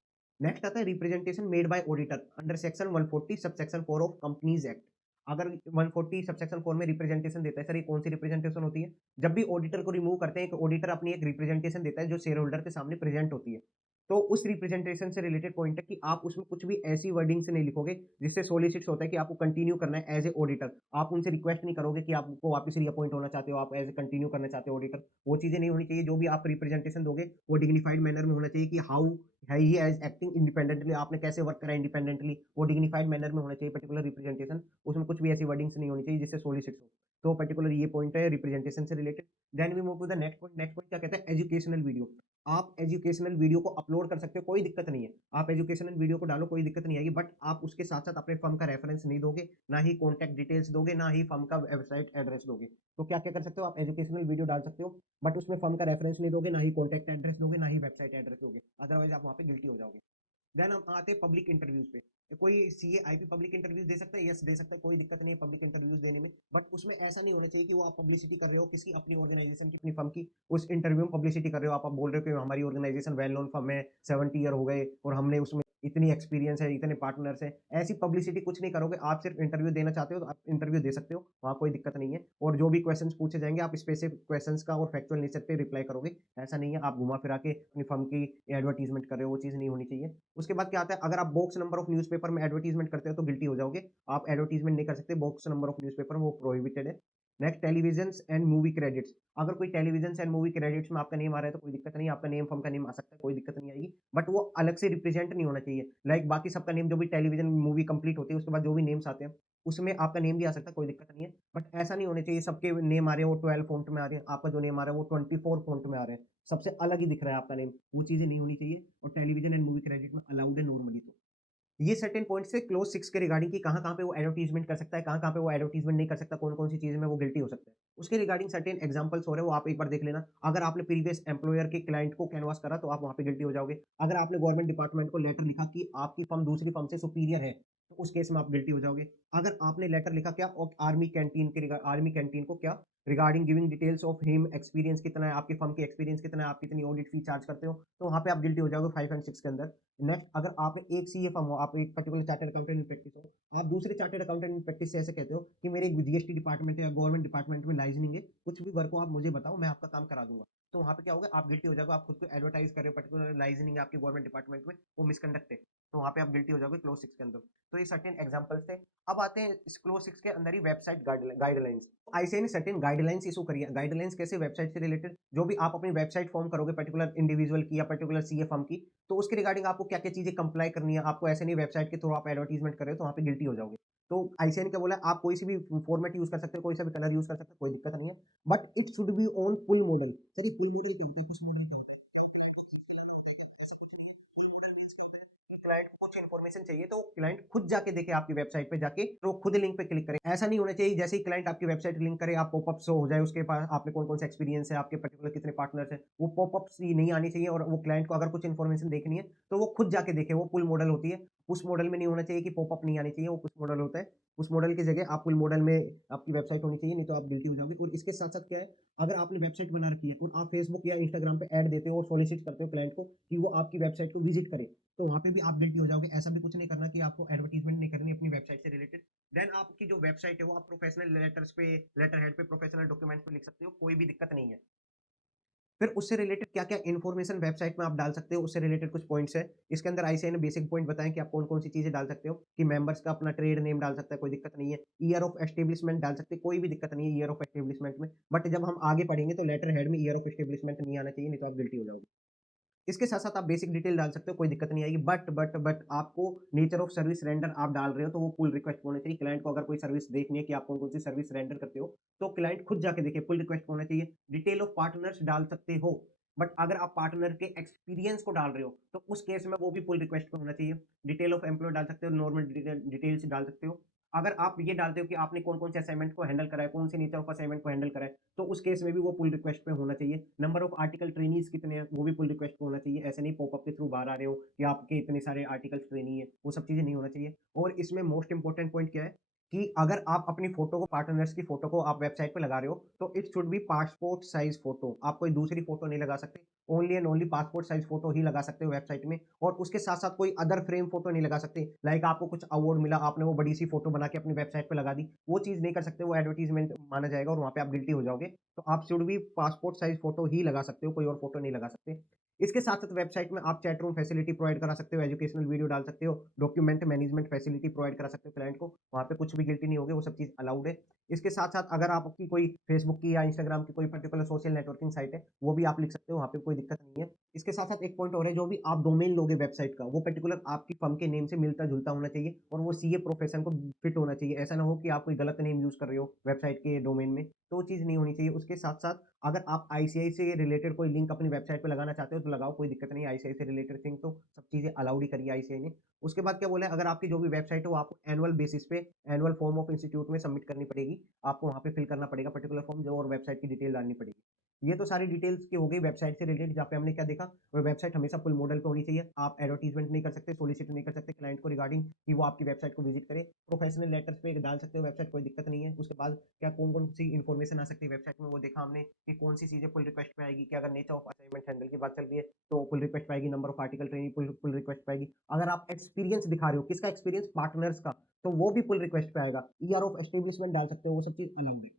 नेक्स्ट आता है representation made by auditor under section 140 subsection 4 of companies act. अगर 140 सबसेक्शन 4 में रिप्रेजेंटेशन देता है, सर ये कौन सी रिप्रेजेंटेशन होती है? जब भी ऑडिटर को रिमूव करते हैं, एक ऑडिटर अपनी एक रिप्रेजेंटेशन देता है जो शेयर होल्डर के सामने प्रेजेंट होती है। तो उस रिप्रेजेंटेशन से रिलेटेड पॉइंट है कि आप उसमें कुछ भी ऐसी वर्डिंग से नहीं लिखोगे जिससे सोलिसिट्स होता है कि आपको कंटिन्यू करना है एज ए ऑडिटर। आप उनसे रिक्वेस्ट नहीं करोगे कि आपको वापस रीअपॉइंट होना चाहते हो, आप एज ए कंटिन्यू करना चाहते हो ऑडिटर। वो चीजें नहीं होनी चाहिए। जो भी आप रिप्रेजेंटेशन दोगे वो डिग्निफाइड मैनर में होना चाहिए कि हाउ है ही एज एक्टिंग इंडिपेंडेंटली, आपने कैसे वर्क करा इंडिपेंडेंटली, वो डिग्निफाइड मैनर में होना चाहिए पर्टिकुलर रिप्रेजेंटेशन। उसमें कुछ भी ऐसी वर्डिंग्स नहीं होनी चाहिए जिससे सोलिसिट्स हो। तो पर्टिकुलर ये पॉइंट है रिप्रेजेंटेशन से related. Then we move to the next point. Next point क्या कहता है? Educational video. आप एजुकेशनल वीडियो को अपलोड कर सकते हो, कोई दिक्कत नहीं है। आप एजुकेशनल वीडियो को डालो, कोई दिक्कत नहीं आएगी। बट आप उसके साथ साथ अपने फर्म का रेफरेंस नहीं दोगे, ना ही कॉन्टैक्ट डिटेल्स दोगे, ना ही फर्म का वेबसाइट एड्रेस दोगे। तो क्या क्या कर सकते हो? आप एजुकेशनल वीडियो डाल सकते हो बट उसमें फर्म का रेफरेंस नहीं दोगे, ना ही कॉन्टैक्ट एड्रेस दोगे, ना ही वेबसाइट एड्रेस दोगे। अदरवाइज आप वहाँ पे गिल्टी हो जाओगे। देन हम आते हैं पब्लिक इंटरव्यूज पे। कोई सीए आईपी पब्लिक इंटरव्यूज दे सकता है? यस दे सकता है, कोई दिक्कत नहीं है पब्लिक इंटरव्यूज देने में। बट उसमें ऐसा नहीं होना चाहिए कि वो आप पब्लिसिटी कर रहे हो किसी अपनी ऑर्गेनाइजेशन की, अपनी फर्म की। उस इंटरव्यू में पब्लिसिटी कर रहे हो, आप बोल रहे हो कि हमारी ऑर्गेनाइजेशन वेल नोन फर्म है, 70 ईयर हो गए और हमने उसमें इतनी एक्सपीरियंस है, इतने पार्टनर्स हैं। ऐसी पब्लिसिटी कुछ नहीं करोगे। आप सिर्फ इंटरव्यू देना चाहते हो तो आप इंटरव्यू दे सकते हो, वहाँ कोई दिक्कत नहीं है। और जो भी क्वेश्चंस पूछे जाएंगे आप स्पेसिफिक क्वेश्चंस का और फैक्चुअल नेचर पे रिप्लाई करोगे। ऐसा नहीं है आप घुमा फिरा के अपनी फर्म की एडवर्टीजमेंट कर रहे हो, वो चीज़ नहीं होनी चाहिए। उसके बाद क्या आता है? अगर आप बॉक्स नंबर ऑफ न्यूज़पेपर में एडवर्टाइजमेंट करते हो तो गिल्टी हो जाओगे। आप एडवर्टाइजमेंट नहीं कर सकते बॉक्स नंबर ऑफ न्यूज़पेपर, वो प्रोहिबिटेड है। Next television and movie credits. अगर कोई टेलीविजन एंड मूवी क्रेडिट्स में आपका नेम आ रहा है तो कोई दिक्कत नहीं है, आपका नेम फर्म का नेम आ सकता है, कोई दिक्कत नहीं आएगी। बट वो अलग से रिप्रेजेंट नहीं होना चाहिए। लाइक बाकी सबका नेम, जो भी टेलीविजन मूवी कंप्लीट होती है उसके बाद जो भी नेम्स आते हैं उसमें आपका नेम भी आ सकता है, कोई दिक्कत नहीं है। बट ऐसा नहीं होना चाहिए सबके नेम आ रहे हैं वो 12 फॉन्ट में आ रहे हैं, आपका जो नेम आ रहा है वो 24 फॉन्ट में आ रहे हैं, सबसे अलग ही दिख रहा है आपका नेम। वो चीज़ें नहीं होनी चाहिए और टेलीविजन एंड मूवी क्रेडिट में अलाउड है नॉर्मली। तो ये सर्टेन पॉइंट्स से क्लोज 6 के रिगार्डिंग कि कहाँ-कहाँ पे वो एडवर्टाइजमेंट कर सकता है, कहाँ-कहाँ पे वो एडवर्टाइजमेंट नहीं कर सकता, कौन-कौन सी चीज़ में वो गिल्टी हो सकता है। उसके रिगार्डिंग सर्टेन एग्जांपल्स हो रहे हैं, वो आप एक बार देख लेना। अगर आपने प्रीवियस एम्प्लॉयर के क्लाइंट को कैनवास करा तो आप वहाँ पे गिल्टी हो जाओगे। अगर आपने गवर्नमेंट डिपार्टमेंट को लेटर लिखा कि आपकी फर्म दूसरी फर्म से सुपीरियर है, तो उस केस में आप गिल्टी हो जाओगे। अगर आपने लेटर लिखा क्या और आर्मी कैंटीन को क्या regarding giving details of him, experience कितना है, आपकी फर्म की एक्सपीरियंस कितना है, आप कितनी ऑडिट फी चार्ज करते हो, तो वहाँ पे आप गिल्टी हो जाओगे 5 एंड 6 के अंदर। नेक्स्ट, अगर आप एक सीए फर्म हो, आप एक particular chartered accountant in practice हो, आप दूसरे चार्टर्ड अकाउंटेंट इन प्रैक्टिस से ऐसे कहते हो कि मेरे जीएसटी डिपार्टमेंट या गवर्नमेंट डिपार्टमेंट में लाइजनिंग है, कुछ भी वर्क हो आप मुझे बताओ, मैं आपका काम करा दूंगा। तो वहाँ पे क्या होगा? आप गिल्टी हो जाओगे, आप खुद को एडवर्टाइज कर रहे हो पर्टिकुलर लाइजनिंग आपकी गवर्नमेंट डिपार्टमेंट में, वो मिसकंडक्ट है। तो वहाँ पे आप गिल्टी हो जाओगे क्लोज 6 के अंदर। तो ये सर्टेन एग्जांपल्स थे। अब आते हैं इस क्लोज 6 के अंदर ही वेबसाइट गाइडलाइंस। आईसीआई ने सर्टेन गाइडलाइंस इशू करी है। गाइडलाइंस कैसे? वेबसाइट से रिलेटेड जो भी आप अपनी वेबसाइट फॉर्म करोगे पर्टिकुलर इंडिविजुअल की या पर्टिकुलर सीए फर्म की, तो उसके रिगार्डिंग आपको क्या-क्या चीज़ें कंप्लाई करनी है, आपको ऐसे नहीं वेबसाइट के थ्रू आप एडवर्टाइजमेंट कर रहे हो तो वहाँ पे गिल्टी हो जाओगे। तो आईसीआई ने क्या बोला? आप कोई सी भी फॉर्मेट यूज़ कर सकते हो, कोई सा भी कलर यूज़ कर सकते हो, कोई दिक्कत नहीं है। But it should be on pull model. Sir ये पुल मॉडल क्या होता है? पुश मॉडल क्या होता है? क्या क्लाइंट को खरीद के लाना होता है क्या? ऐसा कुछ नहीं है। पुल मॉडल मीन्स क्या होता है कि क्लाइंट को कुछ इन्फॉर्मेशन चाहिए तो क्लाइंट खुद जाके देखे आपकी वेबसाइट पे जाके, तो खुद लिंक पे क्लिक करे। ऐसा नहीं होना चाहिए जैसे ही क्लाइंट आपकी वेबसाइट लिंक करे आप पॉपअप शो हो जाए उसके पास, आपने कौन-कौन सा एक्सपीरियंस है, आपके पर्टिकुलर कितने पार्टनर्स हैं, वो पॉपअप्स ही नहीं आनी चाहिए। और वो क्लाइंट को अगर कुछ इन्फॉर्मेशन देखनी है तो वो खुद जाके देखे, वो पुल मॉडल होती है। पुश मॉडल में नहीं होना चाहिए कि पॉपअप नहीं आनी चाहिए, वो पुश मॉडल होता है। उस मॉडल की जगह आप पुल मॉडल में आपकी वेबसाइट होनी चाहिए, नहीं तो आप गिल्टी हो जाओगे। और इसके साथ-साथ क्या है, अगर आपने वेबसाइट बना रखी है और आप फेसबुक या इंस्टाग्राम पे ऐड देते हो और सॉलिसिट करते हो क्लाइंट को कि वो आपकी वेबसाइट को विजिट करे, तो वहाँ पे भी आप गिल्टी हो जाओगे। ऐसा भी कुछ नहीं करना कि आपको एडवर्टाइजमेंट नहीं करनी अपनी वेबसाइट से रिलेटेड। देन आपकी जो वेबसाइट है वो आप प्रोफेशनल लेटर्स पे, लेटर हेड पे, प्रोफेशनल डॉक्यूमेंट्स पे लिख सकते हो, कोई भी दिक्कत नहीं है। फिर उससे रिलेटेड क्या-क्या इन्फॉर्मेशन वेबसाइट में आप डाल सकते हो, उससे रिलेटेड कुछ पॉइंट्स हैं। इसके अंदर आईसीआई ने बेसिक पॉइंट बताए कि आप कौन-कौन सी चीज़ें डाल सकते हो, कि मेंबर्स का अपना ट्रेड नेम डाल सकता है, कोई दिक्कत नहीं है। ईयर ऑफ एस्टेब्लिशमेंट डाल सकते हैं, कोई भी दिक्कत नहीं है ईयर ऑफ एस्टेब्लिशमेंट में। बट जब हम आगे पढ़ेंगे तो लेटर हेड में ईयर ऑफ एस्टेब्लिशमेंट नहीं आना चाहिए, नहीं तो आप गिल्टी हो जाओगे। इसके साथ-साथ आप बेसिक डिटेल डाल सकते हो, कोई दिक्कत नहीं आएगी। बट आपको नेचर ऑफ सर्विस रेंडर आप डाल रहे हो, तो वो पुल रिक्वेस्ट होना चाहिए। क्लाइंट को अगर कोई सर्विस देखनी है कि आप कौन-कौन सी सर्विस रेंडर करते हो, तो क्लाइंट खुद जाके देखे, पुल रिक्वेस्ट होना चाहिए। डिटेल ऑफ पार्टनर्स डाल सकते हो। बट अगर आप पार्टनर के एक्सपीरियंस को डाल रहे हो तो उस केस में वो भी पुल रिक्वेस्ट पे होना चाहिए। डिटेल ऑफ एम्प्लॉय डाल सकते हो, नॉर्मल डिटेल्स डाल सकते हो। अगर आप ये डालते हो कि आपने कौन-कौन से असाइनमेंट को हैंडल करा है, कौन से नेचर ऑफ असाइनमेंट को हैंडल करा है, तो उस केस में भी वो पुल रिक्वेस्ट पे होना चाहिए। नंबर ऑफ आर्टिकल ट्रेनीज़ कितने हैं, वो भी पुल रिक्वेस्ट पे होना चाहिए। ऐसे नहीं पॉपअप के थ्रू बाहर आ रहे हो कि आपके इतने सारे आर्टिकल्स ट्रेनी है, वो सब चीज़ें नहीं होना चाहिए। और इसमें मोस्ट इंपोर्टेंट पॉइंट क्या है कि अगर आप अपनी फ़ोटो को पार्टनर्स की फ़ोटो को आप वेबसाइट पे लगा रहे हो, तो it should be passport size photo. आप कोई दूसरी फ़ोटो नहीं लगा सकते। Only and only passport size photo ही लगा सकते हो वेबसाइट में और उसके साथ-साथ कोई अदर फ्रेम फ़ोटो नहीं लगा सकते। लाइक आपको कुछ अवार्ड मिला, आपने वो बड़ी-सी फ़ोटो बना के अपनी वेबसाइट पे लगा दी, वो चीज़ नहीं कर सकते, वो एडवर्टाइज़मेंट माना जाएगा और वहाँ पे आप गिल्टी हो जाओगे। तो आप should be passport size photo ही लगा सकते हो, कोई और फ़ोटो नहीं लगा सकते। इसके साथ-साथ वेबसाइट में आप चैट रूम फैसिलिटी प्रोवाइड करा सकते हो, एजुकेशनल वीडियो डाल सकते हो, डॉक्यूमेंट मैनेजमेंट फैसिलिटी प्रोवाइड करा सकते हो क्लाइंट को, वहाँ पे कुछ भी गिल्टी नहीं होगे, वो सब चीज़ अलाउड है। इसके साथ-साथ अगर आपकी कोई फेसबुक की या इंस्टाग्राम की कोई पर्टिकुलर सोशल नेटवर्किंग साइट है, वो भी आप लिख सकते हो, वहाँ पे कोई दिक्कत नहीं है। इसके साथ-साथ एक पॉइंट और है, जो भी आप डोमेन लोगे वेबसाइट का, वो पर्टिकुलर आपकी फर्म के नेम से मिलता-जुलता होना चाहिए और वो सीए प्रोफेशन को फिट होना चाहिए। ऐसा ना हो कि आप कोई गलत नेम यूज़ कर रहे हो वेबसाइट के डोमेन में, तो वो चीज़ नहीं होनी चाहिए। उसके साथ-साथ अगर आप आईसीआई से रिलेटेड कोई लिंक अपनी वेबसाइट पे लगाना चाहते हो, तो लगाओ, कोई दिक्कत नहीं है। आईसीआई से रिलेटेड थिंग तो सब चीज़ें अलाउड ही करी है आईसीआई ने। उसके बाद क्या बोला है, अगर आपकी जो भी वेबसाइट है, वो आपको एनुअल बेसिस पे एनुअल फॉर्म ऑफ इंस्टीट्यूट में सबमिट करनी पड़ेगी। आपको वहाँ पे फिल करना पड़ेगा पर्टिकुलर फॉर्म जो और वेबसाइट की डिटेल डालनी पड़ेगी। ये तो सारी डिटेल्स की हो गई वेबसाइट से रिलेटेड, जहाँ पे हमने क्या देखा, वो वेबसाइट हमेशा फुल मॉडल पे होनी चाहिए। आप एडवर्टाइज़मेंट नहीं कर सकते, सोलिसिट नहीं कर सकते क्लाइंट को रिगार्डिंग कि वो आपकी वेबसाइट को विज़िट करे। प्रोफेशनल लेटर्स पे डाल सकते हो वेबसाइट, कोई दिक्कत नहीं है। उसके बाद क्या कौन-कौन सी इन्फॉर्मेशन आ सकती है वेबसाइट में, वो देखा हमने कि कौन सी चीज़ें पुल रिक्वेस्ट पे आएगी, कि अगर नेचर ऑफ असाइनमेंट हैंडल की बात चल रही है, तो पुल रिक्वेस्ट पे आएगी। Number of article training pull pull request पे आएगी। अगर आप एक्सपीरियंस दिखा रहे हो, किसका एक्सपीरियंस? पार्टनर्स का, तो वो भी पुल रिक्वेस्ट पे आएगा। ईआर ऑफ एस्टेब्लिशमेंट डाल सकते हो, वो सब चीज़ अलाउड है।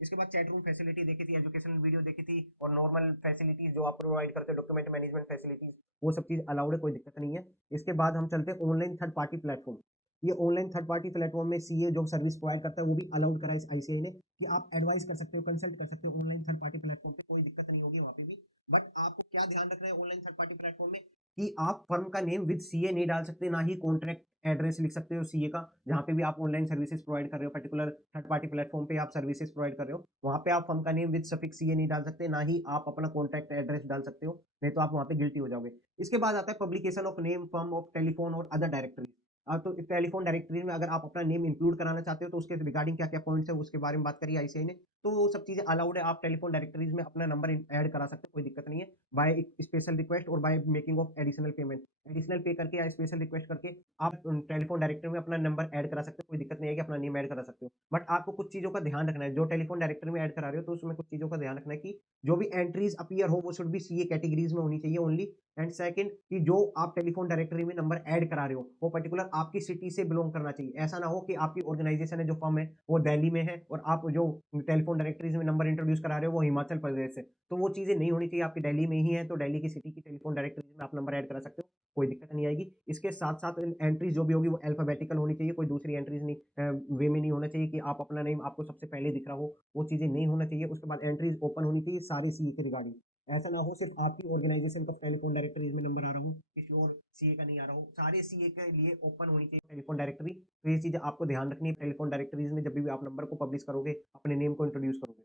इसके बाद चैट रूम फैसिलिटी देखी थी, एजुकेशनल वीडियो देखी थी और नॉर्मल फैसिलिटीज़ जो आप प्रोवाइड करते हो, डॉक्यूमेंट मैनेजमेंट फैसिलिटीज़, वो सब चीज़ अलाउड है, कोई दिक्कत नहीं है। इसके बाद हम चलते हैं ऑनलाइन थर्ड पार्टी प्लेटफ़ॉर्म। ये ऑनलाइन थर्ड पार्टी प्लेटफ़ॉर्म में सीए जो सर्विस प्रोवाइड करता है, वो भी अलाउड करा है इस आईसीआई ने कि आप एडवाइस कर सकते हो, कंसल्ट कर सकते हो ऑनलाइन थर्ड पार्टी प्लेटफ़ॉर्म पे, कोई दिक्कत नहीं होगी वहाँ पे भी। बट आपको क्या ध्यान रखना है ऑनलाइन थर्ड पार्टी प्लेटफ़ॉर्म में, कि आप फर्म का नेम विद सीए नहीं डाल सकते, ना ही कॉन्ट्रैक्ट एड्रेस लिख सकते हो सीए का। जहाँ पे भी आप ऑनलाइन सर्विसेज प्रोवाइड कर रहे हो, पर्टिकुलर थर्ड पार्टी प्लेटफॉर्म पे आप सर्विसेज प्रोवाइड कर रहे हो, वहाँ पे आप फर्म का नेम विद सफिक्स सीए नहीं डाल सकते, ना ही आप अपना कॉन्टैक्ट एड्रेस डाल सकते हो, नहीं तो आप वहाँ पे गिल्टी हो जाओगे। इसके बाद आता है publication of name, firm of telephone और अदर डायरेक्टरी। तो टेलीफोन डायरेक्टरी में अगर आप अपना नेम इंक्लूड कराना चाहते हो, तो उसके रिगार्डिंग क्या-क्या पॉइंट्स है, उसके बारे में बात करी आईसीआई ने। तो वो सब चीज़ें अलाउड है, आप टेलीफोन डायरेक्टरीज़ में अपना नंबर ऐड करा सकते हो, कोई दिक्कत नहीं है। बाय स्पेशल रिक्वेस्ट और by making of additional payment. Additional पे करके या स्पेशल रिक्वेस्ट करके आप टेलीफ़ोन डायरेक्टरी में अपना नंबर ऐड करा सकते हो, कोई दिक्कत नहीं है कि अपना नेम ऐड करा सकते हो। बट आपको कुछ चीज़ों का ध्यान रखना है, जो टेलीफ़ोन डायरेक्टरी में ऐड करा रहे हो, तो उसमें कुछ चीज़ों का ध्यान रखना है कि जो भी एंट्रीज़ अपीयर हो, वो शुड बी सीए कैटेगरीज़ में होनी चाहिए ओनली। एंड सेकंड, कि जो आप टेलीफ़ोन डायरेक्टरी में नंबर ऐड करा रहे हो, वो पर्टिकुलर आपकी सिटी से बिलॉन्ग करना चाहिए। ऐसा ना हो कि आपकी ऑर्गनाइज़ेशन है, जो फर्म है, वो दिल्ली में है और आप जो टेलीफ़ोन डायरेक्टरीज़ में नंबर इंट्रोड्यूस करा रहे हो, वो हिमाचल प्रदेश से। तो वो चीज़ें नहीं होनी चाहिए, आपकी दिल्ली में ही है, तो दिल्ली की सिटी की टेलीफ़ोन डायरेक्टरीज़ में आप नंबर ऐड करा सकते हो। कोई दिक्कत नहीं आएगी। इसके साथ-साथ एंट्रीज़ जो भी होगी, वो अल्फ़ाबेटिकल होनी चाहिए, कोई दूसरी एंट्रीज़ नहीं वे में नहीं होना चाहिए कि आप अपना नेम आपको सबसे पहले दिख रहा हो, वो चीज़ें नहीं होना चाहिए। उसके बाद एंट्रीज़ ओपन होनी चाहिए सारे सीए के रिगार्डिंग। ऐसा ना हो सिर्फ़ आपकी ऑर्गनाइज़ेशन का टेलीफ़ोन डायरेक्टरीज़ में नंबर आ रहा हो, किसी और सीए का नहीं आ रहा हो। सारे सीए के लिए ओपन होनी चाहिए टेलीफ़ोन डायरेक्टरी। तो ये चीज़ें आपको ध्यान रखनी है टेलीफ़ोन डायरेक्टरीज़ में, जब भी आप नंबर को पब्लिश करोगे, अपने नेम को इंट्रोड्यूस करोगे।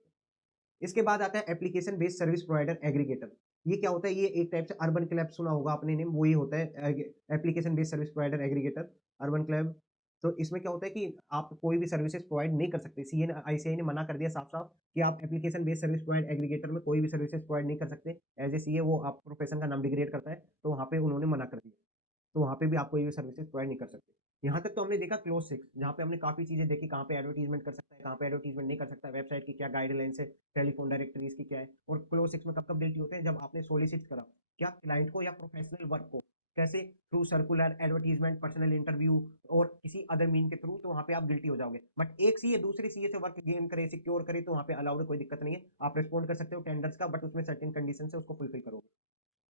इसके बाद आता है application based service provider aggregator. ये क्या होता है? ये एक टाइप से अर्बन क्लैब सुना होगा आपने नेम, वो ही होता है application based service provider aggregator, urban क्लैब। तो इसमें क्या होता है कि आप कोई भी सर्विसेज प्रोवाइड नहीं कर सकते। सीए ने आईसीआई ने मना कर दिया साफ-साफ कि आप application based service provide aggregator में कोई भी सर्विसेज प्रोवाइड नहीं कर सकते। एज़ ए सीए वो आप प्रोफेशन का नाम डिग्रेड करता है, तो वहाँ पे उन्होंने मना कर दिया। तो वहाँ पे भी आप कोई भी सर्विसेज़ प्रोवाइड नहीं कर सकते। यहाँ तक तो हमने देखा क्लॉज़ 6, जहाँ पे हमने काफ़ी चीज़ें देखी, कहाँ पे एडवर्टाइज़मेंट कर सकता है, कहाँ पे एडवर्टाइज़मेंट नहीं कर सकता, वेबसाइट की क्या गाइडलाइंस है, टेलीफ़ोन डायरेक्टरीज़ की क्या है, और क्लॉज़ 6 में कब-कब गिल्टी होते हैं, जब आपने सोलिसिट करा, क्या क्लाइंट को या प्रोफेशनल वर्क को, कैसे? Through circular, advertisement, personal interview और किसी अदर मीन के थ्रू, तो वहाँ पे आप गिल्टी हो जाओगे। बट एक सीए दूसरे सीए से वर्क गेन करे, सिक्योर करे, तो वहाँ पे अलाउड है, कोई दिक्कत नहीं है। आप रिस्पॉन्ड कर सकते हो टेंडर्स का, बट उसमें सर्टेन कंडीशंस है, उसको फुलफिल करोगे।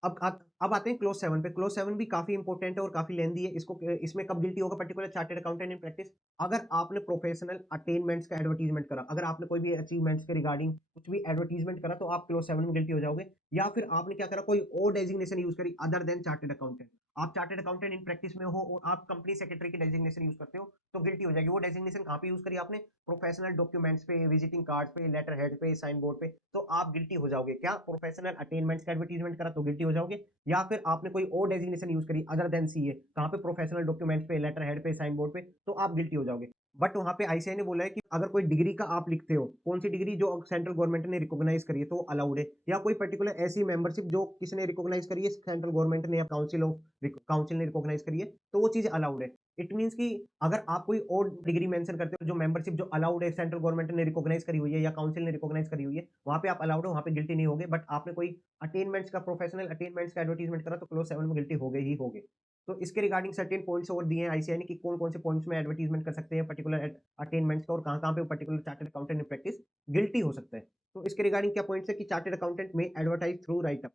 अब आते हैं क्लोज़ 7 पे। क्लोज़ 7 भी काफ़ी इंपोर्टेंट है और काफ़ी लेंथी है। इसमें कब गिल्टी होगा particular chartered accountant in practice? अगर आपने प्रोफेशनल अटेनमेंट्स का एडवर्टाइज़मेंट करा, अगर आपने कोई भी अचीवमेंट्स के रिगार्डिंग कुछ भी एडवर्टाइज़मेंट करा, तो आप क्लोज़ 7 में गिल्टी हो जाओगे। या फिर आपने क्या करा, कोई और डेज़िग्नेशन यूज़ करी अदर देन चार्टर्ड अकाउंटेंट। आप चार्टर्ड अकाउंटेंट इन प्रैक्टिस में हो और आप कंपनी सेक्रेटरी की डेजिग्नेशन यूज करते हो तो गिल्टी हो जाएगी। वो डेजिग्नेशन कहाँ पे यूज करी आपने? प्रोफेशनल डॉक्यूमेंट्स पे, विजिटिंग कार्ड पे, लेटर हेड पे, साइन बोर्ड पे, तो आप गिल्टी हो जाओगे। क्या प्रोफेशनल अटेनमेंट्स का एडवर्टीजमेंट करा तो गिल्टी हो जाओगे, या फिर आपने कोई और डेजिग्नेशन यूज करी अदर देन सीए, कहाँ पे? प्रोफेशनल डॉक्यूमेंट्स पे, लेटर हेड पे, साइन बोर्ड पे, तो आप गिल्टी हो जाओगे। बट वहां पे आईसीआई ने बोला है कि अगर कोई डिग्री का आप लिखते हो, कौन सी डिग्री जो सेंट्रल गवर्नमेंट ने रिकॉग्नाइज करी है, तो अलाउड है। या कोई पर्टिकुलर ऐसी मेंबरशिप जो किसने रिकॉग्नाइज करी है, सेंट्रल गवर्नमेंट ने या काउंसिल ने रिकॉग्नाइज करी है, तो वो चीज अलाउड है। इट मीन्स कि अगर आप कोई और डिग्री मेंशन करते हो जो मेंबरशिप जो अलाउड है, सेंट्रल गवर्नमेंट ने रिकॉग्नाइज करी हुई है या काउंसिल ने रिकॉग्नाइज करी हुई है, वहां पे आप अलाउड हो, वहां पे गिल्टी नहीं होगे। बट आपने कोई अटेनमेंट्स का, प्रोफेशनल अटेनमेंट्स का एडवर्टीजमेंट करा तो क्लोज 7 में गिल्टी हो गए ही होगे। तो इसके रिगार्डिंग सर्टेन पॉइंट्स और दिए हैं आईसीआई ने कि कौन-कौन से पॉइंट्स में एडवर्टाइजमेंट कर सकते हैं पर्टिकुलर अटेनमेंट्स का, और कहाँ-कहाँ पे particular chartered accountant in practice guilty हो सकता है। तो इसके रिगार्डिंग क्या पॉइंट्स है कि चार्टर्ड अकाउंटेंट में एडवर्टाइज थ्रू राइट अप।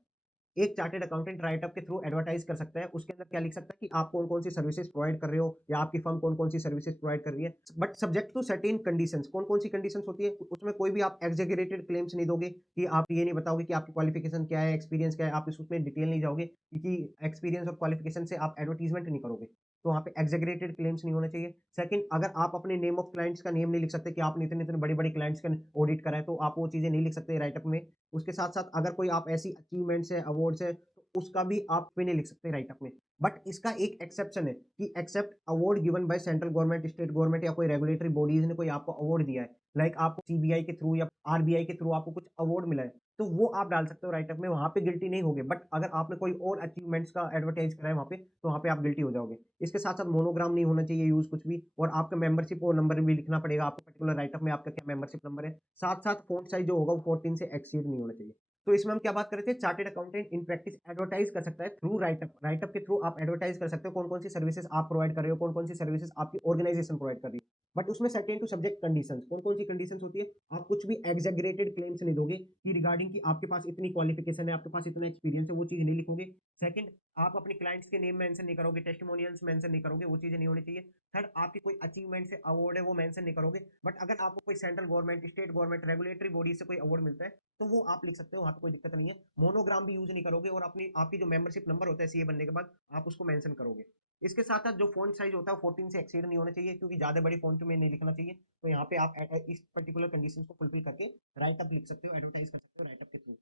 एक चार्टर्ड अकाउंटेंट राइटअप के थ्रू एडवर्टाइज कर सकता है। उसके अंदर क्या लिख सकता है कि आप कौन-कौन सी सर्विसेज प्रोवाइड कर रहे हो या आपकी फर्म कौन-कौन सी सर्विसेज प्रोवाइड कर रही है। But subject to certain conditions, कौन-कौन सी कंडीशंस होती है? उसमें कोई भी आप एग्जैगरेटेड क्लेम्स नहीं दोगे कि आप ये नहीं बताओगे कि आपकी क्वालिफिकेशन क्या है, एक्सपीरियंस क्या है, आप उसमें डिटेल नहीं जाओगे क्योंकि एक्सपीरियंस और क्वालिफिकेशन से आप एडवर्टाइजमेंट नहीं करोगे। तो वहाँ पे एग्जैगरेटेड क्लेम्स नहीं होने चाहिए। सेकंड, अगर आप अपने नेम ऑफ क्लाइंट्स का नेम नहीं लिख सकते कि आपने इतने-इतने बड़े-बड़े क्लाइंट्स का ऑडिट करा है, तो आप वो चीज़ें नहीं लिख सकते राइटअप में। उसके साथ-साथ अगर कोई आप ऐसी अचीवमेंट्स है, अवार्ड्स है, उसका भी आप पे नहीं लिख सकते राइटअप में। बट इसका एक एक्सेप्शन है कि except award given by central government, state government या कोई रेगुलेटरी बॉडीज ने कोई आपको अवार्ड दिया है, लाइक आपको सीबीआई के थ्रू या आरबीआई के थ्रू आपको कुछ अवार्ड मिला है, तो वो आप डाल सकते हो राइटअप में, वहां पे गिल्टी नहीं होगे। बट अगर आपने कोई और अचीवमेंट्स का एडवर्टाइज करा है वहां पे, तो वहां पे आप गिल्टी हो जाओगे। इसके साथ साथ मोनोग्राम नहीं होना चाहिए यूज कुछ भी, और आपका मेंबरशिप और नंबर भी लिखना पड़ेगा आपको पर्टिकुलर राइटअप में, आपका क्या मेंबरशिप नंबर है। साथ साथ फोन साइज जो होगा वो 14 से एक्सीड नहीं होना चाहिए। तो इसमें हम क्या बात कर रहे थे? Chartered accountant in practice advertise कर सकता है थ्रू राइटअप। राइटअप के थ्रू आप एडवर्टाइज कर सकते हो कौन-कौन सी सर्विसेज आप प्रोवाइड कर रहे हो, कौन-कौन सी सर्विसेज आपकी ऑर्गेनाइजेशन प्रोवाइड कर रही है। बट उसमें सर्टेन टू सब्जेक्ट कंडीशंस, कौन-कौन सी कंडीशंस होती है? आप कुछ भी एग्जैगरेटेड क्लेम्स नहीं दोगे कि रिगार्डिंग कि आपके पास इतनी क्वालिफिकेशन है, आपके पास इतना एक्सपीरियंस है, वो चीज़ नहीं लिखोगे। सेकंड, आप अपने क्लाइंट्स के नेम मेंशन नहीं करोगे, टेस्टिमोनियल्स मेंशन नहीं करोगे, वो चीज़ें नहीं होनी चाहिए। थर्ड, आपकी कोई अचीवमेंट है, अवार्ड है, वो मेंशन नहीं करोगे। बट अगर आपको कोई central government, state government, regulatory body से कोई अवार्ड मिलता है, तो वो आप लिख सकते हो, वहाँ पे कोई दिक्कत नहीं है। मोनोग्राम भी यूज नहीं करोगे, और अपनी आपकी जो मेंबरशिप नंबर होता है सीए बनने के बाद, आप उसको मेंशन करोगे। इसके साथ साथ जो फॉन्ट साइज होता है वो 14 से एक्सीड नहीं होना चाहिए, क्योंकि ज्यादा बड़ी फॉन्ट में नहीं लिखना चाहिए। तो यहाँ पे आप इस पर्टिकुलर कंडीशन को फुलफिल करके राइटअप लिख सकते हो, एडवर्टाइज कर सकते हो राइटअप के थ्रू।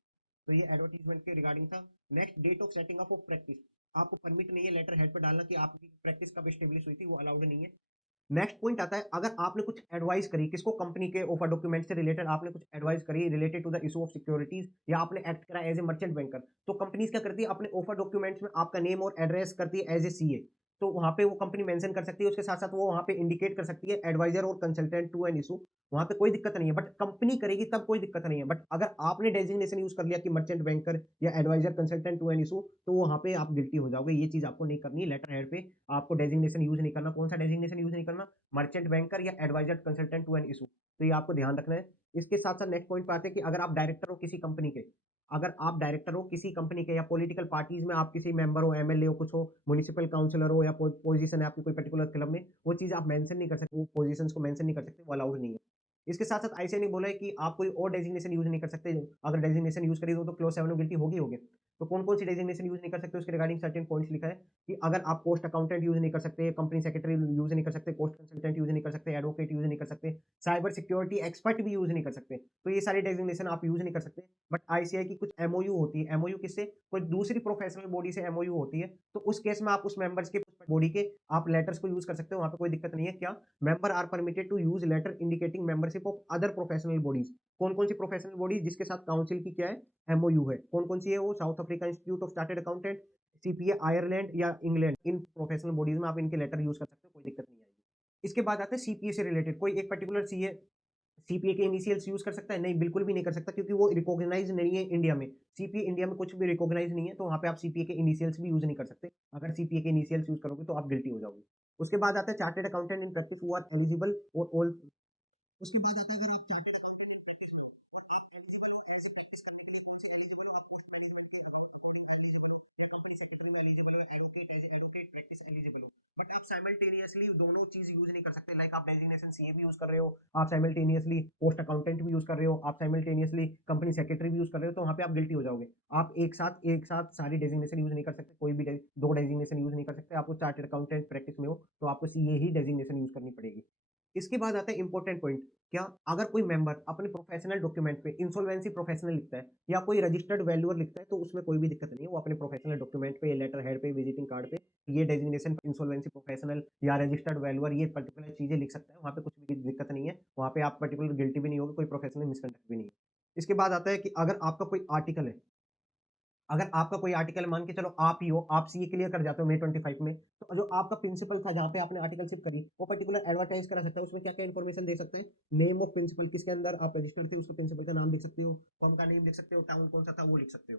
तो ये एडवर्टीजमेंट के रिगार्डिंग था। Next, date of setting up of practice. आपको परमिट नहीं है लेटर हेड पर डालना कि आपकी प्रैक्टिस कब स्टेब्लिश हुई थी, वो अलाउड नहीं है। नेक्स्ट पॉइंट आता है, अगर आपने कुछ एडवाइस करी किसको, कंपनी के ऑफर डॉक्यूमेंट से रिलेटेड आपने कुछ एडवाइस करी related to the issue of securities, या आपने एक्ट करा एज ए मर्चेंट बैंकर, तो कंपनीज क्या करती है? अपने ऑफर डॉक्यूमेंट्स में आपका नेम और एड्रेस करती है एज ए सीए। तो वहां पे वो कंपनी मेंशन कर सकती है, उसके साथ साथ वो वहां पे इंडिकेट कर सकती है एडवाइजर और कंसल्टेंट टू एन इशू। वहां पे कोई दिक्कत नहीं है, बट कंपनी करेगी तब कोई दिक्कत नहीं है। बट अगर आपने डेजिग्नेशन यूज कर लिया कि मर्चेंट बैंकर या adviser consultant to an issue, तो वहां पे आप गिल्टी हो जाओगे। ये चीज आपको नहीं करनी। लेटर हेड पे आपको डेजिग्नेशन यूज नहीं करना। कौन सा डेजिग्नेशन यूज नहीं करना? मर्चेंट बैंकर या adviser consultant to an issue. तो ये आपको ध्यान रखना है। इसके साथ साथ नेक्स्ट पॉइंट पे आते हैं कि अगर आप डायरेक्टर हो किसी कंपनी के, अगर आप डायरेक्टर हो किसी कंपनी के या पॉलिटिकल पार्टीज में आप किसी मेंबर हो, एमएलए हो, कुछ हो, म्युनिसिपल काउंसिलर हो, या पोजीशन है आपकी कोई पर्टिकुलर क्लब में, वो चीज आप मेंशन नहीं कर सकते, वो पोजीशंस को मेंशन नहीं कर सकते, वो अलाउड नहीं है। इसके साथ साथ आईसीआई ने बोला है कि आप कोई और डेजिग्नेशन यूज नहीं कर सकते। अगर डेजिग्नेशन यूज करी तो क्लोज 7 में गिल्टी होगी होगी। तो कौन कौन सी डेजिग्नेशन यूज नहीं कर सकते उसके रिगार्डिंग सर्टेन पॉइंट्स लिखा है कि अगर आप पोस्ट अकाउंटेंट यूज नहीं कर सकते, कंपनी सेक्रेटरी यूज नहीं कर सकते, पोस्ट कंसल्टेंट यूज नहीं कर सकते, एडवोकेट यूज नहीं कर सकते, साइबर सिक्योरिटी एक्सपर्ट भी यूज नहीं कर सकते। तो ये सारी डेजिग्नेशन आप यूज नहीं कर सकते। बट आईसीआई की कुछ एमओयू होती है। एमओयू किससे? कोई दूसरी प्रोफेशनल बॉडी से एमओयू होती है, तो उस केस में आप उस मेंबर्स के बॉडी के आप लेटर्स को यूज कर सकते हो, वहां पे कोई दिक्कत नहीं है। क्या? Member are permitted to use letter indicating membership of other professional bodies. कौन कौन सी प्रोफेशनल बॉडीज जिसके साथ काउंसिल की क्या है? एमओयू है। कौन कौन सी है वो? South Africa institute of chartered accountant, CPA Ireland या इंग्लैंड। इन प्रोफेशनल बॉडीज में आप इनके लेटर यूज कर सकते हो, कोई दिक्कत नहीं आएगी। इसके बाद आते हैं सीपीए से रिलेटेड। कोई एक पर्टिकुलर सीए सीपीए के इनिशियल्स यूज कर सकता है? नहीं, बिल्कुल भी नहीं कर सकता, क्योंकि वो रिकॉग्नाइज नहीं है इंडिया में। सीपीए इंडिया में कुछ भी रिकॉग्नाइज नहीं है, तो वहां पे आप सीपीए के इनिशियल्स भी यूज नहीं कर सकते। अगर सीपीए के इनिशियल्स यूज करोगे तो आप गिल्टी हो जाओगे। उसके बाद आता है chartered accountant in practice who are eligible और ऑल। उसके बाद आता है अगर आप चार्टर्ड एलिजिबल हो, advocate as advocate practice eligible हो, बट आप साइमल्टेनियसली दोनों चीज यूज नहीं कर सकते। लाइक आप डेजिग्नेशन सीए भी यूज कर रहे हो, आप साइमल्टेनियसली पोस्ट अकाउंटेंट भी यूज कर रहे हो, आप साइमल्टेनियसली कंपनी सेक्रेटरी भी यूज कर रहे हो, तो वहाँ पे आप गिल्टी हो जाओगे। आप एक साथ सारी डेजिग्नेशन यूज नहीं कर सकते, कोई भी दो डेजिग्नेशन यूज नहीं कर सकते। आपको चार्टर्ड अकाउंटेंट प्रैक्टिस में हो तो आपको सीए ही डेजिग्नेशन यूज करनी पड़ेगी। इसके बाद आता है इंपॉर्टेंट पॉइंट, क्या अगर कोई मेंबर अपने प्रोफेशनल डॉक्यूमेंट पे इंसॉल्वेंसी प्रोफेशनल लिखता है या कोई रजिस्टर्ड वैल्यूअर लिखता है तो उसमें कोई भी दिक्कत नहीं है। वो अपने प्रोफेशनल डॉक्यूमेंट पे, लेटर हेड पे, विजिटिंग कार्ड पे ये डेजिग्नेशन इंसॉल्वेंसी प्रोफेशनल या रजिस्टर्ड वैल्यूअर ये पर्टिकुलर चीजें लिख सकता है। वहाँ पे कुछ भी दिक्कत नहीं है, वहाँ पे आप पर्टिकुलर गिल्टी भी नहीं होगी, कोई प्रोफेशनल मिसकंडक्ट भी नहीं है। इसके बाद आता है कि अगर आपका कोई आर्टिकल है, अगर आपका कोई आर्टिकल मान के चलो आप ही हो, आप सीए क्लियर कर जाते हो मई 25 में, तो जो आपका प्रिंसिपल था जहाँ पे आपने आर्टिकलशिप करी, वो पर्टिकुलर एडवर्टाइज करा सकता है। उसमें क्या क्या इन्फॉर्मेशन दे सकते हैं, नेम ऑफ प्रिंसिपल, किसके अंदर आप रजिस्टर्ड थे उसका प्रिंसिपल का नाम लिख सकते हो, फर्म का नेम लिख सकते हो, टाउन कौन सा था वो लिख सकते हो।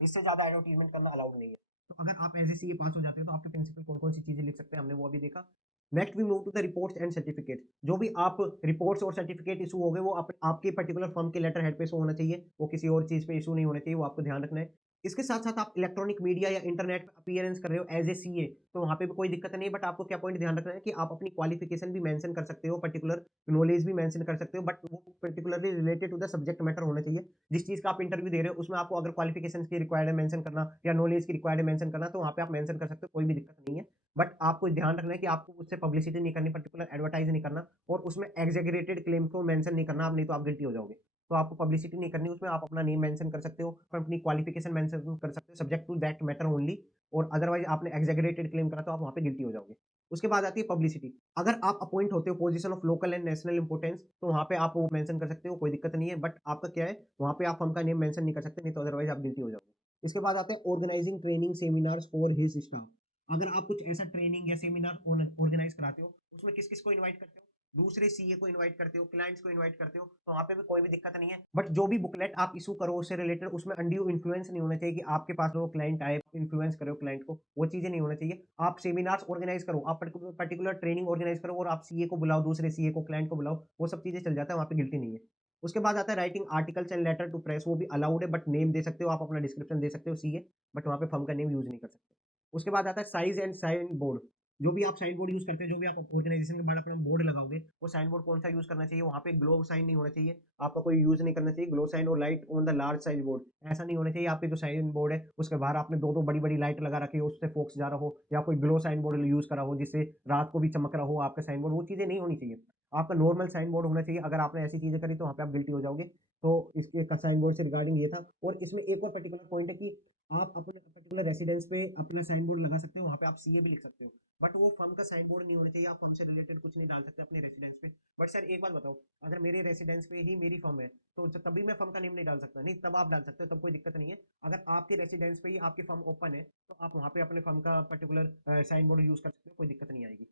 इससे ज्यादा एडवर्टीजमेंट करना अलाउड नहीं है। तो अगर आप एज ए सीए पास हो जाते हो तो आपके प्रिंसिपल कौन कौन सी चीजें लिख सकते हैं, हमने वो अभी देखा। Next we move to the reports and certificate. जो भी आप रिपोर्ट्स और सर्टिफिकेट इशू हो गए वो आपके पर्टिकुलर फर्म के लेटर हेड पे शो होना चाहिए, वो किसी और चीज पे इशू नहीं होना चाहिए, वो आपको ध्यान रखना है। इसके साथ साथ आप इलेक्ट्रॉनिक मीडिया या इंटरनेट पे अपीयरेंस कर रहे हो एज ए सीए, तो वहाँ पे भी कोई दिक्कत नहीं है, बट आपको क्या पॉइंट ध्यान रखना है कि आप अपनी क्वालिफिकेशन भी मेंशन कर सकते हो, पर्टिकुलर नॉलेज भी मेंशन कर सकते हो, बट वो particularly related to the subject matter होना चाहिए। जिस चीज का आप इंटरव्यू दे रहे हो उसमें आपको अगर क्वालिफिकेशन की रिक्वायर्ड है मेंशन करना या नॉलेज की रिक्वायर्ड है मेंशन करना, तो वहाँ पे आप मेंशन कर सकते हो, कोई भी दिक्कत नहीं है। बट आपको ध्यान रखना है कि आपको उससे पब्लिसिटी नहीं करनी, पर्टिकुलर एडवर्टाइज नहीं करना, और उसमें एग्जेगरेटेड क्लेम को मेंशन नहीं करना, आप नहीं तो आप गिल्टी हो जाओगे। तो आपको पब्लिसिटी नहीं करनी, उसमें आप अपना नेम मेंशन कर सकते हो, अपनी क्वालिफिकेशन मेंशन कर सकते हो, subject to that matter only. और अदरवाइज आपने एग्जेगरेटेड क्लेम करा तो आप वहाँ पे गिल्टी हो जाओगे। उसके बाद आती है पब्लिसिटी। अगर आप अपॉइंट होते हो position of local and national importance, तो वहाँ पे आप वो मेंशन कर सकते हो, कोई दिक्कत नहीं है, बट आपका क्या है, वहाँ पे आप फर्म का नेम मेंशन नहीं कर सकते, नहीं तो अदरवाइज आप गिल्टी हो जाओगे। इसके बाद आते हैं organising training seminars for his staff. अगर आप कुछ ऐसा ट्रेनिंग या सेमिनार ऑर्गेनाइज कराते हो, उसमें किस किस को इनवाइट करते हो, दूसरे सीए को इनवाइट करते हो, क्लाइंट्स को इनवाइट करते हो, तो वहाँ पे भी कोई भी दिक्कत नहीं है। बट जो भी बुकलेट आप इशू करो उससे रिलेटेड, उसमें अनड्यू इन्फ्लुएंस नहीं होना चाहिए कि आपके पास जो क्लाइंट आए इन्फ्लुएंस करो क्लाइंट को, वो चीजें नहीं होना चाहिए। आप सेमिनार्स ऑर्गेनाइज करो, आप पर्टिकुलर ट्रेनिंग ऑर्गेनाइज करो और आप सीए को बुलाओ, दूसरे सीए को, क्लाइंट को बुलाओ, वो सब चीजें चल जाता है, वहाँ पे गिल्टी नहीं है। उसके बाद आता है writing articles and letter to press, वो भी अलाउड है, बट नेम दे सकते हो, आप अपना डिस्क्रिप्शन दे सकते हो सीए, बट वहाँ पे फर्म का नेम यूज नहीं कर सकते। उसके बाद आता है साइज एंड साइन बोर्ड। जो भी आप साइन बोर्ड यूज करते हैं, जो भी आप ऑर्गेनाइजेशन के बाद अपना बोर्ड लगाओगे, वो साइन बोर्ड कौन सा यूज करना चाहिए, वहाँ पे ग्लोब साइन नहीं होना चाहिए, आपका कोई यूज नहीं करना चाहिए ग्लो साइन और light on the large size board. ऐसा नहीं होना चाहिए आपके जो साइन बोर्ड है उसके बाहर आपने दो दो बड़ी बड़ी लाइट लगा रखी हो, उससे फोक्स जा रहा हो, या कोई ग्लो साइन बोर्ड यूज करा हो जिससे रात को भी चमक रहा हो आपका साइन बोर्ड, वो चीजें नहीं होनी चाहिए। आपका नॉर्मल साइन बोर्ड होना चाहिए। अगर आपने ऐसी चीजें करी तो वहाँ पे आप गिल्टी हो जाओगे। तो इसके साइन बोर्ड से रिगार्डिंग ये था। और इसमें एक और पर्टिकुलर पॉइंट है कि आप अपने पर्टिकुलर रेसिडेंस पे अपना साइन बोर्ड लगा सकते हो, वहाँ पे आप सीए भी लिख सकते हो, बट वो फर्म का साइन बोर्ड नहीं होना चाहिए। आप फर्म से रिलेटेड कुछ नहीं डाल सकते अपने रेसिडेंस पे। बट सर एक बात बताओ, अगर मेरे रेसिडेंस पे ही मेरी फर्म है तो तभी मैं फर्म का नेम नहीं डाल सकता? नहीं, तब आप डाल सकते हो, तब कोई दिक्कत नहीं है। अगर आपके रेसिडेंस पे ही आपकी फर्म ओपन है तो आप वहाँ पे अपने फर्म का पर्टिकुलर साइन बोर्ड यूज कर सकते हो, कोई दिक्कत नहीं आएगी।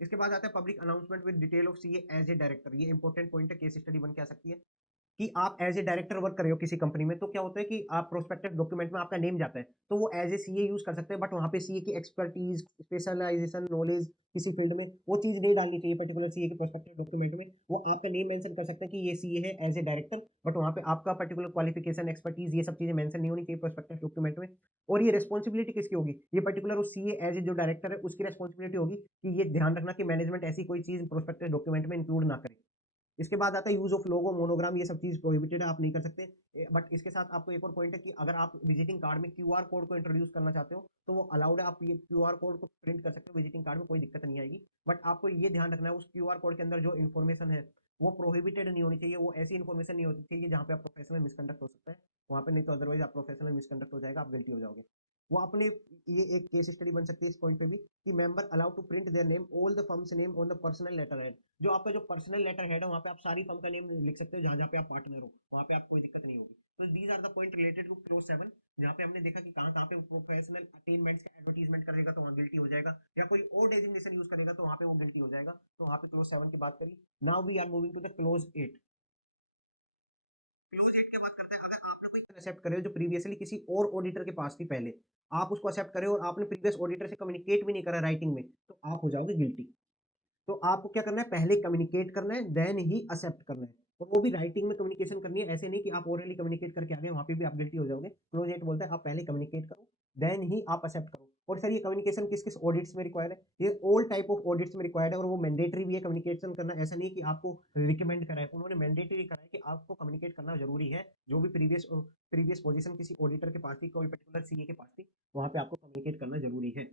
इसके बाद आता है public announcement with detail of CA as a director. ये इंपॉर्टेंट पॉइंट है, केस स्टडी बन के आ सकती है कि आप एज ए डायरेक्टर वर्क कर रहे हो किसी कंपनी में, तो क्या होता है कि आप प्रोस्पेक्टिव डॉक्यूमेंट में आपका नेम जाता है, तो वो एज ए सीए यूज कर सकते हैं, बट वहाँ पे सीए की एक्सपर्टीज, स्पेशलाइजेशन, नॉलेज किसी फील्ड में, वो चीज नहीं डालनी चाहिए पर्टिकुलर सीए के प्रोस्पेक्टिव डॉक्यूमेंट में। वो आपका नेम मेंशन कर सकते हैं कि ये सीए है एज ए डायरेक्टर, बट वहाँ पे आपका पर्टिकुलर क्वालिफिकेशन, एक्सपर्टीज, ये सब चीजें मेंशन नहीं होनी चाहिए प्रोस्पेक्टिव डॉक्यूमेंट में। और ये रिस्पॉन्सिबिलिटी किसकी होगी, ये पर्टिकुलर उस सीए एज ए जो डायरेक्टर है उसकी रिस्पॉन्सिबिलिटी होगी कि ये ध्यान रखना कि मैनेजमेंट ऐसी कोई चीज प्रोस्पेक्टिव डॉक्यूमेंट में इंक्लूड ना करे। इसके बाद आता है यूज ऑफ लोगो, मोनोग्राम, ये सब चीज प्रोहिबिटेड है, आप नहीं कर सकते। बट इसके साथ आपको एक और पॉइंट है कि अगर आप विजिटिंग कार्ड में क्यूआर कोड को इंट्रोड्यूस करना चाहते हो तो वो अलाउड है, आप ये क्यूआर कोड को प्रिंट कर सकते हो विजिटिंग कार्ड में, कोई दिक्कत नहीं आएगी। बट आपको ये ध्यान रखना है उस क्यूआर कोड के अंदर जो इन्फॉर्मेशन है वो प्रोहिबिटेड नहीं होनी चाहिए, वो ऐसी इन्फॉर्मेशन नहीं होती चाहिए जहाँ पे आप प्रोफेशनल मिसकंडक्ट हो सकता है वहाँ पे, नहीं तो अदरवाइज आप प्रोफेशनल मिसकंडक्ट हो जाएगा, आप गिल्टी हो जाओगे। वो अपने, ये एक केस स्टडी बन सकती है इस पॉइंट पे भी कि member allowed to print their name all the firms name on the personal letter head. जो आपका जो पर्सनल लेटर हेड है वहाँ पे आप सारी फर्म का नेम लिख सकते हो, जहाँ जहाँ पे आप पार्टनर हो वहाँ पे आपको कोई दिक्कत नहीं होगी। तो these are the point related to clause 7, जहाँ पे हमने देखा कि कहाँ कहाँ पे प्रोफेशनल अटेनमेंट्स का एडवर्टीजमेंट करेगा तो वहाँ गिल्टी हो जाएगा, या कोई और डेजिग्नेशन यूज करेगा तो वहाँ पे वो गिल्टी हो जाएगा। तो वहाँ पे क्लोज 7 की बात करी। Now we are moving to the clause 8। Clause 8 की बात करते हैं, अगर आपने कोई एक्सेप्ट करे जो प्रीवियसली किसी और ऑडिटर के पास थी पहले, आप उसको एक्सेप्ट करें और आपने प्रीवियस ऑडिटर से कम्युनिकेट भी नहीं करा राइटिंग में, तो आप हो जाओगे गिल्टी। तो आपको क्या करना है, पहले कम्युनिकेट करना है, देन ही एक्सेप्ट करना है। और वो भी राइटिंग में कम्युनिकेशन करनी है, ऐसे नहीं कि आप ओरली कम्युनिकेट करके आ गए वहाँ पे भी आप गिल्टी हो जाओगे। क्लोज 8 बोलता है आप पहले कम्युनिकेट करो, देन ही आप एक्सेप्ट करो। और सर ये कम्युनिकेशन किस-किस ऑडिट्स में रिक्वायर्ड है? ये ऑल टाइप ऑफ ऑडिट्स में रिक्वायर्ड है और वो मैंडेटरी भी है कम्युनिकेशन करना, ऐसा नहीं कि आपको रिकमेंड करा है, उन्होंने मैंडेटरी करा है कि आपको कम्युनिकेट करना ज़रूरी है। जो भी प्रीवियस पोजीशन किसी ऑडिटर के पास थी, कोई पर्टिकुलर सीए के पास थी, वहाँ पे आपको कम्युनिकेट करना ज़रूरी है।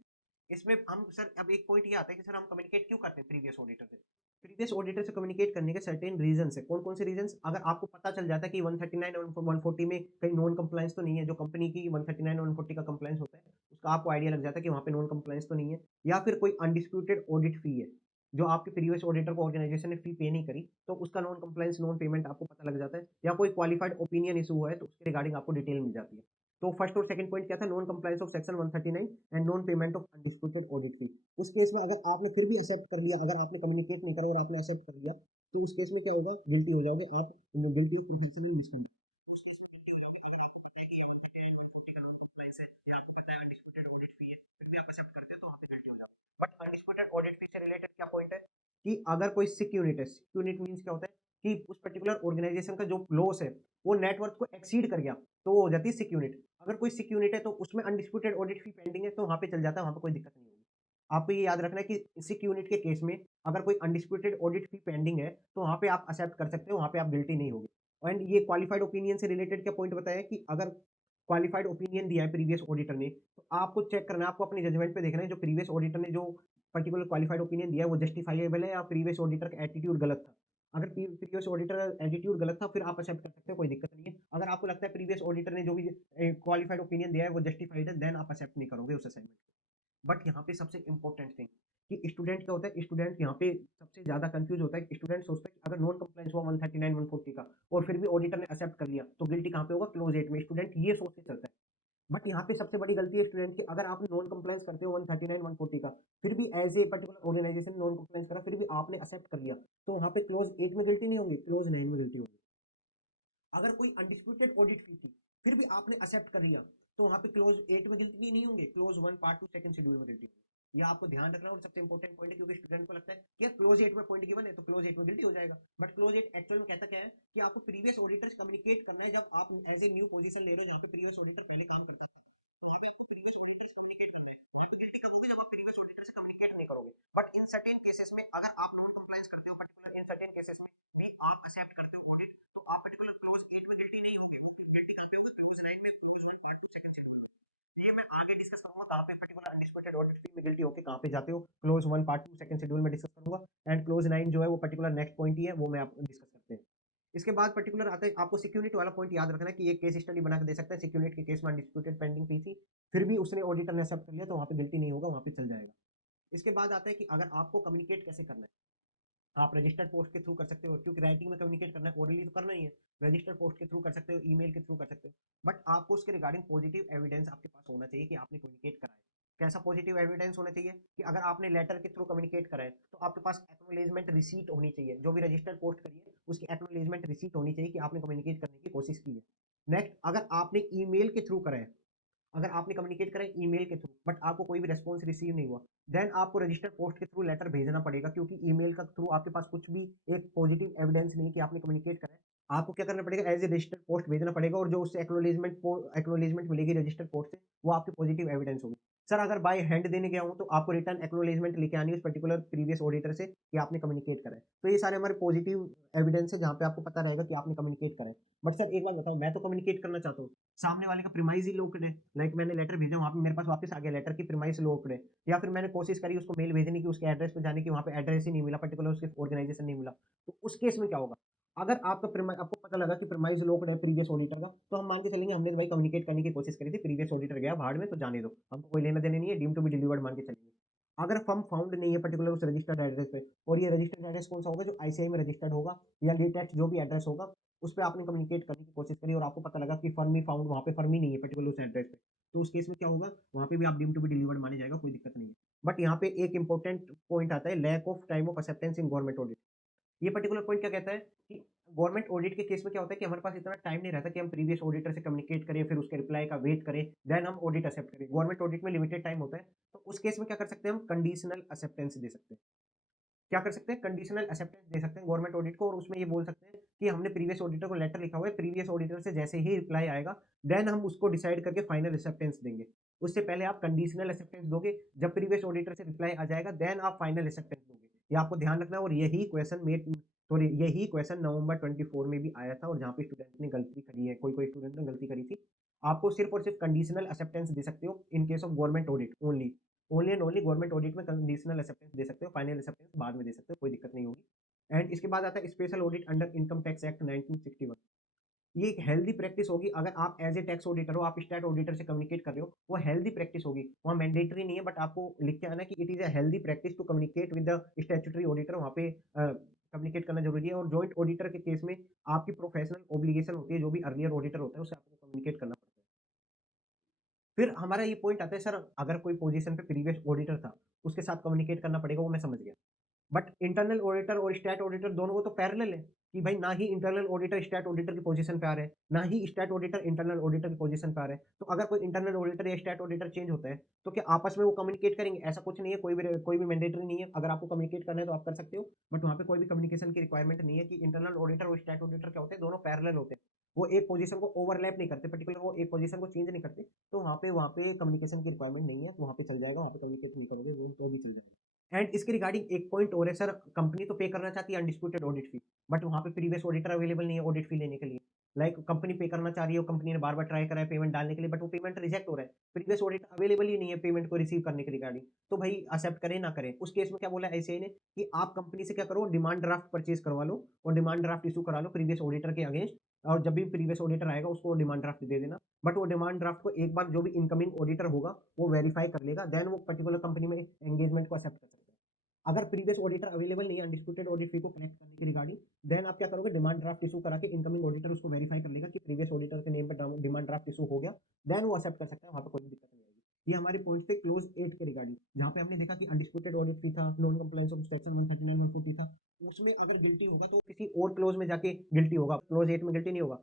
इसमें हम सर अब एक पॉइंट ये आता है कि सर हम कम्युनिकेट क्यों करते हैं प्रीवियस ऑडिटर से? प्रीवियस ऑडिटर से कम्युनिकेट करने के सर्टेन रीजंस है। कौन-कौन से रीजंस? अगर आपको पता चल जाता है कि 139 और 140 में कहीं नॉन कंप्लायंस तो नहीं है, जो कंपनी की 139 और 140 का कंप्लायंस होता है, उसका आपको आइडिया लग जाता है कि वहाँ पे नॉन कंप्लायंस तो नहीं है, या फिर कोई अनडिस्प्यूटेड ऑडिट फी है, जो आपके प्रीवियस ऑडिटर को ऑर्गेनाइजेशन ने फी पे नहीं करी, तो उसका नॉन कंप्लायंस, नॉन पेमेंट आपको पता लग जाता है, या कोई क्वालिफाइड ओपिनियन इशू हुआ है, तो उसके रिगार्डिंग आपको डिटेल मिल जाती है। तो फर्स्ट और सेकंड पॉइंट क्या था? Non compliance of section 139 and non payment of undisputed audit fee. उस केस में अगर आपने फिर भी एक्सेप्ट कर लिया, अगर आपने कम्युनिकेट नहीं करा और आपने एक्सेप्ट कर लिया, तो उस केस में क्या होगा? गिल्टी हो जाओगे आप, गिल्टी ऑफ प्रोफेशनल मिसकंडक्ट। उस केस में गिल्टी हो जाओगे अगर आपको पता है कि ये 139 140 का नॉन कंप्लायंस है, या आपको पता है अनडिस्प्यूटेड ऑडिट फी है, फिर भी आप एक्सेप्ट करते हो तो वहाँ पे गिल्टी हो जाओगे। बट अनडिस्प्यूटेड ऑडिट फी से रिलेटेड क्या पॉइंट है कि अगर कोई सिक यूनिट है, सिक यूनिट मीन्स क्या होता है कि उस पर्टिकुलर ऑर्गेनाइजेशन का जो लॉस है वो नेटवर्क को एक्सीड कर गया, तो वो हो जाती है सिक यूनिट। अगर कोई सिक यूनिट है तो उसमें अनडिस्प्यूटेड ऑडिट फी पेंडिंग है, तो वहाँ पे चल जाता है, वहाँ पे कोई दिक्कत नहीं होगी। आपको ये याद रखना है कि सिक यूनिट के केस में अगर कोई अनडिस्प्यूटेड ऑडिट फी पेंडिंग है, तो वहाँ पे आप एक्सेप्ट कर सकते हो, वहाँ पे आप गिल्टी नहीं होगे। एंड ये क्वालिफाइड ओपिनियन से रिलेटेड क्या पॉइंट बताया कि अगर क्वालिफाइड ओपिनियन दिया है प्रीवियस ऑडिटर ने, तो आपको चेक करना है, आपको अपनी जजमेंट पे देखना है जो प्रीवियस ऑडिटर ने जो पर्टिकुलर क्वालिफाइड ओपिनियन दिया है वो जस्टिफाइएबल है या प्रीवियस ऑडिटर का एटीट्यूड गलत था। अगर प्रीवियस ऑडिटर एटीट्यूड गलत था, फिर आप एक्सेप्ट कर सकते हो, कोई दिक्कत नहीं है। अगर आपको लगता है प्रीवियस ऑडिटर ने जो भी क्वालिफाइड ओपिनियन दिया है वो जस्टिफाइड है, देन आप एक्सेप्ट नहीं करोगे उस असाइनमेंट को। बट यहाँ पे सबसे इंपॉर्टेंट थिंग कि स्टूडेंट क्या होता है, स्टूडेंट यहाँ पे सबसे ज्यादा कंफ्यूज होता है। स्टूडेंट सोचता है कि अगर नॉन कंप्लायंस हुआ 139 140 का और फिर भी ऑडिटर ने एक्सेप्ट कर लिया, तो गिल्टी कहाँ पे होगा? क्लोज 8 में। स्टूडेंट ये सोच के चलता है। बट यहाँ पे सबसे बड़ी गलती है स्टूडेंट की, अगर आप नॉन कंप्लायंस करते हो 139 140 का, फिर भी as a particular organisation non compliance करा, फिर भी आपने एक्सेप्ट कर लिया, तो वहाँ पे क्लोज 8 में गिल्टी नहीं होगी, क्लोज 9 में गिल्टी होगी। अगर कोई अनडिस्प्यूटेड ऑडिट फी थी, फिर भी आपने एक्सेप्ट कर लिया, तो वहाँ पे क्लोज 8 में गिल्टी नहीं होंगे, क्लोज 1 पार्ट 2 सेकंड शेड्यूल में गिल्टी होगी। ये आपको ध्यान रखना है और सबसे इंपॉर्टेंट पॉइंट है, क्योंकि स्टूडेंट को लगता है कि यार क्लोज 8 में पॉइंट गिवन है तो क्लोज 8 में गिल्टी हो जाएगा। बट क्लोज 8 एक्चुअल में कहता क्या है कि आपको प्रीवियस ऑडिटर से कम्युनिकेट करना है, जब आप एज ए न्यू पोजीशन ले रहे हो जहाँ पे प्रीवियस ऑडिटर पहले काम करता था, तो यहाँ पे प्रीवियस ऑडिटर से कम्युनिकेट करना है। आप गिल्टी कब होगे? जब आप प्रीवियस ऑडिटर से कम्युनिकेट नहीं करोगे। बट इन सर्टेन केसेस में अगर आप नॉन कंप्लायंस करते हो, पर्टिकुलर इन सर्टेन केसेस में भी आप एक्सेप्ट करते हो ऑडिट, तो आप पर्टिकुलर क्लोज 8 में गिल्टी नहीं होंगे, गिल्टी कहाँ पे होगा? क्लोज 9 में, क्लोज 1 पार्ट 2 सेकंड शेड्यूल। ये मैं आगे डिस्कस करूंगा कहाँ पे पर्टिकुलर अनडिस्प्यूटेड ऑडिट फी में गिल्टी होके कहाँ पे जाते हो। क्लोज 1 पार्ट 2 सेकंड शेड्यूल में डिस्कस करूंगा। एंड क्लोज 9 जो है वो पर्टिकुलर नेक्स्ट पॉइंट ही है, वो मैं आप डिस्कस करते हैं। इसके बाद पर्टिकुलर आता है, आपको सिक्योरिटी वाला पॉइंट याद रखना है कि ये केस स्टडी बना के दे सकता है। सिक्योरिटी के केस में अनडिस्प्यूटेड पेंडिंग फी थी, फिर भी उसने ऑडिटर ने एक्सेप्ट कर लिया, तो वहाँ पे गिल्टी नहीं होगा, वहाँ पे चल जाएगा। इसके बाद आता है कि अगर आपको कम्युनिकेट कैसे करना है, आप रजिस्टर्ड पोस्ट के थ्रू कर सकते हो, क्योंकि राइटिंग में कम्युनिकेट करना है, ओरली तो करना ही है। रजिस्टर्ड पोस्ट के थ्रू कर सकते हो, ईमेल के थ्रू कर सकते हो। बट आपको उसके रिगार्डिंग पॉजिटिव एविडेंस आपके पास होना चाहिए कि आपने कम्युनिकेट करा है। कैसा पॉजिटिव एविडेंस होना चाहिए कि अगर आपने लेटर के थ्रू कम्युनिकेट करा है, तो आपके पास एक्नॉलेजमेंट रिसीट होनी चाहिए। जो भी रजिस्टर्ड पोस्ट करी है उसकी एक्नॉलेजमेंट रिसीट होनी चाहिए कि आपने कम्युनिकेट करने की कोशिश की है। नेक्स्ट, अगर आपने ईमेल के थ्रू करा है, अगर आपने कम्युनिकेट करा ईमेल के थ्रू बट आपको कोई भी रिस्पॉन्स रिसीव नहीं हुआ, देन आपको रजिस्टर्ड पोस्ट के थ्रू लेटर भेजना पड़ेगा, क्योंकि ईमेल का थ्रू आपके पास कुछ भी एक पॉजिटिव एविडेंस नहीं कि आपने कम्युनिकेट करा है। आपको क्या करना पड़ेगा? एज ए रजिस्टर्ड पोस्ट भेजना पड़ेगा, और जो उससे एक्नोलेजमेंट मिलेगी रजिस्टर्ड पोस्ट से, वो आपकी पॉजिटिव एविडेंस होगी। सर अगर बाय हैंड देने गया हूँ, तो आपको रिटर्न एक्नोलेजमेंट लेके आनी है उस पर्टिकुलर प्रीवियस ऑडिटर से कि आपने कम्युनिकेट करा है। तो ये सारे हमारे पॉजिटिव एविडेंस है, जहाँ पे आपको पता रहेगा कि आपने कम्युनिकेट करा है। बट सर एक बात बताओ, मैं तो कम्युनिकेट करना चाहता हूँ, सामने वाले का प्रीमाइज ही लॉक्ड है। लाइक मैंने लेटर भेजा, वहाँ पे मेरे पास वापस आ गया लेटर की प्रीमाइज लॉक्ड है, या फिर मैंने कोशिश करी उसको मेल भेजने की, उसके एड्रेस पे जाने की, वहाँ पे एड्रेस ही नहीं मिला, पर्टिकुलर उसके ऑर्गेनाइजेशन नहीं मिला। तो उस केस में क्या होगा? अगर आपको पता लगा कि प्रीमाइज लॉक्ड है प्रीवियस ऑडिटर का, तो हम मान के चलेंगे हमने तो भाई कम्युनिकेट करने की कोशिश करी थी, प्रीवियस ऑडिटर गया भाड़ में, तो जाने दो, हमको कोई लेना देना नहीं है, डीम टू बी डिलीवर्ड मान के चलेंगे। अगर फर्म फाउंड नहीं है पर्टिकुलर उस रजिस्टर्ड एड्रेस पे, और ये रजिस्टर्ड एड्रेस कौन सा होगा? जो आईसीआई में रजिस्टर्ड होगा, या लेटेस्ट जो भी एड्रेस होगा, उस पे आपने कम्युनिकेट करने की कोशिश करी और आपको पता लगा कि फर्म ही फाउंड, वहाँ पे फर्म ही नहीं है पर्टिकुलर उस एड्रेस पे, तो उस केस में क्या होगा? वहाँ पे भी आप डीम टू बी डिलीवर्ड माने जाएगा, कोई दिक्कत नहीं है। बट यहाँ पे एक इंपॉर्टेंट पॉइंट आता है, lack of time of acceptance in government audit. ये पर्टिकुलर पॉइंट क्या कहता है कि गवर्नमेंट ऑडिट के केस में क्या होता है कि हमारे पास इतना टाइम नहीं रहता कि हम प्रीवियस ऑडिटर से कम्युनिकेट करें, फिर उसके रिप्लाई का वेट करें, देन हम ऑडिट एक्सेप्ट करें। गवर्नमेंट ऑडिट में लिमिटेड टाइम होता है, तो उस केस में क्या कर सकते हैं? हम कंडीशनल एक्सेप्टेंस दे सकते हैं। क्या कर सकते हैं? कंडीशनल एक्सेप्टेंस दे सकते हैं गवर्नमेंट ऑडिट को, और उसमें ये बोल सकते हैं कि हमने प्रीवियस ऑडिटर को लेटर लिखा हुआ है, प्रीवियस ऑडिटर से जैसे ही रिप्लाई आएगा, देन हम उसको डिसाइड करके फाइनल एक्सेप्टेंस देंगे। उससे पहले आप कंडीशनल एक्सेप्टेंस दोगे, जब प्रीवियस ऑडिटर से रिप्लाई आ जाएगा, देन आप फाइनल एक्सेप्टेंस दोगे। ये आपको ध्यान रखना है और यही क्वेश्चन नवंबर 24 में भी आया था और जहाँ पे स्टूडेंट ने गलती करी है, कोई स्टूडेंट ने गलती करी थी। आपको सिर्फ और सिर्फ कंडीशनल एक्सेप्टेंस दे सकते हो in case of government audit only. Only and only government audit में कंडीशनल एक्सेप्टेंस दे सकते हो, फाइनल एक्सेप्टेंस बाद में दे सकते हो, कोई दिक्कत नहीं होगी। एंड इसके बाद आता है special audit under income tax act 1961। ये एक हेल्दी प्रैक्टिस होगी अगर आप एज ए टैक्स ऑडिटर हो, आप स्टैट ऑडिटर से कम्युनिकेट कर रहे हो, वो हेल्दी प्रैक्टिस होगी। वहाँ मैंडेटरी नहीं है, बट आपको लिख के आना कि it is a healthy practice to communicate with the statutory auditor. वहाँ पे कम्युनिकेट करना जरूरी है। और जॉइंट ऑडिटर के केस में आपकी प्रोफेशनल ऑब्लिगेशन होती है, जो भी अर्लियर ऑडिटर होता है उससे आपको कम्युनिकेट करना पड़ता है। फिर हमारा ये पॉइंट आता है सर, अगर कोई पोजीशन पे प्रीवियस ऑडिटर था, उसके साथ कम्युनिकेट करना पड़ेगा, वो मैं समझ गया। बट इंटरनल ऑडिटर और स्टैट ऑडिटर दोनों को तो पैरेलल है कि भाई ना ही इंटरनल ऑडिटर स्टैट ऑडिटर की पोजीशन पे आ रहे हैं, ना ही स्टैट ऑडिटर इंटरनल ऑडिटर की पोजीशन पे आ रहे हैं। तो अगर कोई इंटरनल ऑडिटर या स्टैट ऑडिटर चेंज होता है तो क्या आपस में वो कम्युनिकेट करेंगे? ऐसा कुछ नहीं है, कोई भी मैंडेटरी नहीं है। अगर आपको कम्युनिकेट करना है तो आप कर सकते हो, बट वहाँ पे कोई भी कम्युनिकेशन की रिक्वायरमेंट नहीं है कि इंटरनल ऑडिटर और स्टैट ऑडिटर क्या होते हैं, दोनों पैरेलल होते हैं। वो एक पोजीशन को ओवरलैप नहीं करते, पर्टिकुलर वो एक पोजीशन को चेंज नहीं करते। तो वहाँ पे कम्युनिकेशन की रिक्वायरमेंट नहीं है, तो वहाँ पे चल जाएगा, वहाँ पे कम्युनिकेट नहीं करोगे तो भी चल जाएगा। एंड इसके रिगार्डिंग एक पॉइंट और है सर, कंपनी तो पे करना चाहती है अनडिस्प्यूटेड ऑडिट फी, बट वहाँ पे प्रीवियस ऑडिटर अवेलेबल नहीं है ऑडिट फी लेने के लिए। लाइक कंपनी पे करना चाह रही है, कंपनी ने बार बार ट्राई करा है पेमेंट डालने के लिए, बट वो पेमेंट रिजेक्ट हो रहा है, प्रीवियस ऑडिटर अवेलेबल ही नहीं है पेमेंट को रिसीव करने के रिगार्डिंग। तो भाई एक्सेप्ट करें ना करें, उस केस में क्या बोला आईसीआई ने कि आप कंपनी से क्या करो, डिमांड ड्राफ्ट परचेज करवा लो और डिमांड ड्राफ्ट इशू करा लो प्रीवियस ऑडिटर के अगेंस्ट। और जब भी प्रीवियस ऑडिटर आएगा उसको डिमांड ड्राफ्ट दे देना। बट वो डिमांड ड्राफ्ट को एक बार जो भी इनकमिंग ऑडिटर होगा वो वेरीफाई कर लेगा, देन वो पर्टिकुलर कंपनी में एंगेजमेंट को एक्सेप्ट कर सकता है। अगर प्रीवियस ऑडिटर अवेलेबल नहीं है अनडिस्प्यूटेड ऑडिट फी को कलेक्ट करने के रिगार्डिंग, देन आप क्या करोगे, डिमांड ड्राफ्ट इशू करा के इनकमिंग ऑडिटर उसको वेरीफाई कर लेगा कि प्रीवियस ऑडिटर के नेम पर डिमांड ड्राफ्ट इशू हो गया, देन वो एक्सेप्ट कर सकता है, वहाँ पे कोई भी दिक्कत नहीं आएगी। ये हमारे पॉइंट थे क्लोज 8 के रिगार्डिंग, जहाँ पे हमने देखा कि अनडिस्प्यूटेड ऑडिट फी था, नॉन कंप्लायंस ऑफ सेक्शन 139 140 था, उसमें अगर गिल्टी होगा तो किसी और क्लोज में जाके गिल्टी होगा, क्लोज 8 में गिल्टी नहीं होगा।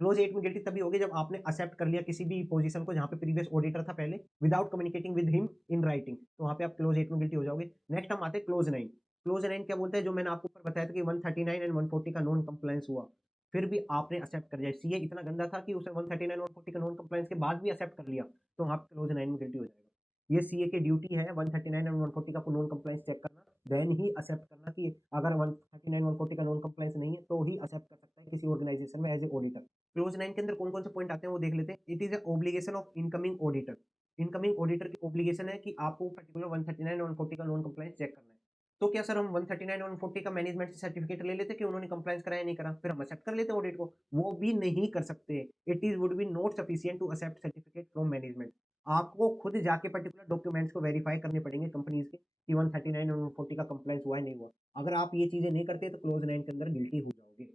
क्लोज 8 में गिल्टी तभी होगी जब आपने एक्सेप्ट कर लिया किसी भी पोजीशन को जहाँ पे प्रीवियस ऑडिटर था पहले, without communicating with him in writing, तो वहाँ पे आप क्लोज 8 में गिल्टी हो जाओगे। नेक्स्ट हम आते हैं क्लोज 9। क्लोज 9 क्या बोलता है, जो मैंने आपको ऊपर बताया था कि 139 एंड 140 का नॉन कंप्लायंस हुआ, फिर भी आपने एक्सेप्ट कर लिया। सीए इतना गंदा था कि उसे 139 140 का नॉन कंप्लायंस के बाद भी एक्सेप्ट कर लिया, तो आप क्लोज 9 में गिल्टी हो जाएगा। ये सीए की ड्यूटी है 139 एंड 140 का नॉन कंप्लायंस चेक करना, देन ही एक्सेप्ट करना कि अगर 139 140 का नॉन कंप्लायंस नहीं है तो ही एक्सेप्ट कर सकता है किसी ऑर्गेनाइजेशन में एज ए ऑडिटर। क्लोज 9 के अंदर कौन कौन से पॉइंट आते हैं वो देख लेते हैं। It is a obligation of incoming auditor. Incoming auditor की ऑब्लिगेशन है कि आपको पर्टिकुलर 139 और 140 का नॉन कंप्लायंस चेक करना है। तो क्या सर हम 139 और 140 का मैनेजमेंट से सर्टिफिकेट ले लेते कि उन्होंने कंप्लायंस कराया नहीं करा, फिर हम एक्सेप्ट कर लेते ऑडिट को? वो भी नहीं कर सकते। It is would be not sufficient to accept certificate from management. आपको खुद जाके पर्टिकुलर डॉक्यूमेंट्स को वेरीफाई करने पड़ेंगे कंपनीज के कि 139 और 140 का कंप्लायंस हुआ है नहीं हुआ। अगर आप ये चीजें नहीं करते तो क्लोज 9 के अंदर गिल्टी हो जाओगे।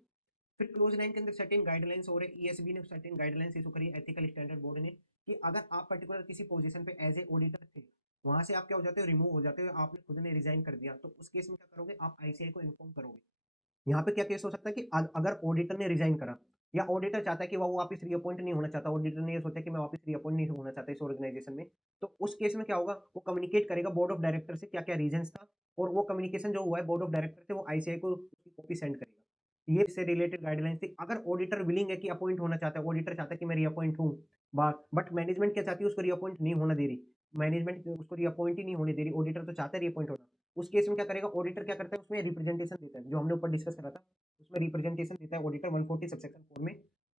फिर क्लोज 9 के अंदर सर्टेन गाइडलाइंस हो रहे, ईएसबी ने सर्टेन गाइडलाइंस इशू करी एथिकल स्टैंडर्ड बोर्ड ने, कि अगर आप पर्टिकुलर किसी पोजीशन पे एज ए ऑडिटर थे, वहां से आप क्या हो जाते हो, रिमूव हो जाते हो, आपने खुद ने रिजाइन कर दिया, तो उस केस में क्या करोगे, आप आईसीआई को इन्फॉर्म करोगे। यहाँ पे क्या केस हो सकता है कि अगर ऑडिटर ने रिजाइन करा या ऑडिटर चाहता है कि वो वापस रीअपॉइंट नहीं होना चाहता, ऑडिटर ने ये सोचा कि मैं वापस रीअपॉइंट नहीं होना चाहता इस ऑर्गेनाइजेशन में, तो उस केस में क्या होगा, वो कम्युनिकेट करेगा बोर्ड ऑफ डायरेक्टर से क्या क्या रीजंस था, और वो कम्युनिकेशन जो हुआ है बोर्ड ऑफ डायरेक्टर से वो आईसीआई को उसकी कॉपी सेंड करेगा। ये इससे रिलेटेड गाइडलाइंस थी। अगर ऑडिटर विलिंग है कि अपॉइंट होना चाहता है, ऑडिटर चाहता है कि मैं रीअपॉइंट हूँ, बट मैनेजमेंट क्या चाहती है, उसको रीअपॉइंट नहीं होना दे रही, मैनेजमेंट उसको रीअपॉइंट ही नहीं होने दे रही, ऑडिटर तो चाहता है रीअपॉइंट होना। उस केस में क्या करेगा, ऑडिटर क्या करता है, उसमें रिप्रेजेंटेशन देता है, जो हमने ऊपर डिस्कस करा था, उसमें रिप्रेजेंटेशन देता है ऑडिटर 140 सबसेक्शन 4 में।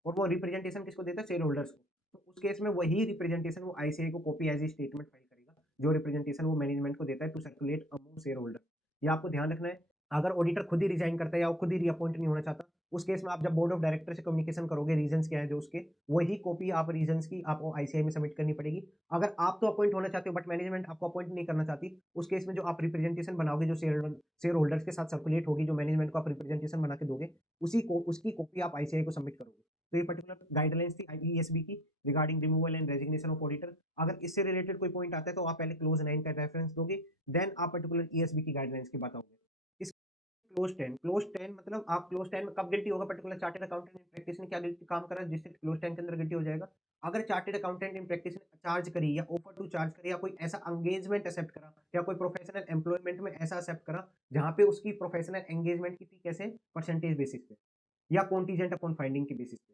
और वो रिप्रेजेंटेशन किसको देता है, शेयर होल्डर्स को। तो उस केस में वही रिप्रेजेंटेशन वो आईसीआई को copy as a statement file करेगा, जो रिप्रेजेंटेशन वो मैनेजमेंट को देता है to circulate among shareholder. ये आपको ध्यान रखना है। अगर ऑडिटर खुद ही रिजाइन करता है या वो खुद ही रीअपॉइंट नहीं होना चाहता, उस केस में आप जब बोर्ड ऑफ डायरेक्टर से कम्युनिकेशन करोगे, रीजंस क्या है जो उसके, वही कॉपी आप रीजंस की आपको आईसीआई में सबमिट करनी पड़ेगी। अगर आप तो अपॉइंट होना चाहते हो बट मैनेजमेंट आपको अपॉइंट नहीं करना चाहती, उस केस में जो आप रिप्रेजेंटेशन बनाओगे, जो शेयर होल्डर्स के साथ सर्कुलेट होगी, जो मैनेजमेंट को आप रिप्रेजेंटेशन बना के दोगे, उसकी कॉपी आप आईसीआई को सबमिट करोगे। तो ये पर्टिकुलर गाइडलाइंस थी आईईएसबी की regarding removal and resignation of auditor. अगर इससे रिलेटेड कोई पॉइंट आता है तो आप पहले क्लोज 9 का रेफरेंस दोगे, देन आप पर्टिकुलर ईएसबी की गाइडलाइंस की बताओगे। क्लोज 10 मतलब आप क्लोज 10 में कब गिल्टी होगा, particular chartered accountant in practice ने क्या गिल्टी काम करा जिससे क्लोज 10 के अंदर गिल्टी हो जाएगा। अगर चार्टर्ड अकाउंटेंट इन प्रैक्टिस ने चार्ज करी या ऑफर टू चार्ज करी या कोई ऐसा एंगेजमेंट एक्सेप्ट करा या कोई प्रोफेशनल एम्प्लॉयमेंट में ऐसा एक्सेप्ट करा जहां पे उसकी प्रोफेशनल एंगेजमेंट की थी कैसे, परसेंटेज बेसिस पे, या कॉन्टीजेंट अपॉन फाइंडिंग के बेसिस पे।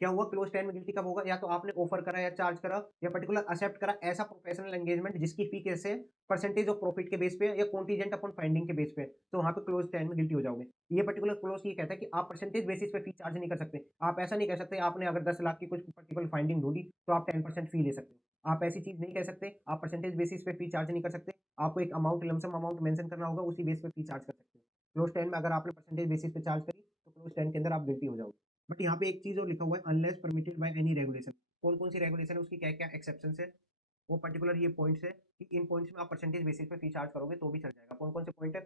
क्या हुआ क्लोज 10 में गिल्टी कब होगा? या तो आपने ऑफर करा या चार्ज करा या पर्टिकुलर एक्सेप्ट करा ऐसा प्रोफेशनल एंगेजमेंट जिसकी फी कैसे परसेंटेज ऑफ प्रॉफिट के बेस पे या कॉन्टीजेंट अपॉन फाइंडिंग के बेस पे, तो वहाँ पे क्लोज 10 में गिल्टी हो जाओगे। ये पर्टिकुलर क्लोज ये कहता है कि आप परसेंटेज बेसिस पे फी चार्ज नहीं कर सकते। आप ऐसा नहीं कह सकते आपने अगर 10 लाख की कुछ पर्टिकुलर फाइंडिंग ढूँढी तो आप 10% फी ले सकते हो। आप ऐसी चीज़ नहीं कह सकते, आप परसेंटेज बेसिस पे फी चार्ज नहीं कर सकते। आपको एक अमाउंट लमसम अमाउंट मेंशन करना होगा, उसी बेस पे फी चार्ज कर सकते हो। क्लोज 10 में अगर आपने परसेंटेज बेसिस पे चार्ज करी तो क्लोज 10 के अंदर आप गिल्टी हो जाओगे। बट यहाँ पे एक चीज़ और लिखा हुआ है unless permitted by any regulation. कौन-कौन सी रेगुलेशन है, उसकी क्या-क्या एक्सेप्शंस है, वो पर्टिकुलर ये पॉइंट्स है कि इन पॉइंट्स में आप परसेंटेज बेसिस पे फी चार्ज करोगे तो भी चल जाएगा। कौन-कौन से पॉइंट है?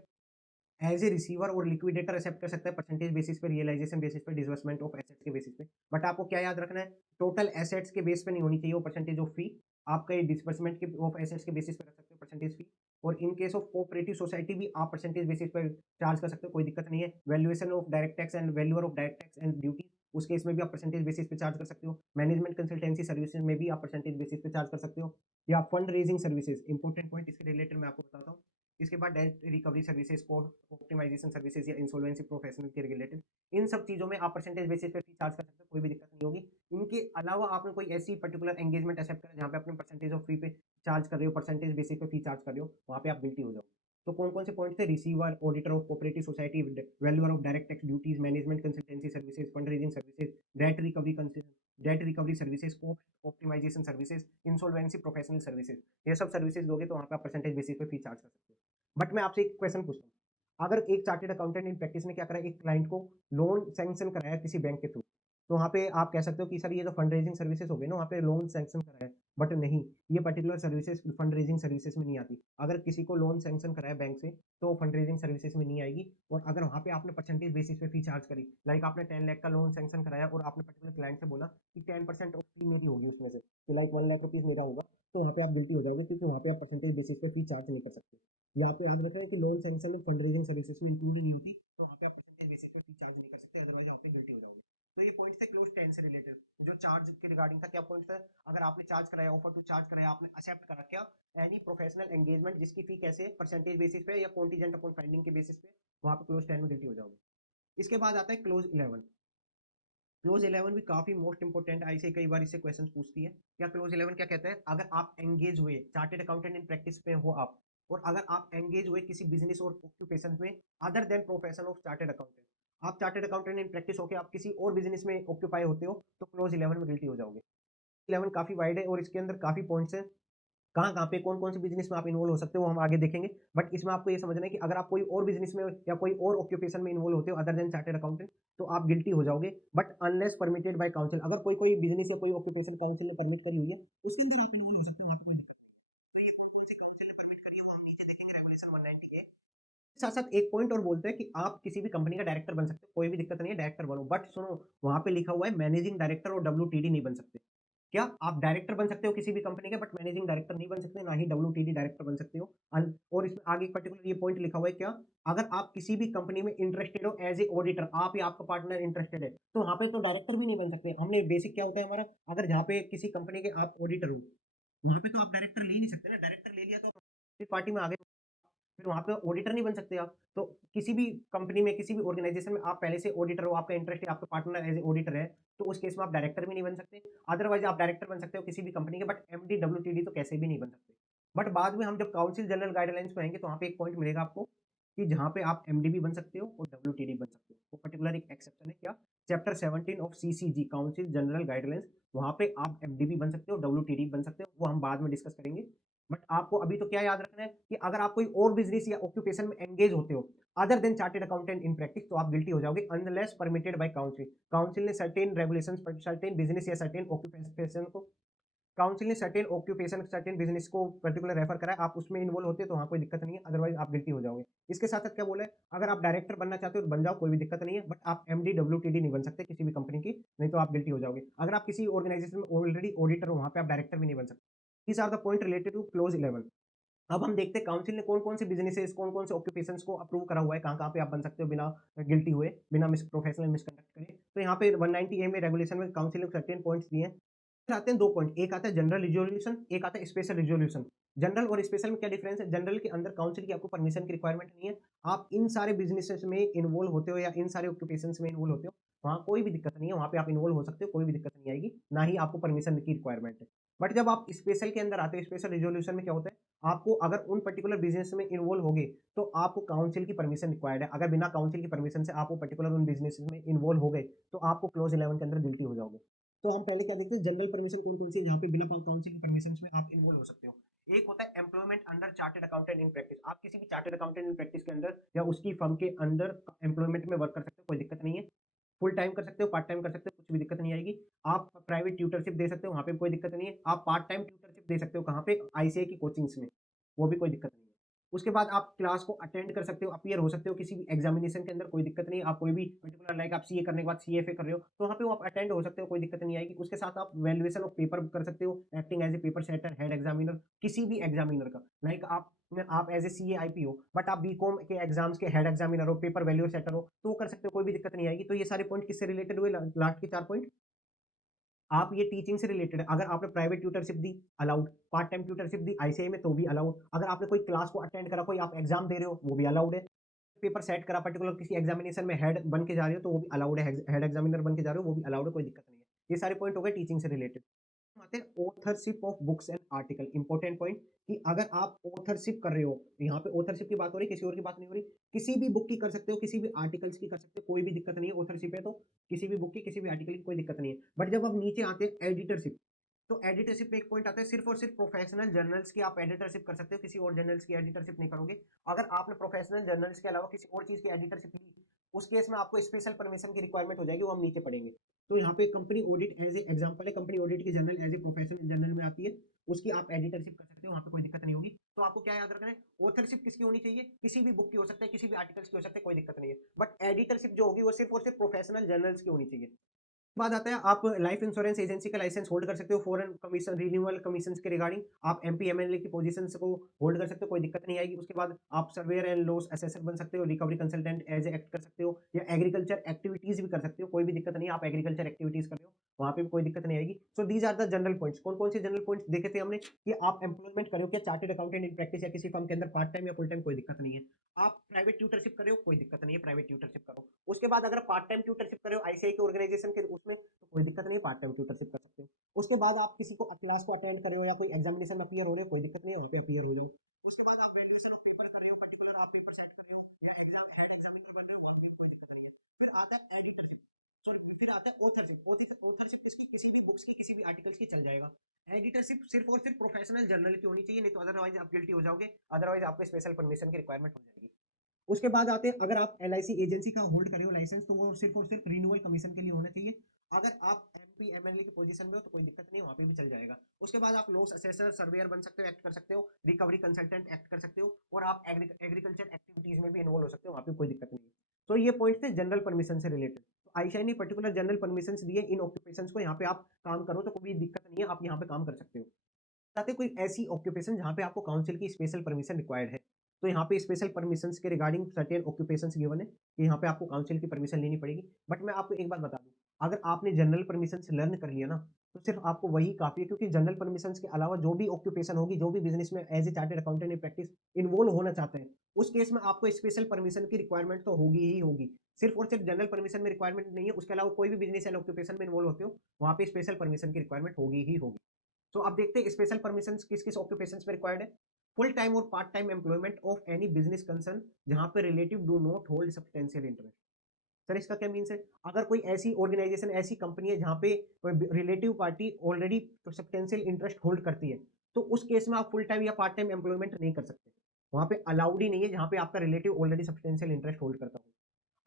एज ए रिसीवर और लिक्विडेटर एक्सेप्ट कर सकता है परसेंटेज बेसिस पे, रियलाइजेशन बेसिस पे, डिसबर्समेंट ऑफ एसेट्स के बेसिस पे। बट आपको क्या याद रखना है? टोटल एसेट्स के बेस पे नहीं होनी चाहिए वो परसेंटेज ऑफ फी। आपका ये डिसबर्समेंट के ऑफ एसेट्स के बेसिस पे रख सकते हो परसेंटेज फी। और in case of cooperative society भी आप परसेंटेज बेसिस पे चार्ज कर सकते हो, कोई दिक्कत नहीं है। Valuation of direct tax and valuer of direct tax and duty, उस केस में भी आप परसेंटेज बेसिस पे चार्ज कर सकते हो। मैनेजमेंट कंसल्टेंसी सर्विसेज में भी आप परसेंटेज बेसिस पे चार्ज कर सकते हो। या fund raising services, important point इसके रिलेटेड मैं आपको बताता हूँ। इसके बाद debt recovery services, cost optimisation services या इंसॉल्वेंसी प्रोफेशनल के रिलेटेड, इन सब चीज़ों में आप परसेंटेज बेसिस पे फी चार्ज कर सकते हो, कोई भी दिक्कत नहीं होगी। इनके अलावा आपने कोई ऐसी पर्टिकुलर एंगेजमेंट एक्सेप्ट करा जहाँ पे अपने परसेंटेज ऑफ फी पे चार्ज कर रहे हो, परसेंटेज बेसिस पे फी चार्ज कर रहे हो, वहाँ पे आप गिल्टी हो जाओ। तो कौन-कौन से पॉइंट थे? Receiver, auditor of cooperative society, valuer of direct tax duties, management consultancy services, fund raising services, debt recovery services, cost optimisation services, insolvency professional services, ये सब सर्विसेज दोगे तो वहाँ पे आप परसेंटेज बेसिस पे फी चार्ज कर सकते हो। बट मैं आपसे एक क्वेश्चन पूछता हूँ, अगर एक चार्टेड अकाउंटेंट इन प्रैक्टिस ने क्या करा, एक क्लाइंट को लोन सैंक्शन कराया किसी बैंक के थ्रू, तो वहाँ पे आप कह सकते हो कि सर ये तो फंड रेजिंग सर्विसेज हो गई ना, वहाँ पे लोन सैंक्शन कराया। बट नहीं, ये particular services fund raising services में नहीं आती। अगर किसी को लोन सैंक्शन कराया बैंक से तो फंड रेजिंग सर्विसेज में नहीं आएगी। और अगर वहाँ पे आपने परसेंटेज बेसिस पे फी चार्ज करी, लाइक आपने 10 लाख का लोन सैंक्शन कराया और आपने पर्टिकुलर क्लाइंट से बोला कि 10% ऑफ फी मेरी होगी उसमें से, तो लाइक 1 लाख रुपीज़ मेरा होगा, तो वहाँ पे आप गिल्टी हो जाओगे क्योंकि वहाँ पे आप परसेंटेज बेसिस पे फी चार्ज नहीं कर सकते। ये आपको याद रखना है कि loan sanction fund raising services में इंक्लूड नहीं होती, तो वहाँ पे आप परसेंटेज बेसिस पे फी चार्ज नहीं कर सकते, अदरवाइज आप पे गिल्टी हो जाओगे। तो ये पॉइंट थे क्लोज 10 से रिलेटेड। जो चार्ज के रिगार्डिंग था, क्या पॉइंट था? अगर आपने चार्ज कराया, ऑफर टू चार्ज कराया, आपने एक्सेप्ट करा क्या एनी प्रोफेशनल एंगेजमेंट जिसकी फी कैसे परसेंटेज बेसिस पे या कॉन्टीजेंट अपॉन फाइंडिंग के बेसिस पे, वहाँ पे क्लोज 10 में गिल्टी हो जाओगे। इसके बाद आता है क्लोज 11। क्लोज 11 भी काफी मोस्ट इंपोर्टेंट, ऐसे कई बार इससे क्वेश्चंस पूछती है। क्या क्लोज 11 क्या कहता है? अगर आप एंगेज हुए चार्टेड अकाउंटेंट इन प्रैक्टिस में हो आप, और अगर आप एंगेज हुए किसी बिजनेस और ऑक्यूपेशन में other than profession of chartered accountant, आप चार्टेड अकाउंटेंट इन प्रैक्टिस होकर आप किसी और बिजनेस में ऑक्यूपाई होते हो, तो क्लोज 11 में गिल्टी हो जाओगे। 11 काफी वाइड है और इसके अंदर काफी पॉइंट्स हैं, कहाँ-कहाँ पे कौन-कौन से बिज़नेस में आप इन्वॉल्व हो सकते हो, वो हम आगे देखेंगे। बट इसमें आपको ये समझना है कि अगर आप कोई और बिज़नेस में या कोई और ऑक्यूपेशन में इन्वॉल्व होते हो अदर देन चार्टर्ड अकाउंटेंट, तो आप गिल्टी हो जाओगे। But unless permitted by council, अगर कोई बिज़नेस या कोई ऑक्यूपेशन काउंसिल ने परमिट करी हुई है, उसके अंदर आप इन्वॉल्व हो सकते हो, वहाँ पे कोई दिक्कत नहीं। तो ये कौन सी काउंसिल ने परमिट करी है, वो हम नीचे देखेंगे रेगुलेशन 190 ए। साथ-साथ एक पॉइंट और बोलते हैं कि आप किसी भी कंपनी का डायरेक्टर बन सकते हो, कोई भी दिक्कत नहीं है, डायरेक्टर बनो। बट सुनो, वहाँ पे लिखा हुआ है मैनेजिंग डायरेक्टर और डब्ल्यूटीडी नहीं बन सकते। क्या आप डायरेक्टर बन सकते हो किसी भी कंपनी के, बट मैनेजिंग डायरेक्टर नहीं बन सकते, ना ही डब्ल्यूटीडी डायरेक्टर बन सकते हो। और इसमें आगे एक पर्टिकुलर ये पॉइंट लिखा हुआ है क्या, अगर आप किसी भी कंपनी में इंटरेस्टेड हो एज ए ऑडिटर, आप या आपका पार्टनर इंटरेस्टेड है, तो वहाँ पे तो डायरेक्टर भी नहीं बन सकते। हमने बेसिक क्या होता है हमारा, अगर जहाँ पे किसी कंपनी के आप ऑडिटर हो, वहाँ पे तो आप डायरेक्टर ले ही नहीं सकते ना, डायरेक्टर ले लिया तो पार्टी में आ गए, फिर वहाँ पे ऑडिटर नहीं बन सकते आप। तो किसी भी कंपनी में, किसी भी ऑर्गेनाइजेशन में आप पहले से ऑडिटर हो, आपका इंटरेस्ट है, आपका पार्टनर एज़ ए ऑडिटर है, तो उस केस में आप डायरेक्टर भी नहीं बन सकते। अदरवाइज़ आप डायरेक्टर बन सकते हो किसी भी कंपनी के, बट एमडी, डब्ल्यूटीडी तो कैसे भी नहीं बन सकते। बट बाद में हम जब काउंसिल जनरल गाइडलाइंस में आएँगे, तो वहाँ पे एक पॉइंट मिलेगा आपको कि जहाँ पे आप एमडी भी बन सकते हो और डब्ल्यूटीडी बन सकते हो। वो पर्टिकुलर एक एक्सेप्शन है क्या? Chapter 17 of CCG council general guidelines, वहाँ पे आप एमडी भी बन सकते हो, डब्ल्यूटीडी भी बन सकते हो, वो हम बाद में डिस्कस करेंगे। बट आपको अभी तो क्या याद रखना है कि अगर आप कोई और बिजनेस या ऑक्यूपेशन में एंगेज होते हो other then chartered accountant in practice, तो आप गिल्टी हो जाओगे unless permitted by council. Council ने सर्टेन रेगुलेशंस, सर्टेन बिजनेस या सर्टेन ऑक्यूपेशन को, काउंसिल ने सर्टेन ऑक्यूपेशन, सर्टेन बिजनेस को पर्टिकुलर रेफर करा है, आप उसमें इन्वॉल्व होते हो तो वहाँ कोई दिक्कत नहीं है, अदरवाइज आप गिल्टी हो जाओगे। इसके साथ साथ क्या बोला है, अगर आप डायरेक्टर बनना चाहते हो तो बन जाओ, कोई भी दिक्कत नहीं है, बट आप एमडी, डब्ल्यूटीडी नहीं बन सकते किसी भी कंपनी की, नहीं तो आप गिल्टी हो जाओगे। अगर आप किसी ऑर्गेनाइजेशन में ऑलरेडी ऑडिटर हो, वहाँ पे आप डायरेक्टर भी नहीं बन सकते। These are the point related to clause 11। अब हम देखते हैं काउंसिल ने कौन-कौन से बिज़नेसेस, कौन-कौन से ऑक्यूपेशंस को अप्रूव करा हुआ है, कहाँ-कहाँ पे आप बन सकते हो बिना गिल्टी हुए, बिना प्रोफेशनल मिसकंडक्ट करे। तो यहाँ पे 190 ए में रेगुलेशन में काउंसिल ने सर्टेन पॉइंट्स दिए हैं। फिर आते हैं 2 पॉइंट, एक आता है जनरल रिज़ोल्यूशन, एक आता है स्पेशल रिज़ोल्यूशन। जनरल और स्पेशल में क्या डिफरेंस है? जनरल के अंदर काउंसिल की आपको परमिशन की रिक्वायरमेंट नहीं है। आप इन सारे बिज़नेसेस में इन्वॉल्व होते हो या इन सारे ऑक्यूपेशंस में इन्वॉल्व होते हो, वहाँ कोई भी दिक्कत नहीं है, वहाँ पे आप इन्वॉल्व हो सकते हो, कोई भी दिक्कत नहीं आएगी, ना ही आपको परमिशन की रिक्वायरमेंट है। बट जब आप स्पेशल के अंदर आते हो, स्पेशल रिज़ोल्यूशन में क्या होता है, आपको अगर उन पर्टिकुलर बिज़नेस में इन्वॉल्व होगे, तो आपको काउंसिल की परमिशन रिक्वायर्ड है। अगर बिना काउंसिल की परमिशन से आप वो पर्टिकुलर उन बिज़नेस में इन्वॉल्व हो गए, तो आपको क्लॉज़ 11 के अंदर गिल्टी हो जाओगे। तो हम पहले क्या देखते हैं, जनरल परमिशन कौन-कौन सी है, जहाँ पे बिना काउंसिल की परमिशन में आप इन्वॉल्व हो सकते हो। एक होता है employment under chartered accountant in practice. आप किसी भी चार्टर्ड अकाउंटेंट इन प्रैक्टिस के अंदर या उसकी फर्म के अंदर एम्प्लॉयमेंट में वर्क कर सकते हो, कोई दिक्कत नहीं है। फुल टाइम कर सकते हो, पार्ट टाइम कर सकते हो, कुछ भी दिक्कत नहीं आएगी। आप प्राइवेट ट्यूटरशिप दे सकते हो, वहाँ पे भी कोई दिक्कत नहीं है। आप पार्ट टाइम ट्यूटरशिप दे सकते हो, कहाँ पे? आईसीएआई की कोचिंग्स में, वो भी कोई दिक्कत नहीं है। उसके बाद आप क्लास को अटेंड कर सकते हो, अपीयर हो सकते हो किसी भी एग्जामिनेशन के अंदर, कोई दिक्कत नहीं है। आप कोई भी पर्टिकुलर लाइक आप सीए करने के बाद सीएफए कर रहे हो, तो वहाँ पे वो आप अटेंड हो सकते हो, कोई दिक्कत नहीं आएगी। उसके साथ आप वैल्यूएशन ऑफ पेपर कर सकते हो, acting as a paper setter, head examiner, किसी भी एग्जामिनर का। लाइक आप एज ए सीए आईपी हो, बट आप बीकॉम के एग्जाम्स के हेड एग्जामिनर हो, पेपर वैल्यूअर सेटर हो, तो वो कर सकते हो, कोई भी दिक्कत नहीं आएगी। तो ये सारे पॉइंट किससे रिलेटेड हुए? लास्ट के 4 पॉइंट आप ये टीचिंग से रिलेटेड है। अगर आपने प्राइवेट ट्यूटरशिप दी, अलाउड। पार्ट टाइम ट्यूटरशिप दी आईसीआई में, तो भी अलाउड। अगर आपने कोई क्लास को अटेंड करा, कोई आप एग्जाम दे रहे हो, वो भी अलाउड है। पेपर सेट करा पर्टिकुलर किसी एग्जामिनेशन में हेड बन के जा रहे हो, तो वो भी अलाउड है। हेड एग्जामिनर बन के जा रहे हो, वो भी अलाउड है, कोई दिक्कत नहीं है। ये सारे पॉइंट हो गए टीचिंग से रिलेटेड। आते हैं authorship of books and article. Important point कि अगर आप ऑथरशिप कर रहे हो, यहाँ पे ऑथरशिप की बात हो रही है, किसी और की बात नहीं हो रही। किसी भी बुक की कर सकते हो, किसी भी आर्टिकल्स की कर सकते हो, कोई भी दिक्कत नहीं है। ऑथरशिप है तो किसी भी बुक की, किसी भी आर्टिकल की कोई दिक्कत नहीं है। बट जब आप नीचे आते हैं एडिटरशिप, तो एडिटरशिप पे एक पॉइंट आता है, सिर्फ और सिर्फ प्रोफेशनल जर्नल्स की आप एडिटरशिप कर सकते हो, किसी और जर्नल्स की एडिटरशिप नहीं करोगे। अगर आपने प्रोफेशनल जर्नल्स के अलावा किसी और चीज की एडिटरशिप ली, उस केस में आपको स्पेशल परमिशन की रिक्वायरमेंट हो जाएगी, वो हम नीचे पढ़ेंगे। तो यहाँ पे company audit as a example है, कंपनी ऑडिट की journal as a professional journal में आती है, उसकी आप एडिटरशिप कर सकते हो, वहाँ पे कोई दिक्कत नहीं होगी। तो आपको क्या याद रखना है, ऑथरशिप किसकी होनी चाहिए, किसी भी बुक की हो सकता है, किसी भी आर्टिकल्स की हो सकता है, कोई दिक्कत नहीं है। बट एडिटरशिप जो होगी वो सिर्फ और सिर्फ प्रोफेशनल जर्नल्स की होनी चाहिए। बाद आता है आप लाइफ इंश्योरेंस एजेंसी का लाइसेंस होल्ड कर सकते हो, फॉरेन कमीशन रिन्यूअल कमीशन के रिगार्डिंग आप एमपी एमएलए की पोजीशन को होल्ड कर सकते हो, कोई दिक्कत नहीं आएगी। उसके बाद आप सर्वेयर एंड लॉस असेसर बन सकते हो, रिकवरी कंसल्टेंट एज एक्ट कर सकते हो, या एग्रीकल्चर एक्टिविटीज भी कर सकते हो, कोई भी दिक्कत नहीं है। आप एग्रीकल्चर एक्टिविटीज कर रहे हो, वहाँ पे भी कोई दिक्कत नहीं आएगी। So these are the general points. कौन कौन से जनरल पॉइंट्स देखे थे हमने, कि आप एम्प्लॉयमेंट करो क्या चार्टेड अकाउंटेंट इन प्रैक्टिस या किसी फर्म के अंदर पार्ट टाइम या फुल टाइम, कोई दिक्कत नहीं है। आप प्राइवेट ट्यूटरशिप कर रहे हो, कोई दिक्कत नहीं है, प्राइवेट ट्यूटरशिप करो। उसके बाद अगर पार्ट टाइम ट्यूटरशिप कर रहे हो आईसीआई के ऑर्गेनाइजेशन के उसमें, तो कोई दिक्कत नहीं है, पार्ट टाइम ट्यूटरशिप कर सकते हो। उसके बाद आप किसी को क्लास को अटेंड कर रहे हो या कोई एग्जामिनेशन में अपीयर हो रहे हो, कोई दिक्कत नहीं है, वहाँ पे अपीयर हो जाओ। उसके बाद आप वैल्यूएशन ऑफ पेपर कर रहे हो, पर्टिकुलर आप पेपर सेट कर रहे हो या एग्जाम हेड एग्जामिनर बन रहे हो, वहाँ पे कोई दिक्कत नहीं है। फिर आता है एडिटरशिप, सॉरी फिर आता है ऑथरशिप। ऑथरशिप किसकी, किसी भी बुक्स की, किसी भी आर्टिकल्स की चल जाएगा। एडिटरशिप सिर्फ और सिर्फ प्रोफेशनल जर्नल की होनी चाहिए, नहीं तो अदरवाइज आप गिल्टी हो जाओगे, अदरवाइज आपको स्पेशल परमिशन की रिक्वायरमेंट हो जाएगी। उसके बाद आते हैं, अगर आप एलआईसी एजेंसी का होल्ड करे हो लाइसेंस, तो वो सिर्फ और सिर्फ रिन्यूअल कमीशन के लिए होना चाहिए। अगर आप एमपी एमएलए की पोजीशन में हो, तो कोई दिक्कत नहीं, वहाँ पे भी चल जाएगा। उसके बाद आप लॉस असेसर सर्वेयर बन सकते हो, एक्ट कर सकते हो, रिकवरी कंसल्टेंट एक्ट कर सकते हो, और आप एग्रीकल्चर एक्टिविटीज में भी इन्वॉल्व हो सकते हो, वहाँ पे कोई दिक्कत नहीं है। तो ये पॉइंट थे जनरल परमिशन से रिलेटेड। तो आयशा ने पर्टिकुलर जनरल परमिशन दिए इन ऑक्यूपेशन को, यहाँ पे आप काम करो तो कोई दिक्कत नहीं है, आप यहाँ पे काम कर सकते हो। ताकि कोई ऐसी ऑक्यूपेशन जहाँ पे आपको काउंसिल की स्पेशल परमिशन रिक्वायर्ड है, तो यहाँ पे स्पेशल परमिशंस के रिगार्डिंग सर्टेन ऑक्यूपेशंस गिवन है कि यहाँ पे आपको काउंसिल की परमिशन लेनी पड़ेगी। बट मैं आपको एक बात बता दूं, अगर आपने जनरल परमिशंस लर्न कर लिया ना, तो सिर्फ आपको वही काफी है, क्योंकि जनरल परमिशंस के अलावा जो भी ऑक्यूपेशन होगी, जो भी बिजनेस में as a chartered accountant in practice involve होना चाहते हैं, उस केस में आपको स्पेशल परमिशन की रिक्वायरमेंट तो होगी ही होगी। सिर्फ और सिर्फ जनरल परमिशन में रिक्वायरमेंट नहीं है, उसके अलावा कोई भी बिजनेस एंड ऑक्यूपेशन में इन्वॉल्व होते हो, वहाँ पे स्पेशल परमिशन की रिक्वायरमेंट होगी ही होगी। तो अब देखते हैं स्पेशल परमिशन किस किस ऑक्यूपेशंस में रिक्वायर्ड है। फुल टाइम और part time employment of any business concern जहां पे relative do not hold substantial interest. Sir इसका क्या मीन्स है, अगर कोई ऐसी ऑर्गेनाइजेशन ऐसी कंपनी है जहां पे relative party already substantial interest hold करती है, तो उस केस में आप फुल टाइम या पार्ट टाइम एम्प्लॉयमेंट नहीं कर सकते। वहां पे अलाउड ही नहीं है, जहां पे आपका relative already substantial interest hold करता हो।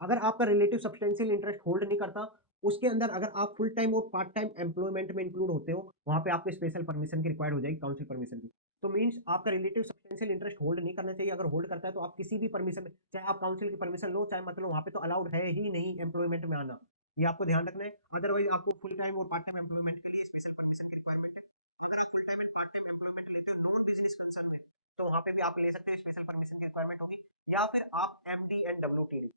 अगर आपका रिलेटिव सब्सटेंशियल इंटरेस्ट होल्ड नहीं करता, उसके अंदर अगर आप फुल टाइम और पार्ट टाइम एम्प्लॉयमेंट में इंक्लूड होते हो, वहां पे आपको स्पेशल परमिशन की रिक्वायर्ड हो जाएगी, काउंसिल परमिशन की। तो मींस आपका रिलेटिव सब्सटेंशियल इंटरेस्ट होल्ड नहीं करना चाहिए। अगर होल्ड करता है तो आप किसी भी परमिशन, चाहे आप काउंसिल की परमिशन लो चाहे मत लो, वहां पे तो अलाउड है ही नहीं एम्प्लॉयमेंट में आना। ये आपको ध्यान रखना है। अदरवाइज आपको फुल टाइम और पार्ट टाइम एम्प्लॉयमेंट के लिए स्पेशल परमिशन की रिक्वायरमेंट है। अगर आप full time and part time employment लेते हो नॉन बिजनेस कंसर्न में, तो वहां पे भी आप ले सकते हैं, स्पेशल परमिशन की रिक्वायरमेंट होगी। या फिर आप एमडी एंड डब्ल्यूटीडी,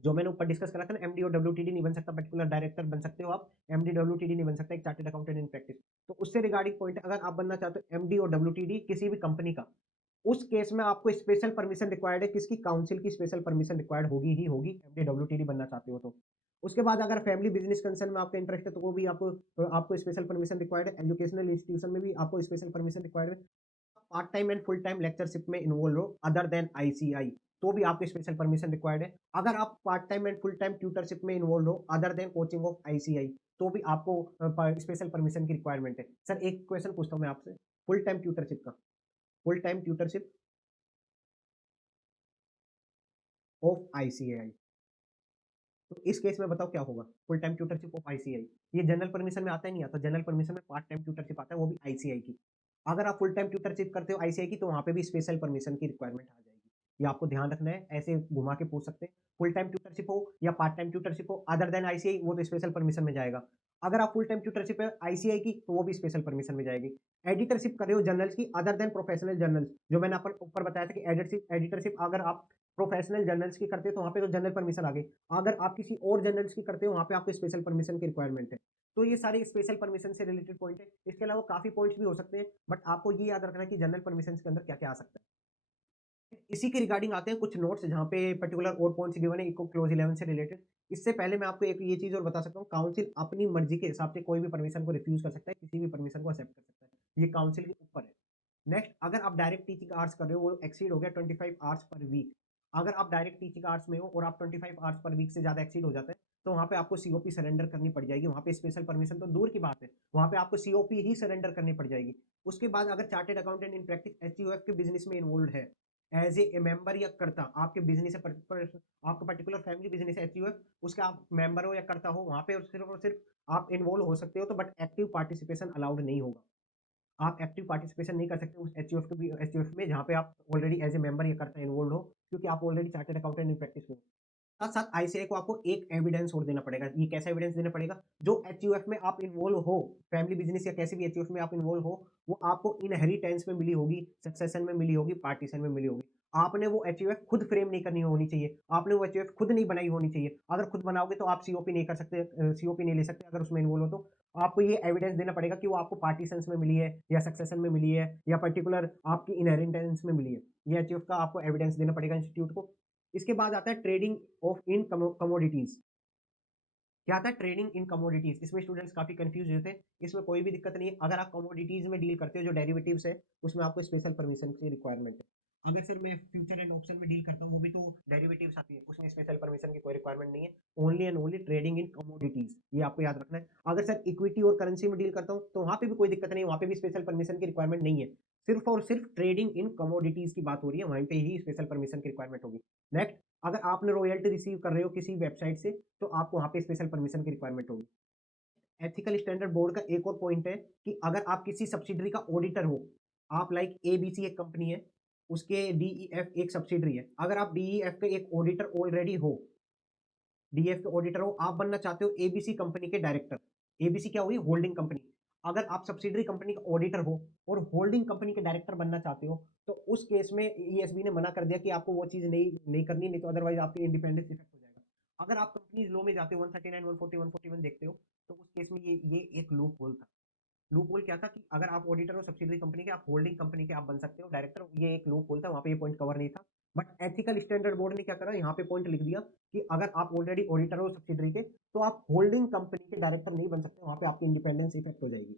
जो मैंने ऊपर डिस्कस करा था ना, एमडी और डब्ल्यूटीडी नहीं बन सकता, पर्टिकुलर डायरेक्टर बन सकते हो आप, एमडी डब्ल्यूटीडी नहीं बन सकता एक चार्टर्ड अकाउंटेंट इन प्रैक्टिस। तो उससे रिगार्डिंग पॉइंट, अगर आप बनना चाहते हो एमडी और डब्ल्यूटीडी किसी भी कंपनी का, उस केस में आपको स्पेशल परमिशन रिक्वायर्ड है, किसकी, काउंसिल की स्पेशल परमिशन रिक्वायर्ड होगी ही होगी, एमडी डब्ल्यूटीडी बनना चाहते हो तो। उसके बाद अगर फैमिली बिजनेस कंसर्न में आपका इंटरेस्ट है तो वो भी आपको स्पेशल परमिशन रिक्वायर्ड है। एजुकेशनल इंस्टीट्यूशन में भी आपको स्पेशल परमिशन रिक्वायर्ड है। Part time and full time lectureship में इन्वॉल्व हो अदर देन आईसीआई, तो भी आपको स्पेशल परमिशन रिक्वायर्ड है। अगर आप part time and full time tutorship में इन्वॉल्व हो other than coaching of ICI, तो भी आपको स्पेशल परमिशन की रिक्वायरमेंट है। सर एक क्वेश्चन पूछता हूँ मैं आपसे, फुल टाइम ट्यूटरशिप का, full time tutorship of ICI, तो इस केस में बताओ क्या होगा? Full time tutorship of ICI, ये जनरल परमिशन में आता है नहीं आता? जनरल परमिशन में पार्ट टाइम ट्यूटरशिप आता है, वो भी आईसीआई की। अगर आप फुल टाइम ट्यूटरशिप करते हो आईसीआई की, तो वहां पे भी स्पेशल परमिशन की रिक्वायरमेंट आ जाएगी। ये आपको ध्यान रखना है, ऐसे घुमा के पूछ सकते हैं। फुल टाइम ट्यूटरशिप हो या पार्ट टाइम ट्यूटरशिप हो अदर देन आईसीआई, वो तो स्पेशल परमिशन में जाएगा। अगर आप फुल टाइम ट्यूटरशिप है आईसीआई की, तो वो भी स्पेशल परमिशन में जाएगी। एडिटरशिप कर रहे हो जर्नल्स की अदर देन प्रोफेशनल जर्नल्स, जो मैंने अपन ऊपर बताया था कि एडिटरशिप अगर आप प्रोफेशनल जर्नल्स की करते हो तो वहां पे तो जनरल परमिशन आ गई। अगर आप किसी और जर्नल्स की करते हो वहां पे आपको स्पेशल परमिशन की रिक्वायरमेंट है। तो ये सारे स्पेशल परमिशन से रिलेटेड पॉइंट है। इसके अलावा काफी पॉइंट्स भी हो सकते हैं, बट आपको ये याद रखना है कि जनरल परमिशन के अंदर क्या क्या आ सकता है। इसी के रिगार्डिंग आते हैं कुछ नोट्स जहाँ पे पर्टिकुलर और पॉइंट्स गिवन है इको क्लोज 11 से रिलेटेड। इससे पहले मैं आपको एक ये चीज और बता सकता हूँ, काउंसिल अपनी मर्जी के हिसाब से कोई भी परमिशन को रिफ्यूज कर सकता है, किसी भी परमिशन को एक्सेप्ट कर सकता है, ये काउंसिल के ऊपर है। नेक्स्ट, अगर आप डायरेक्ट टीचिंग आवर्स कर रहे हो, वो एक्सीड हो गया 25 आवर्स पर वीक। अगर आप डायरेक्ट टीचिंग आवर्स में हो और आप 25 आवर्स पर वीक से ज्यादा एक्सीड हो जाता है, तो वहां पे आपको सीओपी सरेंडर करनी पड़ जाएगी। वहां पे स्पेशल परमिशन तो दूर की बात है, वहां पे आपको सीओपी ही सरेंडर करनी पड़ जाएगी। उसके बाद अगर chartered accountant in practice HUF के बिजनेस में इन्वॉल्व है एज ए मेंबर या करता, आपके बिजनेस है आपका पर्टिकुलर फैमिली बिजनेस है एचयूएफ, उसका आप मेंबर हो या करता हो, वहां पे और सिर्फ आप इन्वॉल्व हो सकते हो, तो बट एक्टिव पार्टिसिपेशन अलाउड नहीं होगा। आप एक्टिव पार्टिसिपेशन नहीं कर सकते उस एचयूएफ में जहाँ पे आप ऑलरेडी एज ए मेंबर या करता इन्वॉल्व हो, क्योंकि आप already chartered accountant in practice में हो। साथ साथ आईसीआई को आपको एक एविडेंस और देना पड़ेगा। ये कैसा एविडेंस देना पड़ेगा? जो एचयूएफ में आप इन्वॉल्व हो, फैमिली बिजनेस या कैसे भी एचयूएफ में आप इन्वॉल्व हो, वो आपको इनहेरिटेंस में मिली होगी, सक्सेशन में मिली होगी, पार्टीशन में मिली होगी। आपने वो एचयूएफ खुद फ्रेम नहीं करनी होनी चाहिए, आपने वो एचयूएफ खुद नहीं बनाई होनी चाहिए। अगर खुद बनाओगे तो आप सीओपी नहीं कर सकते, सीओपी नहीं ले सकते अगर उसमें इन्वॉल्व हो तो। आपको ये एविडेंस देना पड़ेगा कि वो आपको पार्टीशन में मिली है या सक्सेशन में मिली है या पर्टिकुलर आपकी इनहेरिटेंस में मिली है। ये एचयूएफ का आपको एविडेंस देना पड़ेगा इंस्टीट्यूट को। इसके बाद आता है ट्रेडिंग ऑफ इन कमोडिटीज। क्या आता है ट्रेडिंग इन कमोडिटीज? इसमें स्टूडेंट्स काफी कंफ्यूज होते हैं। इसमें कोई भी दिक्कत नहीं है, अगर आप कमोडिटीज में डील करते हो जो डेरिवेटिव्स है, उसमें आपको स्पेशल परमिशन की रिक्वायरमेंट है। अगर सर मैं फ्यूचर एंड ऑप्शन में डील करता हूँ, वो भी तो डेरिवेटिव्स आती है, उसमें स्पेशल परमिशन की कोई रिक्वायरमेंट नहीं है। Only and only trading in commodities, ये आपको याद रखना है। अगर सर इक्विटी और करेंसी में डील करता हूँ, तो वहां पे भी कोई दिक्कत नहीं है, वहां पे भी स्पेशल परमिशन की रिक्वायरमेंट नहीं है। सिर्फ और सिर्फ ट्रेडिंग इन कमोडिटीज की बात हो रही है, वहीं पे ही स्पेशल परमिशन की रिक्वायरमेंट होगी। नेक्स्ट, अगर आपने रॉयल्टी रिसीव कर रहे हो किसी वेबसाइट से, तो आपको वहां पे स्पेशल परमिशन की रिक्वायरमेंट होगी। एथिकल स्टैंडर्ड बोर्ड का एक और पॉइंट है कि अगर आप किसी सब्सिडरी का ऑडिटर हो, आप लाइक एबीसी एक कंपनी है, उसके डीईएफ एक सब्सिडरी है, अगर आप डीईएफ के एक ऑडिटर ऑलरेडी हो, डीएफ के ऑडिटर हो, आप बनना चाहते हो एबीसी कंपनी के डायरेक्टर। एबीसी क्या हुई? Holding company. अगर आप सब्सिडरी कंपनी का ऑडिटर हो और होल्डिंग कंपनी के डायरेक्टर बनना चाहते हो, तो उस केस में ईएसबी ने मना कर दिया कि आपको वो चीज नहीं नहीं करनी, नहीं तो अदरवाइज आपकी इंडिपेंडेंस इफेक्ट हो जाएगा। अगर आप कंपनीज लॉ में जाते हो 139 140 141 देखते हो, तो उस केस में ये एक लूप होल था। लूप होल क्या था कि अगर आप ऑडिटर हो सब्सिडरी कंपनी के, आप होल्डिंग कंपनी के आप बन सकते हो डायरेक्टर, ये एक लूप होल था, वहां पे ये पॉइंट कवर नहीं था। बट एथिकल स्टैंडर्ड बोर्ड ने क्या करा, यहाँ पे पॉइंट लिख दिया कि अगर आप ऑलरेडी ऑडिटर हो सब्सिडरी के, तो आप होल्डिंग कंपनी के डायरेक्टर नहीं बन सकते, वहां पे आपकी इंडिपेंडेंस इफेक्ट हो जाएगी।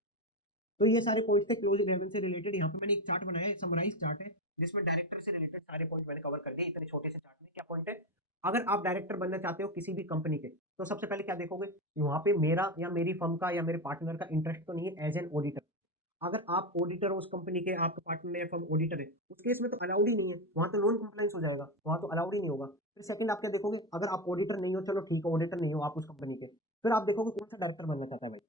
तो ये सारे पॉइंट्स थे क्लोज इलेवन से रिलेटेड। यहाँ पे मैंने एक चार्ट बनाया है, समराइज चार्ट है, जिसमें डायरेक्टर से रिलेटेड सारे पॉइंट मैंने कवर कर दिए इतने छोटे से चार्ट में। क्या पॉइंट है? अगर आप डायरेक्टर बनना चाहते हो किसी भी कंपनी के, तो सबसे पहले क्या देखोगे, वहां पे मेरा या मेरी फर्म का या मेरे पार्टनर का इंटरेस्ट तो नहीं है एज एन ऑडिटर। अगर आप ऑडिटर हो उस कंपनी के, आपका पार्टनर या फर्म ऑडिटर है, उस केस में तो अलाउड ही नहीं है, वहां तो नॉन कंप्लायंस हो जाएगा, वहां तो अलाउड ही नहीं होगा। फिर सेकंड आप क्या देखोगे, अगर आप ऑडिटर नहीं हो, चलो ठीक है ऑडिटर नहीं हो आप उस कंपनी के, फिर आप देखोगे कौन सा डायरेक्टर बनना चाहता है भाई।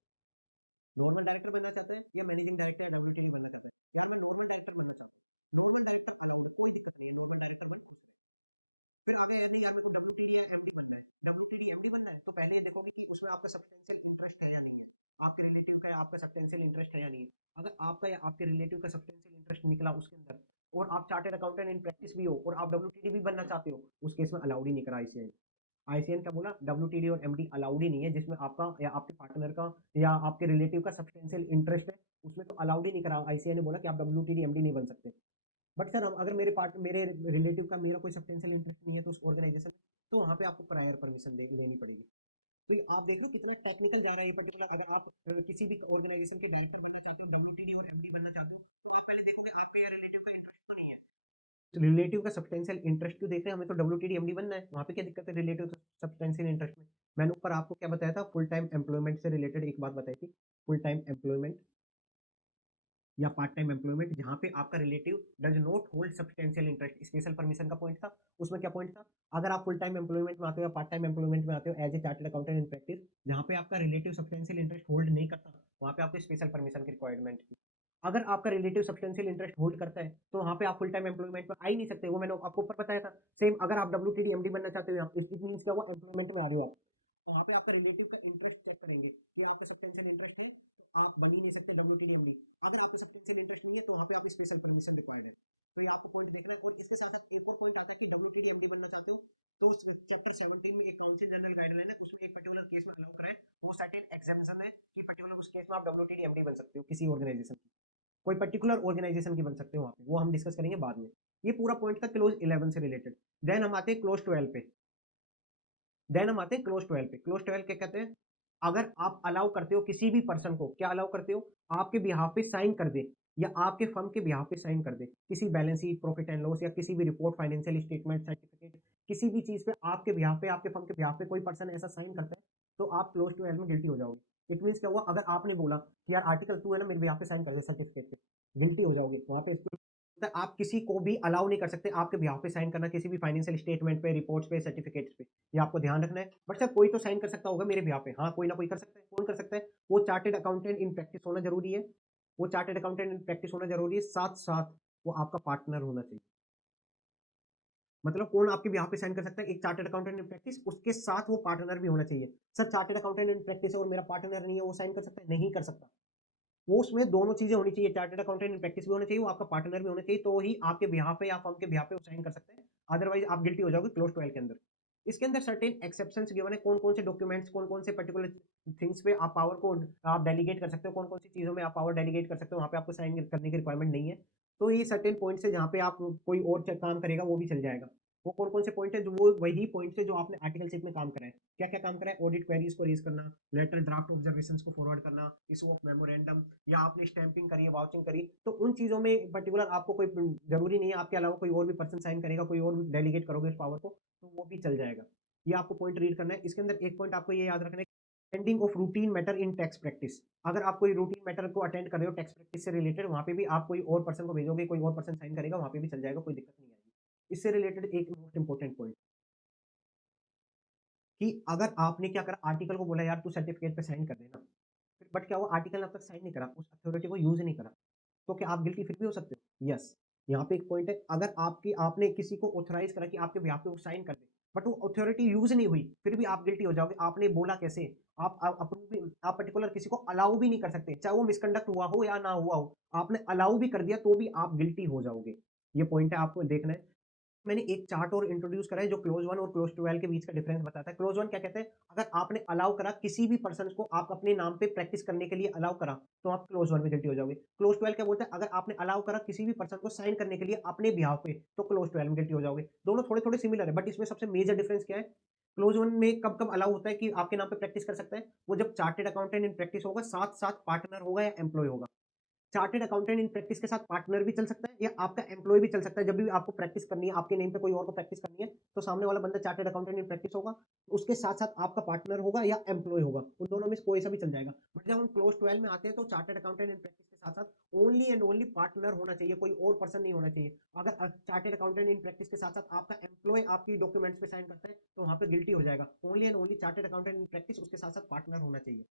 तो पहले ये देखोगे कि उसमें आपका सब्सटेंशियल इंटरेस्ट है या नहीं है, आपके रिलेटिव का आपका सब्सटेंशियल इंटरेस्ट है या नहीं है। अगर आपका या आपके रिलेटिव का सब्सटेंशियल इंटरेस्ट निकला उसके अंदर, और आप चार्टेड अकाउंटेंट इन प्रैक्टिस भी हो और आप डब्ल्यूटीडी भी बनना चाहते हो, उस केस में अलाउड ही नहीं करा आईसीएन। आईसीएन क्या बोला, डब्ल्यूटीडी और एमडी अलाउड ही नहीं है, जिसमें आपका या आपके पार्टनर का या आपके रिलेटिव का सब्सटेंशियल इंटरेस्ट है, उसमें तो अलाउड ही नहीं करा। आईसीएन ने बोला कि आप डब्ल्यूटीडी एमडी नहीं बन सकते। बट सर अगर मेरे रिलेटिव का मेरा कोई सब्सटेंशियल इंटरेस्ट नहीं है तो उस ऑर्गेनाइजेशन में, तो वहां पे आपको प्रायर परमिशन लेनी पड़ेगी। तो ये आप देख लो कितना टेक्निकल जा रहा है ये पर्टिकुलर। अगर आप किसी भी ऑर्गेनाइजेशन के डायरेक्टर बनना चाहते हो, डब्ल्यूटीडी और एमडी बनना चाहते हो, तो आप पहले देखोगे आपका ये रिलेटिव का इंटरेस्ट क्यों नहीं है। तो रिलेटिव का सब्सटेंशियल इंटरेस्ट क्यों देख रहे हैं, हमें तो डब्ल्यूटीडी एमडी बनना है, वहाँ पे क्या दिक्कत है रिलेटिव सब्सटेंशियल इंटरेस्ट में। मैंने ऊपर आपको क्या बताया था, फुल टाइम एम्प्लॉयमेंट से रिलेटेड एक बात बताई थी, फुल टाइम एम्प्लॉयमेंट या पार्ट टाइम एम्प्लॉयमेंट, जहाँ पे आपका relative does not hold substantial interest. Special permission का पॉइंट था, उसमें क्या पॉइंट था, अगर आप फुल टाइम एम्प्लॉयमेंट में आते हो या पार्ट टाइम एम्प्लॉयमेंट में आते हो as a chartered accountant in practice, जहाँ पे आपका रिलेटिव सब्सटेंशियल इंटरेस्ट होल्ड नहीं करता, वहाँ पे आपको स्पेशल परमिशन की रिक्वायरमेंट थी। अगर आपका रिलेटिव सब्सटेंशियल इंटरेस्ट होल्ड करता है तो वहाँ पे आप फुल टाइम एम्प्लॉयमेंट में आ ही नहीं सकते, वो मैंने आपको ऊपर बताया था। सेम अगर आप डब्ल्यूटीडी एमडी बनना चाहते हो, इट मींस क्या, वो एम्प्लॉयमेंट में आ रहे हो आप, तो वहाँ पे आपका रिलेटिव का इंटरेस्ट चेक करेंगे कि आपका सब्सटेंशियल इंटरेस्ट है, तो आप बन ही नहीं सकते डब्ल्यूटीडी एमडी। अगर आपको सब्सटेंशियल इंटरेस्ट नहीं है तो वहाँ पे आप स्पेशल परमिशन रिक्वायर्ड है। तो ये आपको पॉइंट देखना है। और इसके साथ साथ एक और पॉइंट आता है कि डब्ल्यूटीडी एमडी बनना चाहते हो तो चैप्टर 17 में एक काउंसिल जनरल गाइडलाइन है, उसमें एक पर्टिकुलर केस में अलाउ कराए, वो सर्टेन एग्जाम्पशन है कि पर्टिकुलर उस केस में आप डब्ल्यूटीडी एमडी बन सकते हो किसी ऑर्गेनाइजेशन की, कोई पर्टिकुलर ऑर्गेनाइजेशन की बन सकते हो वहाँ पे, वो हम डिस्कस करेंगे बाद में। ये पूरा पॉइंट था क्लोज 11 से रिलेटेड। देन हम आते हैं क्लोज 12 पे। देन हम आते हैं क्लोज 12 पे। क्लोज 12 क्या कहते हैं, अगर आप अलाउ करते हो किसी भी पर्सन को, क्या अलाउ करते हो, आपके बिहाफ पे साइन कर दे या आपके फर्म के बिहाफ पे साइन कर दे किसी balance sheet, profit and loss या किसी भी रिपोर्ट, फाइनेंशियल स्टेटमेंट, सर्टिफिकेट, किसी भी चीज पे आपके बिहाफ पे, आपके फर्म के बिहाफ पे कोई पर्सन ऐसा साइन करता है, तो आप क्लोज 12 में गिल्टी हो जाओगे। इट मीन्स क्या हुआ, अगर आपने बोला कि यार आर्टिकल 2 है ना, मेरे बिहाफ पे साइन कर दे सर्टिफिकेट पे, गिल्टी हो जाओगे वहां पे। आप किसी को भी अलाउ नहीं कर सकते आपके बिहाफ पे साइन करना किसी भी फाइनेंशियल स्टेटमेंट पे, रिपोर्ट्स पे, सर्टिफिकेट्स पे। ये आपको ध्यान रखना है। बट सर कोई तो साइन कर सकता होगा मेरे बिहाफ पे, हाँ कोई ना कोई कर सकता है। कौन कर सकता है, वो चार्टेड अकाउंटेंट इन प्रैक्टिस होना जरूरी है, वो चार्टेड अकाउंटेंट इन प्रैक्टिस होना जरूरी है, साथ साथ वो आपका पार्टनर होना चाहिए। मतलब कौन आपके बिहाफ पे साइन कर सकता है, एक चार्टेड अकाउंटेंट इन प्रैक्टिस, उसके साथ वो पार्टनर भी होना चाहिए। Sir chartered accountant in practice है और मेरा पार्टनर नहीं है, वो साइन कर सकता है, नहीं कर सकता। वो उसमें दोनों चीजें होनी चाहिए, चार्टर्ड अकाउंटेंट इन प्रैक्टिस भी होना चाहिए, वो आपका पार्टनर भी होना चाहिए, तो ही आपके बिहाफ पे या फर्म के बिहाफ पे वो साइन कर सकते हैं। अदरवाइज आप गिल्टी हो जाओगे क्लोज 12 के अंदर। इसके अंदर सर्टेन एक्सेप्शंस गिवन है, कौन कौन से डॉक्यूमेंट्स, कौन कौन से पर्टिकुलर थिंग्स पे आप पावर को आप डेलीगेट कर सकते हो, कौन कौन सी चीजों में आप पावर डेलीगेट कर सकते हो, वहां पे आपको साइन करने की रिक्वायरमेंट नहीं है। तो ये सर्टेन पॉइंट्स है जहाँ पे आप कोई और काम करेगा वो भी चल जाएगा। वो कौन कौन से पॉइंट है, जो वो वही पॉइंट है जो आपने आर्टिकल 6 में काम करा है। क्या क्या काम करा है, ऑडिट क्वेरीज को रेज करना, लेटर ड्राफ्ट ऑब्जर्वेशंस को फॉरवर्ड करना, इशू ऑफ मेमोरेंडम, या आपने स्टैंपिंग करी है, वाउचिंग करी, तो उन चीजों में पर्टिकुलर आपको कोई जरूरी नहीं है आपके अलावा कोई और भी पर्सन साइन करेगा, कोई और डेलीगेट करोगे इस पावर को, तो वो भी चल जाएगा। ये आपको पॉइंट रीड करना है। इसके अंदर एक पॉइंट आपको ये याद रखना है, attending of routine matter in tax practice. अगर आप कोई रूटीन मैटर को अटेंड कर रहे हो टैक्स प्रैक्टिस से रिलेटेड, वहां पे भी आप कोई और पर्सन को भेजोगे, कोई और पर्सन साइन करेगा, वहां पे भी चल जाएगा, कोई दिक्कत नहीं आएगी। इससे रिलेटेड एक मोस्ट इंपॉर्टेंट पॉइंट कि अगर आपने क्या करा, आर्टिकल को बोला यार तू सर्टिफिकेट पे साइन कर देना, बट क्या वो आर्टिकल अब तक साइन नहीं करा, उस अथॉरिटी को यूज नहीं करा, तो क्या आप गिल्टी फिर भी हो सकते हो? यस। यहाँ पे एक पॉइंट है, अगर आपकी आपने किसी को ऑथराइज करा कि आपके बिहाफ पे वो साइन कर दे, बट वो अथॉरिटी यूज नहीं हुई, फिर भी आप गिल्टी हो जाओगे। आपने बोला कैसे, आप अप्रूव भी, आप पर्टिकुलर किसी को अलाउ भी नहीं कर सकते, चाहे वो मिसकंडक्ट हुआ हो या ना हुआ हो, आपने अलाउ भी कर दिया तो भी आप गिल्टी हो जाओगे। ये पॉइंट है, आपको देखना है। मैंने एक चार्ट और इंट्रोड्यूस करा है जो क्लोज 1 और क्लोज 12 के बीच का डिफरेंस बताता है। क्लोज 1 क्या कहते हैं, अगर आपने अलाउ करा किसी भी पर्सन को, आप अपने नाम पे प्रैक्टिस करने के लिए अलाउ करा, तो आप क्लोज 1 में गिल्टी हो जाओगे। क्लोज 12 क्या बोलता है, अगर आपने अलाउ करा किसी भी पर्सन को साइन करने के लिए अपने बिहाफ पे, तो क्लोज 12 में गिल्टी हो जाओगे। दोनों थोड़े थोड़े सिमिलर है, बट इसमें सबसे मेजर डिफरेंस क्या है, क्लोज 1 में कब कब अलाउ होता है कि आपके नाम पे प्रैक्टिस कर सकता है, वो जब चार्टेड अकाउंटेंट इन प्रैक्टिस होगा, साथ साथ पार्टनर होगा या एम्प्लॉय होगा। चार्टेड अकाउंटेंट इन प्रैक्टिस के साथ पार्टनर भी चल सकता है या आपका एम्प्लॉय भी चल सकता है। जब भी आपको प्रैक्टिस करनी है, आपके नेम पे कोई और को प्रैक्टिस करनी है, तो सामने वाला बंदा चार्टेड अकाउंटेंट इन प्रैक्टिस होगा, उसके साथ साथ आपका पार्टनर होगा या एम्प्लॉय होगा, उन दोनों में से कोई सा भी चल जाएगा। बट जब हम क्लोज 12 में आते हैं तो चार्टेड अकाउंटेंट इन प्रैक्टिस के साथ साथ ओनली एंड ओनली पार्टनर होना चाहिए, कोई और पर्सन नहीं होना चाहिए। अगर चार्टेड अकाउंटेंट इन प्रैक्टिस के साथ साथ आपका एम्प्लॉय आपकी डॉक्यूमेंट्स पे साइन करता है, तो वहां पे गिल्टी हो जाएगा। Only and only chartered accountant in practice, उसके साथ साथ पार्टनर होना चाहिए।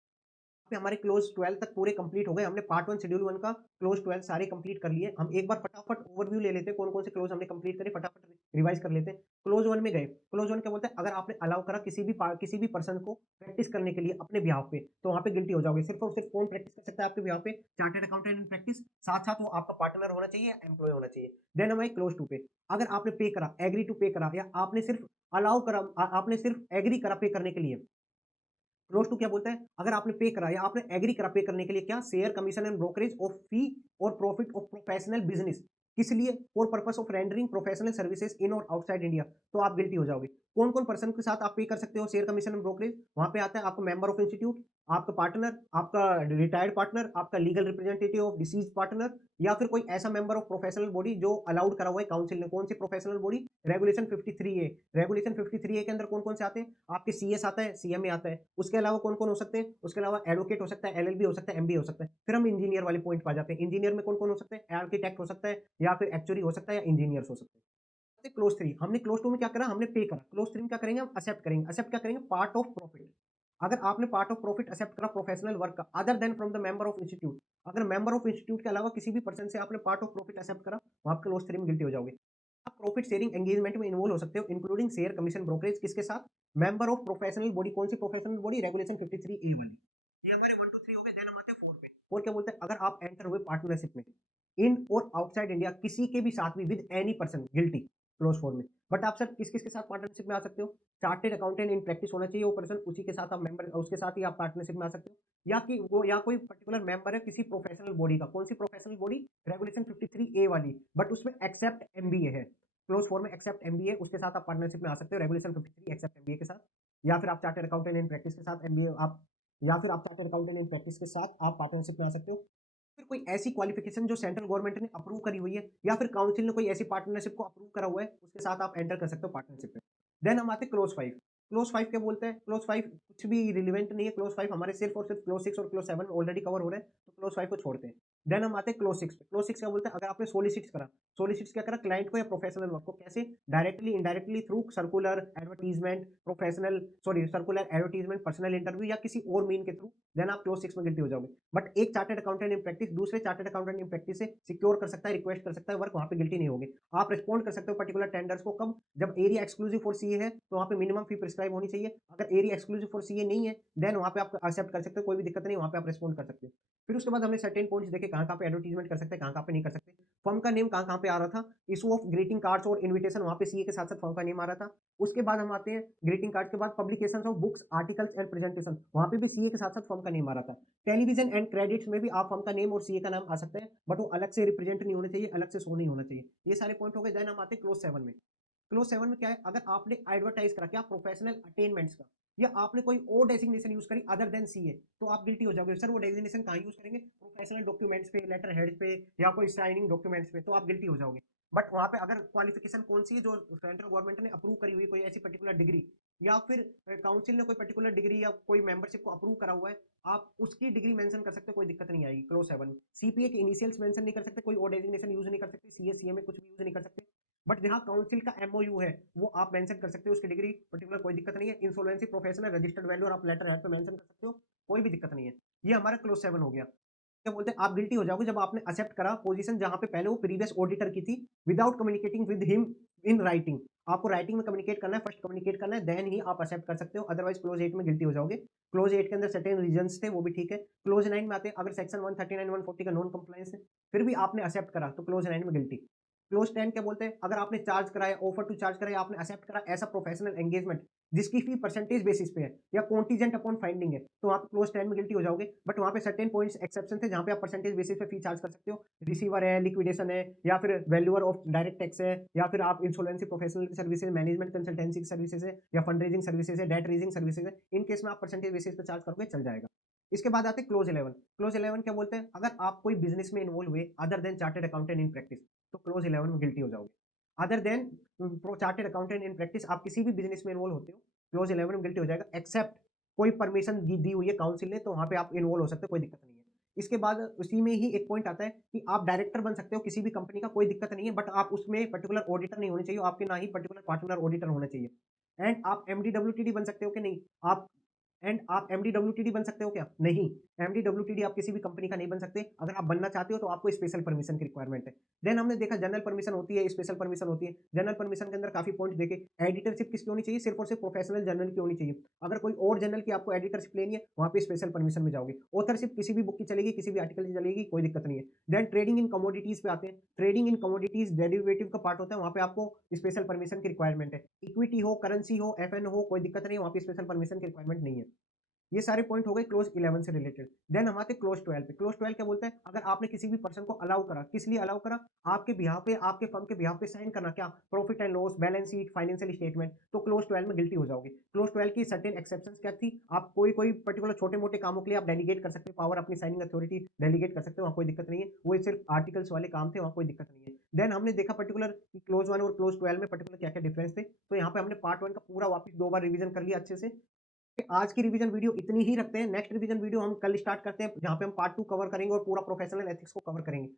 पे हमारे क्लोज 12 तक पूरे कंप्लीट हो गए। हमने पार्ट 1 शेड्यूल 1 का क्लोज 12 सारे कंप्लीट कर लिए। हम एक बार फटाफट ओवरव्यू ले लेते हैं, कौन कौन से क्लोज हमने कंप्लीट करे, फटाफट रिवाइज कर लेते हैं। क्लोज 1 में गए। क्लोज 1 क्या बोलता है, अगर आपने अलाउ करा किसी भी पर्सन को प्रैक्टिस करने के लिए अपने बिहाफ पे, तो वहां पे गिल्टी हो जाओगे। सिर्फ और सिर्फ कौन प्रैक्टिस कर सकता है आपके बिहाफ पे, चार्टर्ड अकाउंटेंट इन प्रैक्टिस, साथ साथ वो आपका पार्टनर होना चाहिए, एम्प्लॉय होना चाहिए। देन हमारे क्लोज 2 पे, अगर आपने पे करा, एग्री टू पे करा, या आपने सिर्फ अलाउ करा, आपने सिर्फ एग्री करा पे करने के लिए। क्लोज टू क्या बोलता है, अगर आपने पे करा या आपने एग्री करा पे करने के लिए, क्या, share commission and brokerage of fee और प्रॉफिट ऑफ प्रोफेशनल बिजनेस, किस लिए? For purpose of rendering professional services in और आउटसाइड इंडिया, तो आप गिल्टी हो जाओगे। कौन-कौन पर्सन के साथ आप पे कर सकते हो शेयर कमीशन एंड ब्रोकरेज? वहाँ पे आता है आपका मेंबर ऑफ इंस्टीट्यूट, आपका पार्टनर, आपका रिटायर्ड पार्टनर, आपका legal representative of deceased partner या फिर कोई ऐसा मेंबर ऑफ प्रोफेशनल बॉडी जो अलाउड करा हुआ है काउंसिल ने। कौन सी प्रोफेशनल बॉडी? रेगुलेशन 53 ए। रेगुलेशन 53 ए के अंदर कौन-कौन से आते हैं? आपके सीएस आता है, सीएमए आता है। उसके अलावा कौन-कौन हो सकते हैं? उसके अलावा एडवोकेट हो सकता है, एलएलबी हो सकता है, एमबीए हो सकता है। फिर हम इंजीनियर वाले पॉइंट पे आ जाते हैं। इंजीनियर में कौन-कौन हो सकते हैं? आर्किटेक्ट हो सकता है या फिर एक्चुअरी हो सकता है या इंजीनियर्स हो सकते हैं। क्लोज 3 हमने क्लोज 2 में क्या करा? हमने पे करा। क्लोज 3 में क्या करेंगे? हम एक्सेप्ट करेंगे। एक्सेप्ट क्या करेंगे? Part of profit. अगर आपने पार्ट ऑफ प्रॉफिट एक्सेप्ट करा प्रोफेशनल वर्क का other than from the member of institute, अगर मेंबर ऑफ इंस्टीट्यूट के अलावा किसी भी पर्सन से आपने पार्ट ऑफ प्रॉफिट एक्सेप्ट करा, तो आप क्लोज 3 में गिल्टी हो जाओगे। आप प्रॉफिट शेयरिंग एंगेजमेंट में इन्वॉल्व हो सकते हो इंक्लूडिंग शेयर कमीशन ब्रोकरेज किसके साथ? Member of professional body. कौन सी प्रोफेशनल बॉडी? रेगुलेशन 53 ए वाली। ये हमारे 1 2 3 हो गए। देन हम आते हैं 4 पे। 4 क्या बोलते हैं? अगर आप एंटर हुए पार्टनरशिप में इन और आउटसाइड इंडिया किसी के भी साथ भी with any person guilty close 4 में। बट आप सर किस-किस के साथ पार्टनरशिप में आ सकते हो? चार्टर्ड अकाउंटेंट इन प्रैक्टिस होना चाहिए वो पर्सन, उसी के साथ आप मेंबर उसके साथ ही आप पार्टनरशिप में आ सकते हो। या कि वो या कोई पर्टिकुलर मेंबर है किसी प्रोफेशनल बॉडी का। कौन सी प्रोफेशनल बॉडी? रेगुलेशन 53 ए वाली, बट उसमें एक्सेप्ट एमबीए है। क्लोज 4 में एक्सेप्ट एमबीए उसके साथ आप पार्टनरशिप में आ सकते हो रेगुलेशन 53 एक्सेप्ट एमबीए के साथ। या फिर आप चार्टर्ड अकाउंटेंट इन प्रैक्टिस के साथ एमबीए आप या फिर आप चार्टर्ड अकाउंटेंट इन प्रैक्टिस के साथ आप पार्टनरशिप में आ सकते हो। फिर कोई ऐसी क्वालिफिकेशन जो सेंट्रल गवर्नमेंट ने अप्रूव करी हुई है या फिर काउंसिल ने कोई ऐसी पार्टनरशिप को अप्रूव करा हुआ है, उसके साथ आप एंटर कर सकते हो पार्टनरशिप में। देन हम आते हैं क्लोज 5। क्लोज 5 क्या बोलते हैं? क्लोज 5 कुछ भी रिलेवेंट नहीं है। क्लोज 5 हमारे सिर्फ और सिर्फ क्लोज 6 और क्लोज 7 ऑलरेडी कवर हो रहे हैं, तो क्लोज 5 को छोड़ते हैं। देन हम आते हैं क्लोज 6 पे। क्लोज 6 क्या बोलते हैं? अगर आपने सोलिसिट्स करा, सोलिसिट्स क्या करा? क्लाइंट को या प्रोफेशनल वर्क को कैसे? Directly, indirectly through circular, advertisement, professional circular advertisement, personal interview या किसी और मीन के थ्रू, देन आप क्लोज 6 में गिल्टी हो जाओगे। बट एक चार्टर्ड अकाउंटेंट इन प्रैक्टिस दूसरे चार्टर्ड अकाउंटेंट इन प्रैक्टिस से सिक्योर कर सकता है, रिक्वेस्ट कर सकता है वर्क, वहाँ पे गिल्टी नहीं होगे। आप रिस्पॉन्ड कर सकते हो पर्टिकुलर टेंडर्स को कब? जब एरिया एक्सक्लूसिव फॉर सीए है, तो वहाँ पे मिनिमम फी प्रिस्क्राइब होनी चाहिए। अगर एरिया एक्सक्लूसिव फॉर सीए नहीं है, देन वहाँ पे आप एक्सेप्ट कर सकते हो, कोई भी दिक्कत नहीं, वहाँ पे आप रिस्पॉन्ड कर सकते हो। फिर उसके बाद हमने सर्टेन पॉइंट्स देखे कहाँ-कहाँ पे एडवर्टाइजमेंट कर सकते हैं, कहाँ-कहाँ पे नहीं कर सकते। फर्म का नेम कहाँ-कहाँ पे आ रहा था, इशू ऑफ ग्रीटिंग कार्ड्स और इन्विटेशन, वहाँ पे सीए के साथ-साथ फर्म का नेम आ रहा था। उसके बाद हम आते हैं ग्रीटिंग कार्ड के बाद publication of books, articles and presentation, वहाँ पे भी सीए के साथ-साथ फर्म का नेम आ रहा था। टेलीविजन एंड क्रेडिट्स में भी आप फर्म का नेम और सीए का नाम आ सकता है, बट वो अलग से रिप्रेजेंट नहीं होने चाहिए, अलग से शो नहीं होना चाहिए। ये सारे पॉइंट हो गए। देन हम आते हैं क्लोज 7 में। क्लोज 7 में क्या है? अगर आपने एडवर्टाइज करा क्या प्रोफेशनल अटेनमेंट्स का, या आपने कोई और डेजिग्नेशन यूज करी अदर देन सीए, तो आप गिल्टी हो जाओगे। सर वो डेजिग्नेशन कहाँ यूज करेंगे? प्रोफेशनल डॉक्यूमेंट्स पे, लेटर हेड पे या कोई साइनिंग डॉक्यूमेंट्स पे, तो आप गिल्टी हो जाओगे। बट वहां पे अगर क्वालिफिकेशन कौन सी है जो सेंट्रल गवर्नमेंट ने अप्रूव करी हुई, कोई ऐसी पर्टिकुलर डिग्री या फिर काउंसिल ने कोई पर्टिकुलर डिग्री या कोई मेंबरशिप को अप्रूव करा हुआ है, आप उसकी डिग्री मेंशन कर सकते हो, कोई दिक्कत नहीं आएगी। क्लोज 7 सीपीए के इनिशियल्स मेंशन नहीं कर सकते, कोई और डेजिग्नेशन यूज नहीं कर सकते, सीए सीए में कुछ भी यूज नहीं कर सकते। बट जहाँ काउंसिल का एमओयू है वो आप मेंशन कर सकते हो, उसकी डिग्री पर्टिकुलर कोई दिक्कत नहीं है। इंसॉल्वेंसी प्रोफेशनल रजिस्टर्ड वैल्यू और आप लेटर हेड पे मेंशन कर सकते हो, कोई भी दिक्कत नहीं है। ये हमारा क्लोज 7 हो गया। क्या बोलते हैं? आप गिल्टी हो जाओगे जब आपने एक्सेप्ट करा पोजीशन जहाँ पे पहले वो प्रीवियस ऑडिटर की थी without communicating with him in writing. आपको राइटिंग में कम्युनिकेट करना है, फर्स्ट कम्युनिकेट करना है, देन ही आप एक्सेप्ट कर सकते हो, अदरवाइज क्लोज 8 में गिल्टी हो जाओगे। क्लोज 8 के अंदर सर्टेन रीजंस थे, वो भी ठीक है। क्लोज 9 में आते हैं, अगर सेक्शन 139 140 का नॉन कंप्लायंस है, फिर भी आपने एक्सेप्ट करा तो क्लोज 9 में गिल्टी। क्लोज 10 क्या बोलते हैं? अगर आपने चार्ज कराया, ऑफर टू चार्ज कराया, आपने एक्सेप्ट करा ऐसा प्रोफेशनल एंगेजमेंट जिसकी फी परसेंटेज बेसिस पे है या कॉन्टीजेंट अपॉन फाइंडिंग है, तो आप क्लोज 10 में गिल्टी हो जाओगे। बट वहां पे सर्टेन पॉइंट्स एक्सेप्शन थे जहां पे आप परसेंटेज बेसिस पे फी चार्ज कर सकते हो। रिसीवर है, लिक्विडेशन है, या फिर वैल्यूअर ऑफ डायरेक्ट टैक्स है, या फिर आप insolvency professional services, management consultancy services है, या फंड रेजिंग सर्विसेज है, डेट रेजिंग सर्विसेज है, इन केस में आप परसेंटेज बेसिस पे चार्ज करोगे, चल जाएगा। इसके बाद आते हैं क्लोज 11। क्लोज 11 क्या बोलते हैं? अगर आप कोई बिजनेस में इन्वॉल्व हुए other than chartered accountant in practice, तो क्लोज 11 में गिल्टी हो जाओगे। Other than chartered accountant in practice, आप किसी भी बिजनेस में इन्वॉल्व होते हो, क्लोज 11 में गिल्टी हो जाएगा, एक्सेप्ट कोई परमिशन दी हुई है काउंसिल ने, तो वहां पे आप इन्वॉल्व हो सकते हो, कोई दिक्कत नहीं है। इसके बाद उसी में ही एक पॉइंट आता है कि आप डायरेक्टर बन सकते हो किसी भी कंपनी का, कोई दिक्कत नहीं है, बट आप उसमें पर्टिकुलर ऑडिटर नहीं होने चाहिए, आपके ना ही पर्टिकुलर पार्टनर ऑडिटर होना चाहिए। एंड आप एमडीडब्ल्यूटीडी बन सकते हो कि नहीं? आप एंड आप एमडीडब्ल्यूटीडी बन सकते हो क्या? नहीं। एमडीडब्ल्यूटीडी आप किसी भी कंपनी का नहीं बन सकते। अगर आप बनना चाहते हो तो आपको स्पेशल परमिशन की रिक्वायरमेंट है। देन हमने देखा जनरल परमिशन होती है, स्पेशल परमिशन होती है। जनरल परमिशन के अंदर काफी पॉइंट देखे। एडिटरशिप किसकी होनी चाहिए? सिर्फ और सिर्फ प्रोफेशनल जर्नल की होनी चाहिए। अगर कोई और जर्नल की आपको एडिटरशिप लेनी है, वहां पे स्पेशल परमिशन में जाओगे। ऑथरशिप किसी भी बुक की चलेगी, किसी भी आर्टिकल की चलेगी, कोई दिक्कत नहीं है। देन ट्रेडिंग इन कमोडिटीज पे आते हैं। ट्रेडिंग इन कमोडिटीज डेरिवेटिव का पार्ट होता है, वहां पे आपको स्पेशल परमिशन की रिक्वायरमेंट है। इक्विटी हो, करेंसी हो, एफएन हो, कोई दिक्कत नहीं है, वहां पे स्पेशल परमिशन की रिक्वायरमेंट नहीं है। ये सारे पॉइंट हो गए क्लोज 11 से रिलेटेड। देन हम आते हैं क्लोज 12 पे। क्लोज 12 क्या बोलता है, अगर आपने किसी भी पर्सन को अलाउ करा, किस लिए अलाउ करा, आपके बिहाफ पे, आपके फर्म के बिहाफ पे साइन करना, क्या, profit and loss, balance sheet, financial statement, तो क्लोज 12 में गिल्टी हो जाओगे। क्लोज 12 की सर्टेन एक्सेप्शंस क्या थी, आप कोई कोई पर्टिकुलर छोटे मोटे कामों के लिए आप डेलीगेट कर सकते हो पावर, अपनी साइनिंग अथॉरिटी डेलीगेट कर सकते हो, वहाँ कोई दिक्कत नहीं है, वो सिर्फ आर्टिकल्स वाले काम थे, वहाँ कोई दिक्कत नहीं है। देन हमने देखा पर्टिकुलर क्लोज 1 और क्लोज 12 में पर्टिकुलर क्या क्या डिफरेंस थे, तो यहाँ पे हमने पार्ट 1 का पूरा वापस 2 बार रिवीजन कर लिया अच्छे से। आज की रिवीजन वीडियो इतनी ही रखते हैं, नेक्स्ट रिवीजन वीडियो हम कल स्टार्ट करते हैं, जहाँ पे हम पार्ट 2 कवर करेंगे और पूरा प्रोफेशनल एथिक्स को कवर करेंगे।